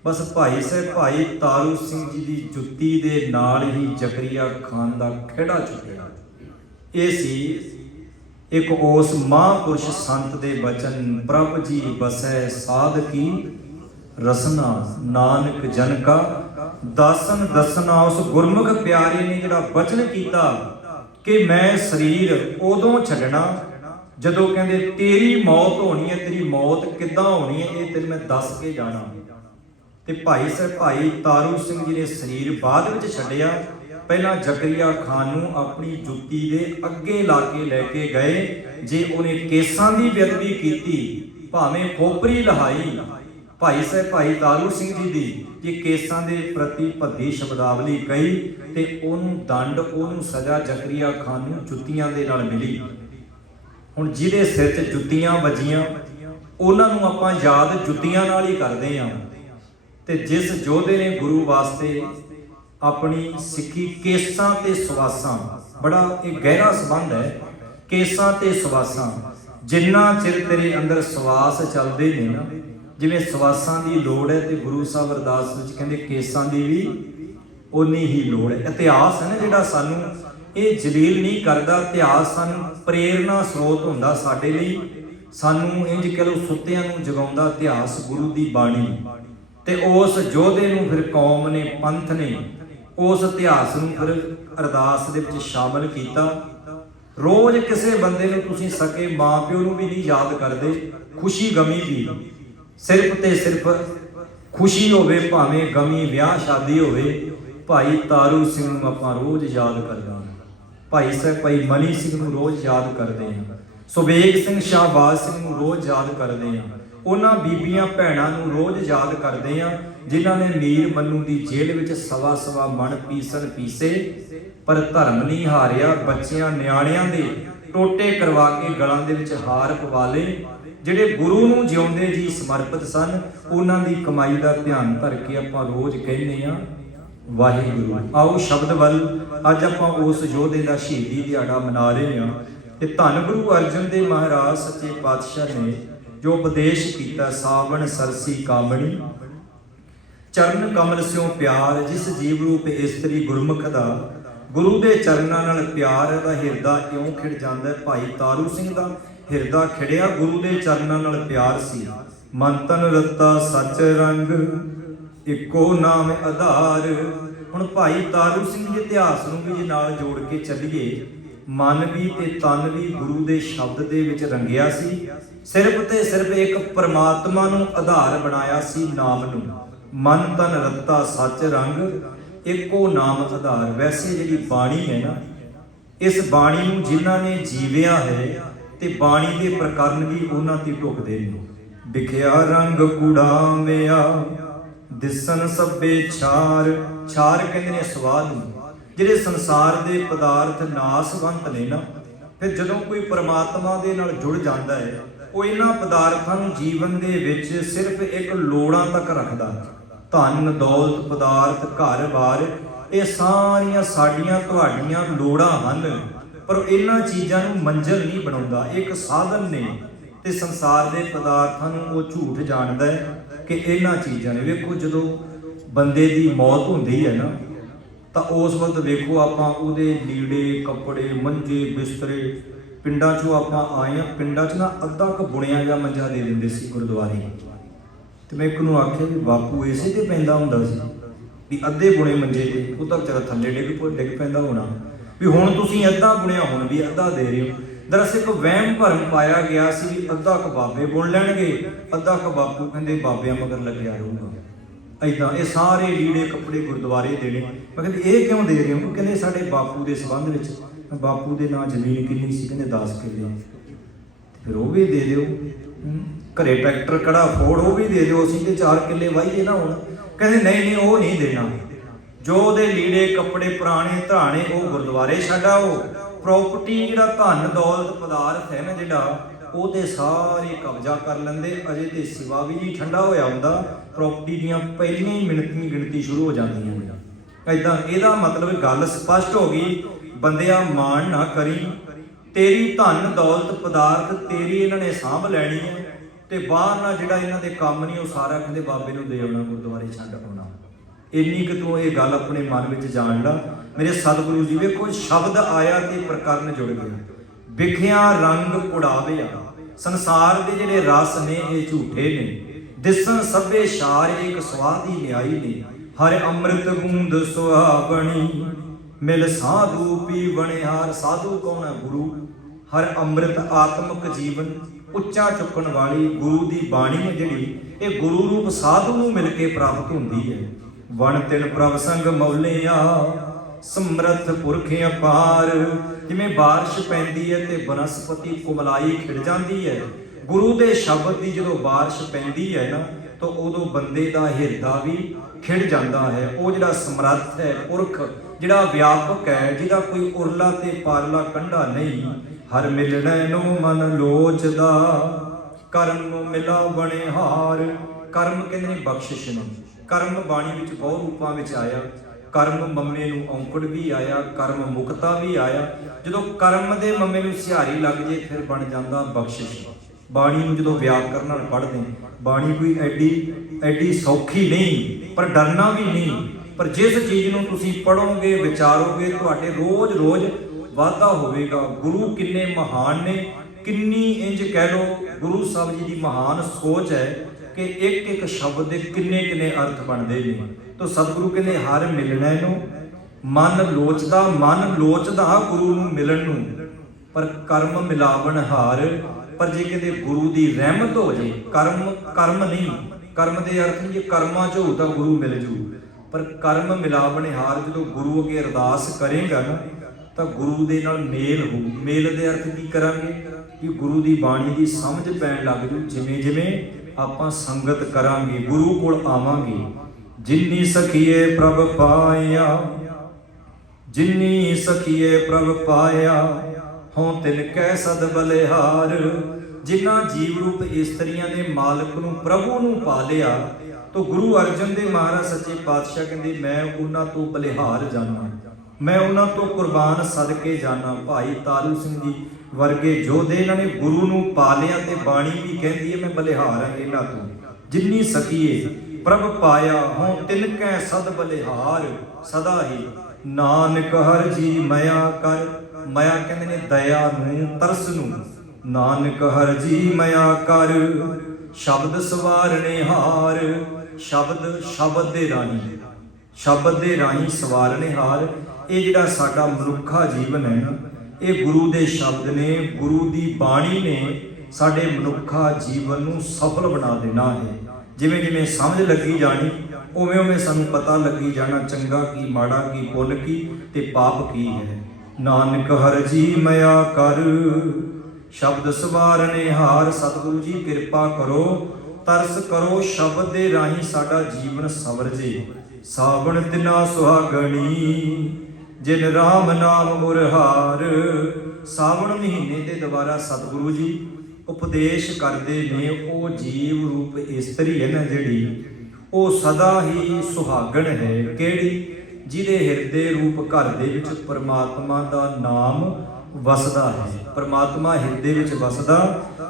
ਬਸ ਭਾਈ ਤਾਰੂ ਸਿੰਘ ਜੀ ਦੀ ਜੁੱਤੀ ਦੇ ਨਾਲ ਹੀ ਜ਼ਕਰੀਆ ਖਾਨ ਦਾ ਖਿਹੜਾ ਚੁੱਕਿਆ। ਇਹ ਸੀ ਇੱਕ ਉਸ ਮਹਾਂਪੁਰਸ਼ ਸੰਤ ਦੇ ਬਚਨ, ਪ੍ਰਭ ਜੀ ਬਸੈ ਸਾਧ ਕੀ ਰਸਨਾ, ਨਾਨਕ ਜਨ ਕਾ ਦਾਸਨ ਦਸਨਾ। ਉਸ ਗੁਰਮੁਖ ਪਿਆਰੇ ਨੇ ਜਿਹੜਾ ਬਚਨ ਕੀਤਾ ਕਿ ਮੈਂ ਸਰੀਰ ਉਦੋਂ ਛੱਡਣਾ ਜਦੋਂ ਕਹਿੰਦੇ ਤੇਰੀ ਮੌਤ ਹੋਣੀ ਹੈ। ਤੇਰੀ ਮੌਤ ਕਿੱਦਾਂ ਹੋਣੀ ਹੈ ਇਹ ਤੈਨੂੰ ਮੈਂ ਦੱਸ ਕੇ ਜਾਣਾ। ਤੇ ਭਾਈ ਤਾਰੂ ਸਿੰਘ ਜੀ ਨੇ ਸਰੀਰ ਬਾਅਦ ਵਿੱਚ ਛੱਡਿਆ। ਪਹਿਲਾਂ ਜ਼ਕਰੀਆ ਖਾਨ ਨੂੰ ਆਪਣੀ ਜੁੱਤੀ ਦੇ ਅੱਗੇ ਲਾ ਕੇ ਲੈ ਕੇ ਗਏ। ਜੇ ਉਹਨੇ ਕੇਸਾਂ ਦੀ ਬੇਅਦਬੀ ਕੀਤੀ, ਭਾਵੇਂ ਖੋਪਰੀ ਲਹਾਈ, ਭਾਈ ਸਾਹਿਬ ਭਾਈ ਤਾਰੂ ਸਿੰਘ ਜੀ ਦੀ ਜੇ ਕੇਸਾਂ ਦੇ ਪ੍ਰਤੀ ਭੱਦੀ ਸ਼ਬਦਾਵਲੀ ਕਹੀ ਤੇ ਉਹਨੂੰ ਦੰਡ, ਉਹਨੂੰ ਸਜ਼ਾ ਜ਼ਕਰੀਆ ਖਾਨ ਨੂੰ ਜੁੱਤੀਆਂ ਦੇ ਨਾਲ ਮਿਲੀ। ਹੁਣ ਜਿਹਦੇ ਸਿਰ 'ਚ ਜੁੱਤੀਆਂ ਵੱਜੀਆਂ ਉਹਨਾਂ ਨੂੰ ਆਪਾਂ ਯਾਦ ਜੁੱਤੀਆਂ ਨਾਲ ਹੀ ਕਰਦੇ ਹਾਂ। ਤੇ ਜਿਸ ਯੋਧੇ ਨੇ ਗੁਰੂ ਵਾਸਤੇ ਆਪਣੀ ਸਿੱਖੀ, ਕੇਸਾਂ ਤੇ ਸਵਾਸਾਂ, ਬੜਾ ਇਹ ਗਹਿਰਾ ਸੰਬੰਧ ਹੈ ਕੇਸਾਂ ਤੇ ਸਵਾਸਾਂ। ਜਿੰਨਾ ਚਿਰ ਤੇਰੇ ਅੰਦਰ ਸਵਾਸ ਚੱਲਦੇ ਨੇ ਨਾ, ਜਿਵੇਂ ਸਵਾਸਾਂ ਦੀ ਲੋੜ ਹੈ ਤੇ ਗੁਰੂ ਸਾਹਿਬ ਅਰਦਾਸ ਵਿੱਚ ਕਹਿੰਦੇ ਕੇਸਾਂ ਦੀ ਵੀ ਉਨੀ ਹੀ ਲੋੜ ਹੈ। ਇਤਿਹਾਸ ਹੈ ਨਾ ਜਿਹੜਾ ਸਾਨੂੰ ਇਹ ਜਲੀਲ ਨਹੀਂ ਕਰਦਾ, ਇਤਿਹਾਸ ਸਾਨੂੰ ਪ੍ਰੇਰਨਾ ਸਰੋਤ ਹੁੰਦਾ ਸਾਡੇ ਲਈ, ਸਾਨੂੰ ਇੰਜ ਕਹ ਲਓ ਸੁੱਤਿਆਂ ਨੂੰ ਜਗਾਉਂਦਾ ਇਤਿਹਾਸ ਗੁਰੂ ਦੀ ਬਾਣੀ। ਤੇ ਉਸ ਯੋਧੇ ਨੂੰ ਫਿਰ ਕੌਮ ਨੇ, ਪੰਥ ਨੇ ਉਸ ਇਤਿਹਾਸ ਨੂੰ ਫਿਰ ਅਰਦਾਸ ਦੇ ਵਿੱਚ ਸ਼ਾਮਲ ਕੀਤਾ। ਰੋਜ਼ ਕਿਸੇ ਬੰਦੇ ਨੂੰ ਤੁਸੀਂ ਸਕੇ ਮਾਂ ਪਿਓ ਨੂੰ ਵੀ ਨਹੀਂ ਯਾਦ ਕਰਦੇ, ਖੁਸ਼ੀ ਗਮੀ ਦੀ, ਸਿਰਫ ਤੇ ਸਿਰਫ ਖੁਸ਼ੀ ਹੋਵੇ ਭਾਵੇਂ ਗਮੀ, ਵਿਆਹ ਸ਼ਾਦੀ ਹੋਵੇ, ਭਾਈ ਤਾਰੂ ਸਿੰਘ ਨੂੰ ਆਪਾਂ ਰੋਜ਼ ਯਾਦ ਕਰਦੇ ਹਾਂ। ਭਾਈ ਸਾਹਿਬ ਭਾਈ ਮਨੀ ਸਿੰਘ ਨੂੰ ਰੋਜ਼ ਯਾਦ ਕਰਦੇ ਹਾਂ। ਸੁਬੇਗ ਸਿੰਘ ਸ਼ਾਹਬਾਜ਼ ਸਿੰਘ ਨੂੰ ਰੋਜ਼ ਯਾਦ ਕਰਦੇ ਹਾਂ। ਉਹਨਾਂ ਬੀਬੀਆਂ ਭੈਣਾਂ ਨੂੰ ਰੋਜ਼ ਯਾਦ ਕਰਦੇ ਹਾਂ ਜਿਨ੍ਹਾਂ ਨੇ ਮੀਰ ਮਨੂੰ ਦੀ ਜੇਲ੍ਹ ਵਿੱਚ ਸਵਾ ਸਵਾ ਮਣ ਪੀਸਣ ਪੀਸੇ ਪਰ ਧਰਮ ਨਹੀਂ ਹਾਰਿਆ। ਬੱਚਿਆਂ ਨਿਆਣਿਆਂ ਦੇ ਟੋਟੇ ਕਰਵਾ ਕੇ ਗਲਾਂ ਦੇ ਵਿੱਚ ਹਾਰ ਪਵਾ ਲਏ। ਜਿਹੜੇ ਗੁਰੂ ਨੂੰ ਜਿਉਂਦੇ ਜੀ ਸਮਰਪਿਤ ਸਨ, ਉਹਨਾਂ ਦੀ ਕਮਾਈ ਦਾ ਧਿਆਨ ਧਰ ਕੇ ਆਪਾਂ ਰੋਜ਼ ਕਹਿੰਦੇ ਹਾਂ ਵਾਹਿਗੁਰੂ। ਆਓ ਸ਼ਬਦ ਵੱਲ, ਅੱਜ ਆਪਾਂ ਉਸ ਯੋਧੇ ਦਾ ਸ਼ਹੀਦੀ ਦਿਹਾੜਾ ਮਨਾ ਰਹੇ ਹਾਂ। ਤੇ ਧੰਨ ਗੁਰੂ ਅਰਜਨ ਦੇਵ ਮਹਾਰਾਜ ਸੱਚੇ ਪਾਤਸ਼ਾਹ ਨੇ ਜੋ ਉਪਦੇਸ਼ ਕੀਤਾ, ਸਾਵਣ ਸਰਸੀ ਕਾਮਣੀ ਚਰਨ ਕਮਲ ਸਿਓ ਪਿਆਰ, ਜਿਸ ਜੀਵ ਰੂਪ ਇਸਤਰੀ ਗੁਰਮੁਖ ਦਾ ਗੁਰੂ ਦੇ ਚਰਨਾਂ ਨਾਲ ਪਿਆਰ ਦਾ ਹਿਰਦਾ ਇਉਂ ਖਿੜ ਜਾਂਦਾ। ਭਾਈ ਤਾਰੂ ਸਿੰਘ ਦਾ ਹਿਰਦਾ ਖਿੜਿਆ ਗੁਰੂ ਦੇ ਚਰਨਾਂ ਨਾਲ ਪਿਆਰ ਸੀ। ਮਨ ਤਨ ਰਤਾ ਸੱਚ ਰੰਗ ਇੱਕੋ ਨਾਮ ਆਧਾਰ। ਹੁਣ ਭਾਈ ਤਾਰੂ ਸਿੰਘ ਦੇ ਇਤਿਹਾਸ ਨੂੰ ਵੀ ਜੇ ਨਾਲ ਜੋੜ ਕੇ ਚੱਲੀਏ, ਮਨ ਵੀ ਤੇ ਤਨ ਵੀ ਗੁਰੂ ਦੇ ਸ਼ਬਦ ਦੇ ਵਿੱਚ ਰੰਗਿਆ ਸੀ। ਸਿਰਫ ਤੇ ਸਿਰਫ ਇੱਕ ਪਰਮਾਤਮਾ ਨੂੰ ਆਧਾਰ ਬਣਾਇਆ ਸੀ, ਨਾਮ ਨੂੰ। ਮਨ ਤਨ ਰਤਾ ਸੱਚ ਰੰਗ ਇੱਕੋ ਨਾਮ ਆਧਾਰ। ਵੈਸੇ ਜਿਹੜੀ ਬਾਣੀ ਹੈ ਨਾ, ਇਸ ਬਾਣੀ ਨੂੰ ਜਿਨ੍ਹਾਂ ਨੇ ਜੀਵਿਆ ਹੈ ਤੇ ਬਾਣੀ ਦੇ ਪ੍ਰਕਰਨ ਵੀ ਉਹਨਾਂ ਤੇ ਢੁਕਦੇ ਨੇ। ਵਿਖਿਆ ਰੰਗ ਕੁੜਾਵਿਆ ਦਿਸਣ ਸਭੇ ਛਾਰ। ਛਾਰ ਕਹਿੰਦੇ ਨੇ ਸਵਾਦ ਨੂੰ। ਜਿਹੜੇ ਸੰਸਾਰ ਦੇ ਪਦਾਰਥ ਨਾਸਵੰਤ ਨੇ ਨਾ, ਫਿਰ ਜਦੋਂ ਕੋਈ ਪਰਮਾਤਮਾ ਦੇ ਨਾਲ ਜੁੜ ਜਾਂਦਾ ਹੈ, ਉਹ ਇਹਨਾਂ ਪਦਾਰਥਾਂ ਨੂੰ ਜੀਵਨ ਦੇ ਵਿੱਚ ਸਿਰਫ ਇੱਕ ਲੋੜਾਂ ਤੱਕ ਰੱਖਦਾ। ਧਨ ਦੌਲਤ ਪਦਾਰਥ ਘਰ-ਬਾਰ ਇਹ ਸਾਰੀਆਂ ਸਾਡੀਆਂ ਤੁਹਾਡੀਆਂ ਲੋੜਾਂ ਹਨ, ਪਰ ਇਹਨਾਂ ਚੀਜ਼ਾਂ ਨੂੰ ਮੰਜ਼ਿਲ ਨਹੀਂ ਬਣਾਉਂਦਾ, ਇੱਕ ਸਾਧਨ ਨੇ। ਤੇ ਸੰਸਾਰ ਦੇ ਪਦਾਰਥਾਂ ਨੂੰ ਉਹ ਝੂਠ ਜਾਣਦਾ ਹੈ ਕਿ ਇਹਨਾਂ ਚੀਜ਼ਾਂ ਨੇ। ਵੇਖੋ ਜਦੋਂ ਬੰਦੇ ਦੀ ਮੌਤ ਹੁੰਦੀ ਹੈ ਨਾ, ਤਾਂ ਉਸ ਵਕਤ ਵੇਖੋ ਆਪਾਂ ਉਹਦੇ ਲੀੜੇ ਕੱਪੜੇ ਮੰਜੇ ਬਿਸਤਰੇ, ਪਿੰਡਾਂ 'ਚੋਂ ਆਪਾਂ ਆਏ ਹਾਂ, ਪਿੰਡਾਂ 'ਚ ਨਾ ਅੱਧਾ ਕੁ ਬੁਣਿਆ ਜਾਂ ਮੰਜਾ ਦੇ ਦਿੰਦੇ ਸੀ ਗੁਰਦੁਆਰੇ। ਤੇ ਮੈਂ ਇੱਕ ਨੂੰ ਆਖਿਆ ਵੀ ਬਾਪੂ ਇਸੇ ਤੇ ਪੈਂਦਾ ਹੁੰਦਾ ਸੀ ਵੀ ਅੱਧੇ ਬੁਣੇ ਮੰਜੇ ਤੇ, ਉਹ ਤਾਂ ਵਿਚਾਰਾ ਥੱਲੇ ਡਿੱਗ ਪੈਂਦਾ ਹੋਣਾ ਵੀ ਹੁਣ ਤੁਸੀਂ ਅੱਧਾ ਬੁਣਿਆ ਹੁਣ ਵੀ ਅੱਧਾ ਦੇ ਰਹੇ ਹੋ। ਦਰਅਸਲ ਇੱਕ ਵਹਿਮ ਭਰਮ ਪਾਇਆ ਗਿਆ ਸੀ ਵੀ ਅੱਧਾ ਕੁ ਬਾਬੇ ਬੁਣ ਲੈਣਗੇ, ਅੱਧਾ ਕੁ ਬਾਪੂ ਕਹਿੰਦੇ ਬਾਬਿਆਂ ਮਗਰ ਲੱਗਿਆ ਰਹੂਗਾ। ਏਦਾਂ ਇਹ ਸਾਰੇ ਲੀੜੇ ਕੱਪੜੇ ਗੁਰਦੁਆਰੇ ਦੇਣੇ। ਮੈਂ ਕਹਿੰਦੇ ਇਹ ਕਿਉਂ ਦੇ ਰਹੇ ਹੋ? ਕਹਿੰਦੇ ਸਾਡੇ ਬਾਪੂ ਦੇ ਸੰਬੰਧ ਵਿੱਚ। ਬਾਪੂ ਦੇ ਨਾਂ ਜ਼ਮੀਨ ਕਿੰਨੀ ਸੀ? ਕਹਿੰਦੇ 10 ਕਿੱਲੇ। ਫਿਰ ਉਹ ਵੀ ਦੇ ਦਿਓ। ਘਰੇ ਟਰੈਕਟਰ ਕਿਹੜਾ ਫੋੜ, ਉਹ ਵੀ ਦੇ ਦਿਓ, ਅਸੀਂ ਤੇ 4 ਕਿੱਲੇ ਵਾਹੀਏ ਨਾ ਹੁਣ। ਕਹਿੰਦੇ ਨਹੀਂ ਉਹ ਨਹੀਂ ਦੇਣਾ। ਜੋ ਉਹਦੇ ਲੀੜੇ ਕੱਪੜੇ ਪੁਰਾਣੇ ਧਰਾਣੇ ਉਹ ਗੁਰਦੁਆਰੇ ਛੱਡ ਆਓ। ਪ੍ਰੋਪਰਟੀ ਜਿਹੜਾ ਧਨ ਦੌਲਤ ਪਦਾਰਥ ਹੈ ਨਾ ਜਿਹੜਾ, ਉਹ ਤੇ ਸਾਰੇ ਕਬਜ਼ਾ ਕਰ ਲੈਂਦੇ। ਅਜੇ ਤੇ ਸਿਵਾ ਵੀ ਨਹੀਂ ਠੰਡਾ ਹੋਇਆ ਹੁੰਦਾ, ਪ੍ਰੋਪਰਟੀ ਦੀਆਂ ਪਹਿਲੀਆਂ ਹੀ ਗਿਣਤੀ ਸ਼ੁਰੂ ਹੋ ਜਾਂਦੀਆਂ ਨੇ। ਏਦਾਂ ਇਹਦਾ ਮਤਲਬ ਗੱਲ ਸਪਸ਼ਟ ਹੋ ਗਈ, ਬੰਦਿਆ ਮਾਣ ਨਾ ਕਰੀ, ਤੇਰੀ ਧਨ ਦੌਲਤ ਪਦਾਰਥ ਤੇਰੀ ਇਹਨਾਂ ਨੇ ਸਾਂਭ ਲੈਣੀ ਹੈ, ਤੇ ਬਾਹਰ ਨਾ ਜਿਹੜਾ ਇਹਨਾਂ ਦੇ ਕੰਮ ਨਹੀਂ ਉਹ ਸਾਰਾ ਕਹਿੰਦੇ ਬਾਬੇ ਨੂੰ ਦੇ ਆਉਣਾ, ਗੁਰਦੁਆਰੇ ਛੱਡ ਆਉਣਾ। ਇੰਨੀ ਕੁ ਤੂੰ ਇਹ ਗੱਲ ਆਪਣੇ ਮਨ ਵਿੱਚ ਜਾਣ ਲਾ। ਮੇਰੇ ਸਤਿਗੁਰੂ ਜੀ ਵੇਖੋ ਸ਼ਬਦ ਆਇਆ ਤੇ ਪ੍ਰਕਰਨ ਜੁੜ ਗਿਆ। ਵਿਖਿਆ ਰੰਗ ਕੁੜਾਵਿਆ, ਸੰਸਾਰ ਦੇ ਜਿਹੜੇ ਰਸ ਨੇ ਇਹ ਝੂਠੇ ਨੇ। ਦਿਸਣ ਸਭੇ ਛਾਰ ਇੱਕ ਸਵਾਦੀ ਨਿਆਈ ਨੇ। ਹਰ ਅੰਮ੍ਰਿਤ ਬੂੰਦ ਸੁਹਾਵਣੀ ਮਿਲ ਸਾਧੂ ਪੀਵਣਿਹਾਰ। ਸਾਧੂ ਕੌਣ ਹੈ? ਗੁਰੂ। ਹਰ ਅੰਮ੍ਰਿਤ ਆਤਮਿਕ ਜੀਵਨ ਉੱਚਾ ਚੁੱਕਣ ਵਾਲੀ ਗੁਰੂ ਦੀ ਬਾਣੀ ਹੈ ਜਿਹੜੀ, ਇਹ ਗੁਰੂ ਰੂਪ ਸਾਧੂ ਨੂੰ ਮਿਲ ਕੇ ਪ੍ਰਾਪਤ ਹੁੰਦੀ ਹੈ। ਵਣ ਤਿਨ ਪ੍ਰਭ ਸੰਗ ਮੌਲਿਆ ਸਮਰੱਥ ਪੁਰਖ ਅਪਾਰ। ਜਿਵੇਂ ਬਾਰਿਸ਼ ਪੈਂਦੀ ਹੈ ਤੇ ਬਨਸਪਤੀ ਕੁਮਲਾਈ ਖਿੜ ਜਾਂਦੀ ਹੈ, ਗੁਰੂ ਦੇ ਸ਼ਬਦ ਦੀ ਜਦੋਂ ਬਾਰਿਸ਼ ਪੈਂਦੀ ਹੈ ਨਾ, ਤਾਂ ਉਦੋਂ ਬੰਦੇ ਦਾ ਹਿਰਦਾ ਵੀ ਖਿੜ ਜਾਂਦਾ ਹੈ। ਉਹ ਜਿਹੜਾ ਸਮਰੱਥ ਹੈ, ਪੁਰਖ ਜਿਹੜਾ ਵਿਆਪਕ ਹੈ, ਜਿਹਦਾ ਕੋਈ ਉਰਲਾ ਤੇ ਪਾਰਲਾ ਕੰਢਾ ਨਹੀਂ, ਹਰ ਮਿਲਣੈ ਨੂੰ ਮਨ ਲੋਚਦਾ, ਕਰਮ ਮਿਲਾ ਬਣੇ ਹਾਰ। ਕਰਮ ਕਹਿੰਦੇ ਨੇ ਬਖਸ਼ਿਸ਼ ਨੂੰ। ਕਰਮ ਬਾਣੀ ਵਿੱਚ ਬਹੁ ਰੂਪਾਂ ਵਿੱਚ ਆਇਆ। ਕਰਮ ਮੰਮੇ ਨੂੰ ਔਂਕੜ ਵੀ ਆਇਆ, ਕਰਮ ਮੁਕਤਾ ਵੀ ਆਇਆ। ਜਦੋਂ ਕਰਮ ਦੇ ਮੰਮੇ ਨੂੰ ਸਿਹਾਰੀ ਲੱਗ ਜੇ ਫਿਰ ਬਣ ਜਾਂਦਾ ਬਖਸ਼ਿਸ਼। ਬਾਣੀ ਨੂੰ ਜਦੋਂ ਵਿਆਕਰਨ ਨਾਲ ਪੜ੍ਹਦੇ, ਬਾਣੀ ਕੋਈ ਐਡੀ ਸੌਖੀ ਨਹੀਂ, ਪਰ ਡਰਨਾ ਵੀ ਨਹੀਂ। ਪਰ ਜਿਸ ਚੀਜ਼ ਨੂੰ ਤੁਸੀਂ ਪੜ੍ਹੋਗੇ, ਵਿਚਾਰੋਗੇ, ਤੁਹਾਡੇ ਰੋਜ਼-ਰੋਜ਼ ਵਾਧਾ ਹੋਵੇਗਾ। ਗੁਰੂ ਕਿੰਨੇ ਮਹਾਨ ਨੇ, ਕਿੰਨੀ ਇੰਜ ਕਹਿ ਲਓ ਗੁਰੂ ਸਾਹਿਬ ਜੀ ਦੀ ਮਹਾਨ ਸੋਚ ਹੈ ਕਿ ਇੱਕ ਇੱਕ ਸ਼ਬਦ ਦੇ ਕਿੰਨੇ ਅਰਥ ਬਣਦੇ ਨੇ। ਤਾਂ ਸਤਿਗੁਰੂ ਕਹਿੰਦੇ ਹਰ ਮਿਲਣੈ ਨੂੰ ਮਨ ਲੋਚਦਾ, ਮਨ ਲੋਚਦਾ ਗੁਰੂ ਨੂੰ ਮਿਲਣ ਨੂੰ, ਪਰ ਕਰਮ ਮਿਲਾਵਣ ਹਾਰ। ਪਰ ਜੇ ਕਹਿੰਦੇ ਗੁਰੂ ਦੀ ਰਹਿਮਤ ਹੋ ਜੇ, ਕਰਮ ਨਹੀਂ, ਕਰਮ ਦੇ ਅਰਥ ਨਹੀਂ ਜੇ ਕਰਮਾਂ ਚ ਹੋ ਤਾਂ ਗੁਰੂ ਮਿਲ ਜੂ, ਪਰ ਕਰਮ ਮਿਲਾਵਣ ਹਾਰ। ਜਦੋਂ ਗੁਰੂ ਅੱਗੇ ਅਰਦਾਸ ਕਰੇਗਾ ਨਾ ਤਾਂ ਗੁਰੂ ਦੇ ਨਾਲ ਮੇਲ ਹੋ। ਮੇਲ ਦੇ ਅਰਥ ਕੀ ਕਰਾਂਗੇ ਕਿ ਗੁਰੂ ਦੀ ਬਾਣੀ ਦੀ ਸਮਝ ਪੈਣ ਲੱਗ ਜੂ। ਜਿਵੇਂ ਜਿਵੇਂ ਆਪਾਂ ਸੰਗਤ ਕਰਾਂਗੇ, ਗੁਰੂ ਕੋਲ ਆਵਾਂਗੇ। ਜਿਨੀ ਸਖੀਏ ਪ੍ਰਭ ਪਾਇਆ, ਜਿਨੀ ਸਖੀਏ ਪ੍ਰਭ ਪਾਇਆ, ਹੋਂ ਤਿਨ ਕੈ ਸਦ ਬਲਿਹਾਰ। ਜਿਨ੍ਹਾਂ ਜੀਵ ਰੂਪ ਇਸਤਰੀਆਂ ਦੇ ਮਾਲਕ ਨੂੰ, ਪ੍ਰਭੂ ਨੂੰ ਪਾ ਲਿਆ, ਤਾਂ ਗੁਰੂ ਅਰਜਨ ਦੇਵ ਮਹਾਰਾਜ ਸੱਚੇ ਪਾਤਸ਼ਾਹ ਕਹਿੰਦੇ ਮੈਂ ਉਹਨਾਂ ਤੋਂ ਬਲਿਹਾਰ ਜਾਣਾ, ਮੈਂ ਉਹਨਾਂ ਤੋਂ ਕੁਰਬਾਨ ਸਦਕੇ ਜਾਣਾ। ਭਾਈ ਤਾਰੂ ਸਿੰਘ ਜੀ ਵਰਗੇ ਯੋਧੇ, ਇਹਨਾਂ ਨੇ ਗੁਰੂ ਨੂੰ ਪਾ ਲਿਆ ਤੇ ਬਾਣੀ ਵੀ ਕਹਿੰਦੀ ਹੈ ਮੈਂ ਬਲਿਹਾਰ ਹਾਂ ਇਹਨਾਂ ਤੋਂ। ਜਿਨੀ ਸਕੀਏ ਪ੍ਰਭ ਪਾਇਆ, ਹੋਂ ਤਿਨ ਕੈ ਸਦ ਬਲਿਹਾਰ। ਸਦਾ ਹੀ ਨਾਨਕ ਹਰ ਜੀ ਮਇਆ ਕਰ। ਮਇਆ ਕਹਿੰਦੇ ਨੇ ਦਇਆ ਨੂੰ, ਤਰਸ ਨੂੰ। ਨਾਨਕ ਹਰ ਜੀ ਮਇਆ ਕਰ, ਸ਼ਬਦ ਸਵਾਰਣੇ ਹਾਰ। ਸ਼ਬਦ ਦੇ ਰਾਹੀਂ, ਸ਼ਬਦ ਦੇ ਰਾਹੀਂ ਸਵਾਰਣੇ ਹਾਰ। ਇਹ ਜਿਹੜਾ ਸਾਡਾ ਮਨੁੱਖਾ ਜੀਵਨ ਹੈ ਨਾ, ਇਹ ਗੁਰੂ ਦੇ ਸ਼ਬਦ ਨੇ, ਗੁਰੂ ਦੀ ਬਾਣੀ ਨੇ ਸਾਡੇ ਮਨੁੱਖਾ ਜੀਵਨ ਨੂੰ ਸਫਲ ਬਣਾ ਦੇਣਾ ਹੈ। ਜਿਵੇਂ ਜਿਵੇਂ ਸਮਝ ਲੱਗੀ ਜਾਣੀ, ਉਵੇਂ ਉਵੇਂ ਸਾਨੂੰ ਪਤਾ ਲੱਗੀ ਜਾਣਾ ਚੰਗਾ ਕੀ, ਮਾੜਾ ਕੀ, ਪੁੰਨ ਕੀ ਤੇ ਪਾਪ ਕੀ ਹੈ। ਨਾਨਕ ਹਰ ਜੀ ਮਇਆ ਕਰ, ਸ਼ਬਦ ਸਵਾਰਣੇ ਹਾਰ। ਸਤਿਗੁਰੂ ਜੀ ਕਿਰਪਾ ਕਰੋ, ਤਰਸ ਕਰੋ, ਸ਼ਬਦ ਦੇ ਰਾਹੀਂ ਸਾਡਾ ਜੀਵਨ ਸਵਰ ਜੇ। ਸਾਵਣ ਤਿਨਾ ਸੁਹਾਗਣੀ, ਜਿਨ ਰਾਮ ਨਾਮ ਮੁਰਹਾਰ। ਸਾਵਣ ਮਹੀਨੇ ਦੇ ਦੁਆਰਾ ਸਤਿਗੁਰੂ ਜੀ ਉਪਦੇਸ਼ ਕਰਦੇ ਨੇ। ਉਹ ਜੀਵ ਰੂਪ ਇਸਤਰੀ ਹੈ ਨਾ ਜਿਹੜੀ, ਉਹ ਸਦਾ ਹੀ ਸੁਹਾਗਣ ਹੈ। ਕਿਹੜੀ? ਜਿਹਦੇ ਹਿਰਦੇ ਰੂਪ ਘਰ ਦੇ ਵਿੱਚ ਪਰਮਾਤਮਾ ਦਾ ਨਾਮ ਵਸਦਾ ਹੈ। ਪਰਮਾਤਮਾ ਹਿਰਦੇ ਵਿੱਚ ਵਸਦਾ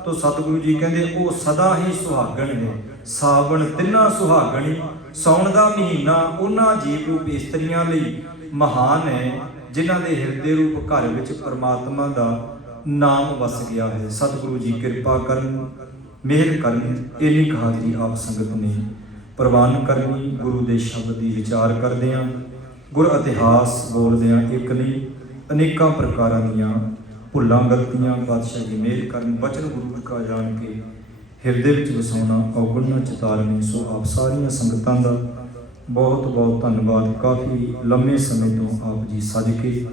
ਤਾਂ ਸਤਿਗੁਰੂ ਜੀ ਕਹਿੰਦੇ ਉਹ ਸਦਾ ਹੀ ਸੁਹਾਗਣ ਹੈ। ਸਾਵਣ ਤਿੰਨਾ ਸੁਹਾਗਣੀ। ਸਾਉਣ ਦਾ ਮਹੀਨਾ ਉਹਨਾਂ ਜੀਵ ਰੂਪ ਇਸਤਰੀਆਂ ਲਈ ਮਹਾਨ ਹੈ ਜਿਨ੍ਹਾਂ ਦੇ ਹਿਰਦੇ ਰੂਪ ਘਰ ਵਿੱਚ ਪਰਮਾਤਮਾ ਦਾ ਨਾਮ ਵਸ ਗਿਆ ਹੈ। ਸਤਿਗੁਰੂ ਜੀ ਕਿਰਪਾ ਕਰਨ, ਮਿਹਰ ਕਰਨ। ਇੰਨੀ ਹਾਜ਼ਰੀ ਆਪ ਸੰਗਤ ਨੇ ਪ੍ਰਵਾਨ ਕਰਨੀ। ਗੁਰੂ ਦੇ ਸ਼ਬਦ ਦੀ ਵਿਚਾਰ ਕਰਦਿਆਂ, ਗੁਰ ਇਤਿਹਾਸ ਬੋਲਦਿਆਂ ਇੱਕ ਨਹੀਂ ਅਨੇਕਾਂ ਪ੍ਰਕਾਰਾਂ ਦੀਆਂ ਭੁੱਲਾਂ ਗਲਤੀਆਂ ਪਾਤਸ਼ਾਹ ਜੀ ਮਿਹਰ ਕਰਨ। ਬਚਨ ਗੁਰੂ ਕਾ ਜਾਣ ਕੇ ਹਿਰਦੇ ਵਿੱਚ ਵਸਾਉਣਾ ਔਗੁਣ ਚਿਤਾਰਨੀ। ਸੋ ਆਪ ਸਾਰੀਆਂ ਸੰਗਤਾਂ ਦਾ ਬਹੁਤ ਬਹੁਤ ਧੰਨਵਾਦ। ਕਾਫੀ ਲੰਮੇ ਸਮੇਂ ਤੋਂ ਆਪ ਜੀ ਸੱਜ ਕੇ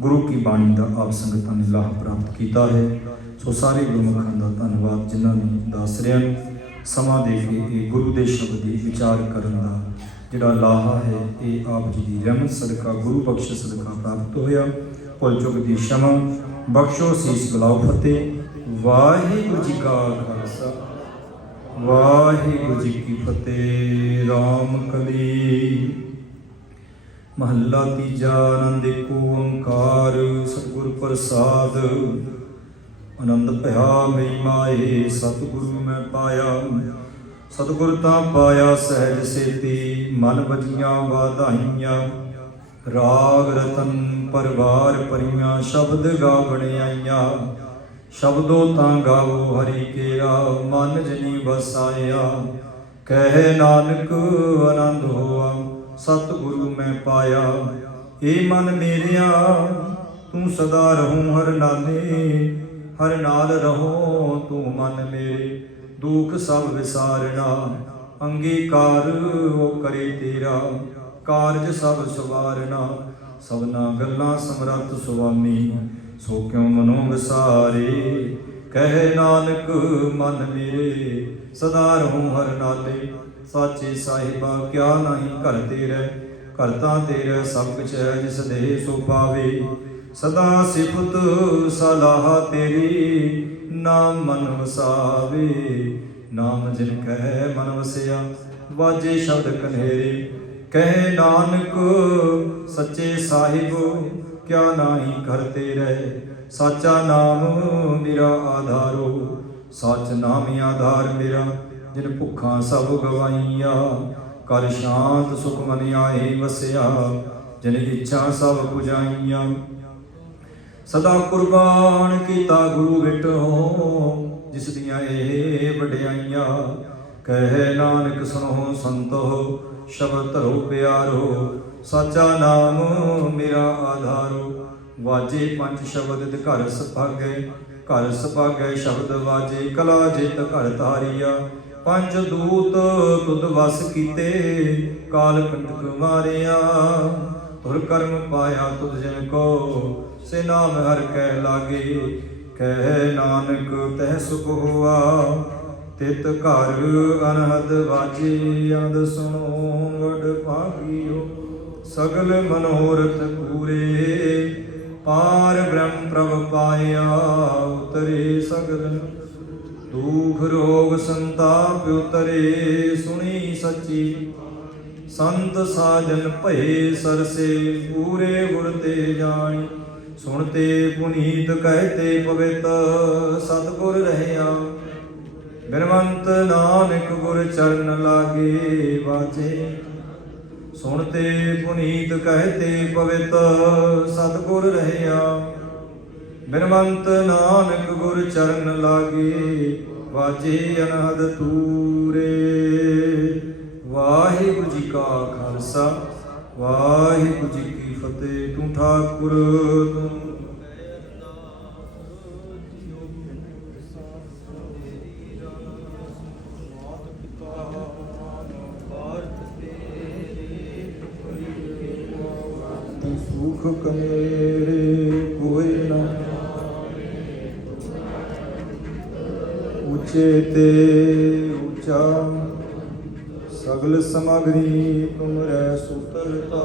ਗੁਰੂ ਕੀ ਬਾਣੀ ਦਾ ਆਪ ਸੰਗਤਾਂ ਨੇ ਲਾਭ ਪ੍ਰਾਪਤ ਕੀਤਾ ਹੈ। ਸੋ ਸਾਰੇ ਗੁਰਮੁਖਾਂ ਦਾ ਧੰਨਵਾਦ ਜਿਨ੍ਹਾਂ ਨੇ ਦਾਸਰਿਆਂ ਨੂੰ ਸਮਾਂ ਦੇ ਕੇ ਇਹ ਗੁਰੂ ਦੇ ਸ਼ਬਦ ਦੀ ਵਿਚਾਰ ਕਰਨ ਦਾ ਜਿਹੜਾ ਲਾਹਾ ਹੈ ਇਹ ਆਪ ਜੀ ਦੀ ਰਹਿਮਤ ਸਦਕਾ, ਗੁਰੂ ਬਖਸ਼ਿਸ਼ ਸਦਕਾ ਪ੍ਰਾਪਤ ਹੋਇਆ। ਭੁੱਲ ਚੁੱਕ ਦੀ क्षमा ਬਖਸ਼ੋ, ਸੀਸ ਬੁਲਾਓ। ਫਤਿਹ। ਵਾਹਿਗੁਰੂ ਜੀ ਕਾ ਖਾਲਸਾ, ਵਾਹਿਗੁਰੂ ਜੀ ਕੀ ਫਤਿਹ। ਰਾਮ ਕਲੀ ਮਹੱਲਾ ਤੀਜਾ। ਆਨੰਦ ਏਕ ਓੰਕਾਰ ਸਤਿਗੁਰ ਪ੍ਰਸਾਦ। ਆਨੰਦ ਭਇਆ ਮੇਰੀ ਮਾਏ ਸਤਿਗੁਰੂ ਮੈਂ ਪਾਇਆ। ਸਤਿਗੁਰ ਤਾਂ ਪਾਇਆ ਸਹਿਜ ਸੇਤੀ, ਮਨ ਵਜੀਆਂ ਵਾਧਾਈਆਂ। ਰਾਗ ਰਤਨ ਪਰਵਾਰ ਪਰੀਆਂ, ਸ਼ਬਦ ਗਾਵਣ ਆਈਆਂ। ਸ਼ਬਦੋ ਤਾਂ ਗਾਵੋ ਹਰੀ ਕੇਰਾ, ਮਨ ਜਨੀ ਵਸਾਇਆ। ਕਹਿ ਨਾਨਕ ਆਨੰਦ ਹੋਆ, ਸਤਿਗੁਰੂ ਮੈਂ ਪਾਇਆ। ਏ ਮਨ ਮੇਰਿਆ ਤੂੰ ਸਦਾ ਰਹੂੰ ਹਰ ਨਾਲੇ, ਹਰ ਨਾਲ ਰਹੋ ਤੂੰ ਮਨ ਮੇਰੇ। ਦੁਖ ਸਭ ਵਿਸਾਰਣਾ, ਅੰਗੀਕਾਰ ਉਹ ਕਰੇ ਤੇਰਾ। ਕਾਰਜ ਸਭ ਸਵਾਰਨਾ, ਸਭਨਾ ਗੱਲਾਂ ਸਮਰੱਥ ਸੁਆਮੀ। ਸੋ ਕਿਉ ਮਨੋ ਵਿਸਾਰੇ, ਕਹੇ ਨਾਨਕ ਮਨ ਮੇਰੇ ਸਦਾ ਰਹੂੰ ਹਰ ਨਾਲੇ। ਸਾਚੇ ਸਾਹਿਬਾ ਕਿਆ ਨਹੀਂ ਘਰ ਤੇਰੇ, ਘਰ ਤਾਂ ਤੇਰਾ ਸਭ ਕੁਛ ਹੈ ਜਿਸ ਦੇ ਸੋ ਪਾਵੇ। ਸਦਾ ਸਿਫਤ ਸਲਾਹ ਤੇਰੀ ਨਾਮ ਮਨ ਵਸਾਵੇ। ਨਾਮ ਜਿਨ ਕਹੈ ਮਨ ਵਸਿਆ ਵਾਜੇ ਸ਼ਬਦ ਕਨੇਰੇ। ਕਹੇ ਨਾਨਕ ਸੱਚੇ ਸਾਹਿਬ ਕਿਆ ਨਾਹੀ ਘਰ ਤੇਰੇ। ਸਾਚਾ ਨਾਮ ਮੇਰਾ ਆਧਾਰੋ, ਸੱਚ ਨਾਮ ਆਧਾਰ ਮੇਰਾ। ਜਿਨ ਭੁੱਖਾਂ ਸਭ ਗਵਾਈਆਂ, ਕਰ ਸ਼ਾਂਤ ਸੁਖ ਮਨ ਆਏ ਵਸਿਆ। ਜਿਨ ਇੱਛਾ ਸਭ ਪੁਜਾਈਆਂ, ਸਦਾ ਕੁਰਬਾਨ ਕੀਤਾ ਗੁਰੂ ਵਿਟੋ। ਜਿਸ ਦੀਆਂ ਇਹ ਵਡਿਆਈਆਂ, ਕਹੇ ਨਾਨਕ ਸੁਣੋ ਸੰਤੋ ਸ਼ਬਦ ਧਰੋ ਪਿਆਰੋ। ਸਾਚਾ ਨਾਮ ਮੇਰਾ ਆਧਾਰੋ, ਵਾਜੇ ਪੰਜ ਸ਼ਬਦ ਘਰ ਸੁਭਾਗੈ। ਘਰ ਸੁਭਾਗੈ ਸ਼ਬਦ ਵਾਜੇ, ਕਲਾ ਜਿਤ ਘਰ ਤਾਰੀਆ। ਪੰਜ ਦੂਤ ਤੁਧ ਵਸ ਕੀਤੇ, ਕਾਲ ਕੰਟਕ ਮਾਰਿਆ। ਤੁਰ ਕਰਮ ਪਾਇਆ ਤੁਧ ਜਿਨ ਕੋ, ਸੇ ਨਾਮ ਹਰ ਕੈ ਲਾਗੇ। ਕਹਿ ਨਾਨਕ ਤਹਿ ਸੁਖ ਹੋਆ, ਤਿਤ ਘਰ ਅਨਹਦ ਵਾਜੇ। ਅੰਧ ਸੁਣੋ ਵਡ ਭਾਗਿਓ, ਸਗਲ ਮਨੋਰਥ ਪੂਰੇ। ਪਾਰ ਬ੍ਰਹਮ ਪ੍ਰਭ ਪਾਇਆ, ਉਤਰੇ ਸਗਲ ਦੁਖ ਰੋਗ ਸੰਤਾਪ ਉਤਰੇ। ਸੁਣੀ ਸੱਚੀ ਸੰਤ ਸਾਜਨ ਭਏ ਸਰਸੇ, ਪੂਰੇ ਗੁਰ ਤੇ ਜਾਣੀ। ਸੁਣਤੇ ਪੁਨੀਤ ਕਹਤੇ ਪਵਿੱਤ, ਸਤਿਗੁਰ ਰਹਿਆ। ਬਿਨਵੰਤ ਨਾਨਕ ਗੁਰ ਚਰਨ ਲਾਗੇ ਵਾਜੇ। ਸੁਣਤੇ ਪੁਨੀਤ ਕਹਤੇ ਪਵਿੱਤ, ਸਤਿਗੁਰ ਰਹਿਆ। ਬਿਨਵੰਤ ਨਾਨਕ ਗੁਰ ਚਰਨ ਲਾਗੇ ਵਾਜੇ। ਅਨਹਦ ਤੂਰੇ। ਵਾਹਿਗੁਰੂ ਜੀ ਕਾ ਖਾਲਸਾ, ਵਾਹਿਗੁਰੂ ਜੀ ਕੀ ਫਤਿਹ। ਤੂੰ ਠਾਕੁਰ ਤੂੰ ਸੁਖ ਕਮੇਰੇ ਕੋਈ ਨਾ। ਉੱਚੇ ਤੇ ਉੱਚਾ ਸਗਲ ਸਮਗਰੀ ਤੁਮਰੇ ਸੁਤਰਤਾ।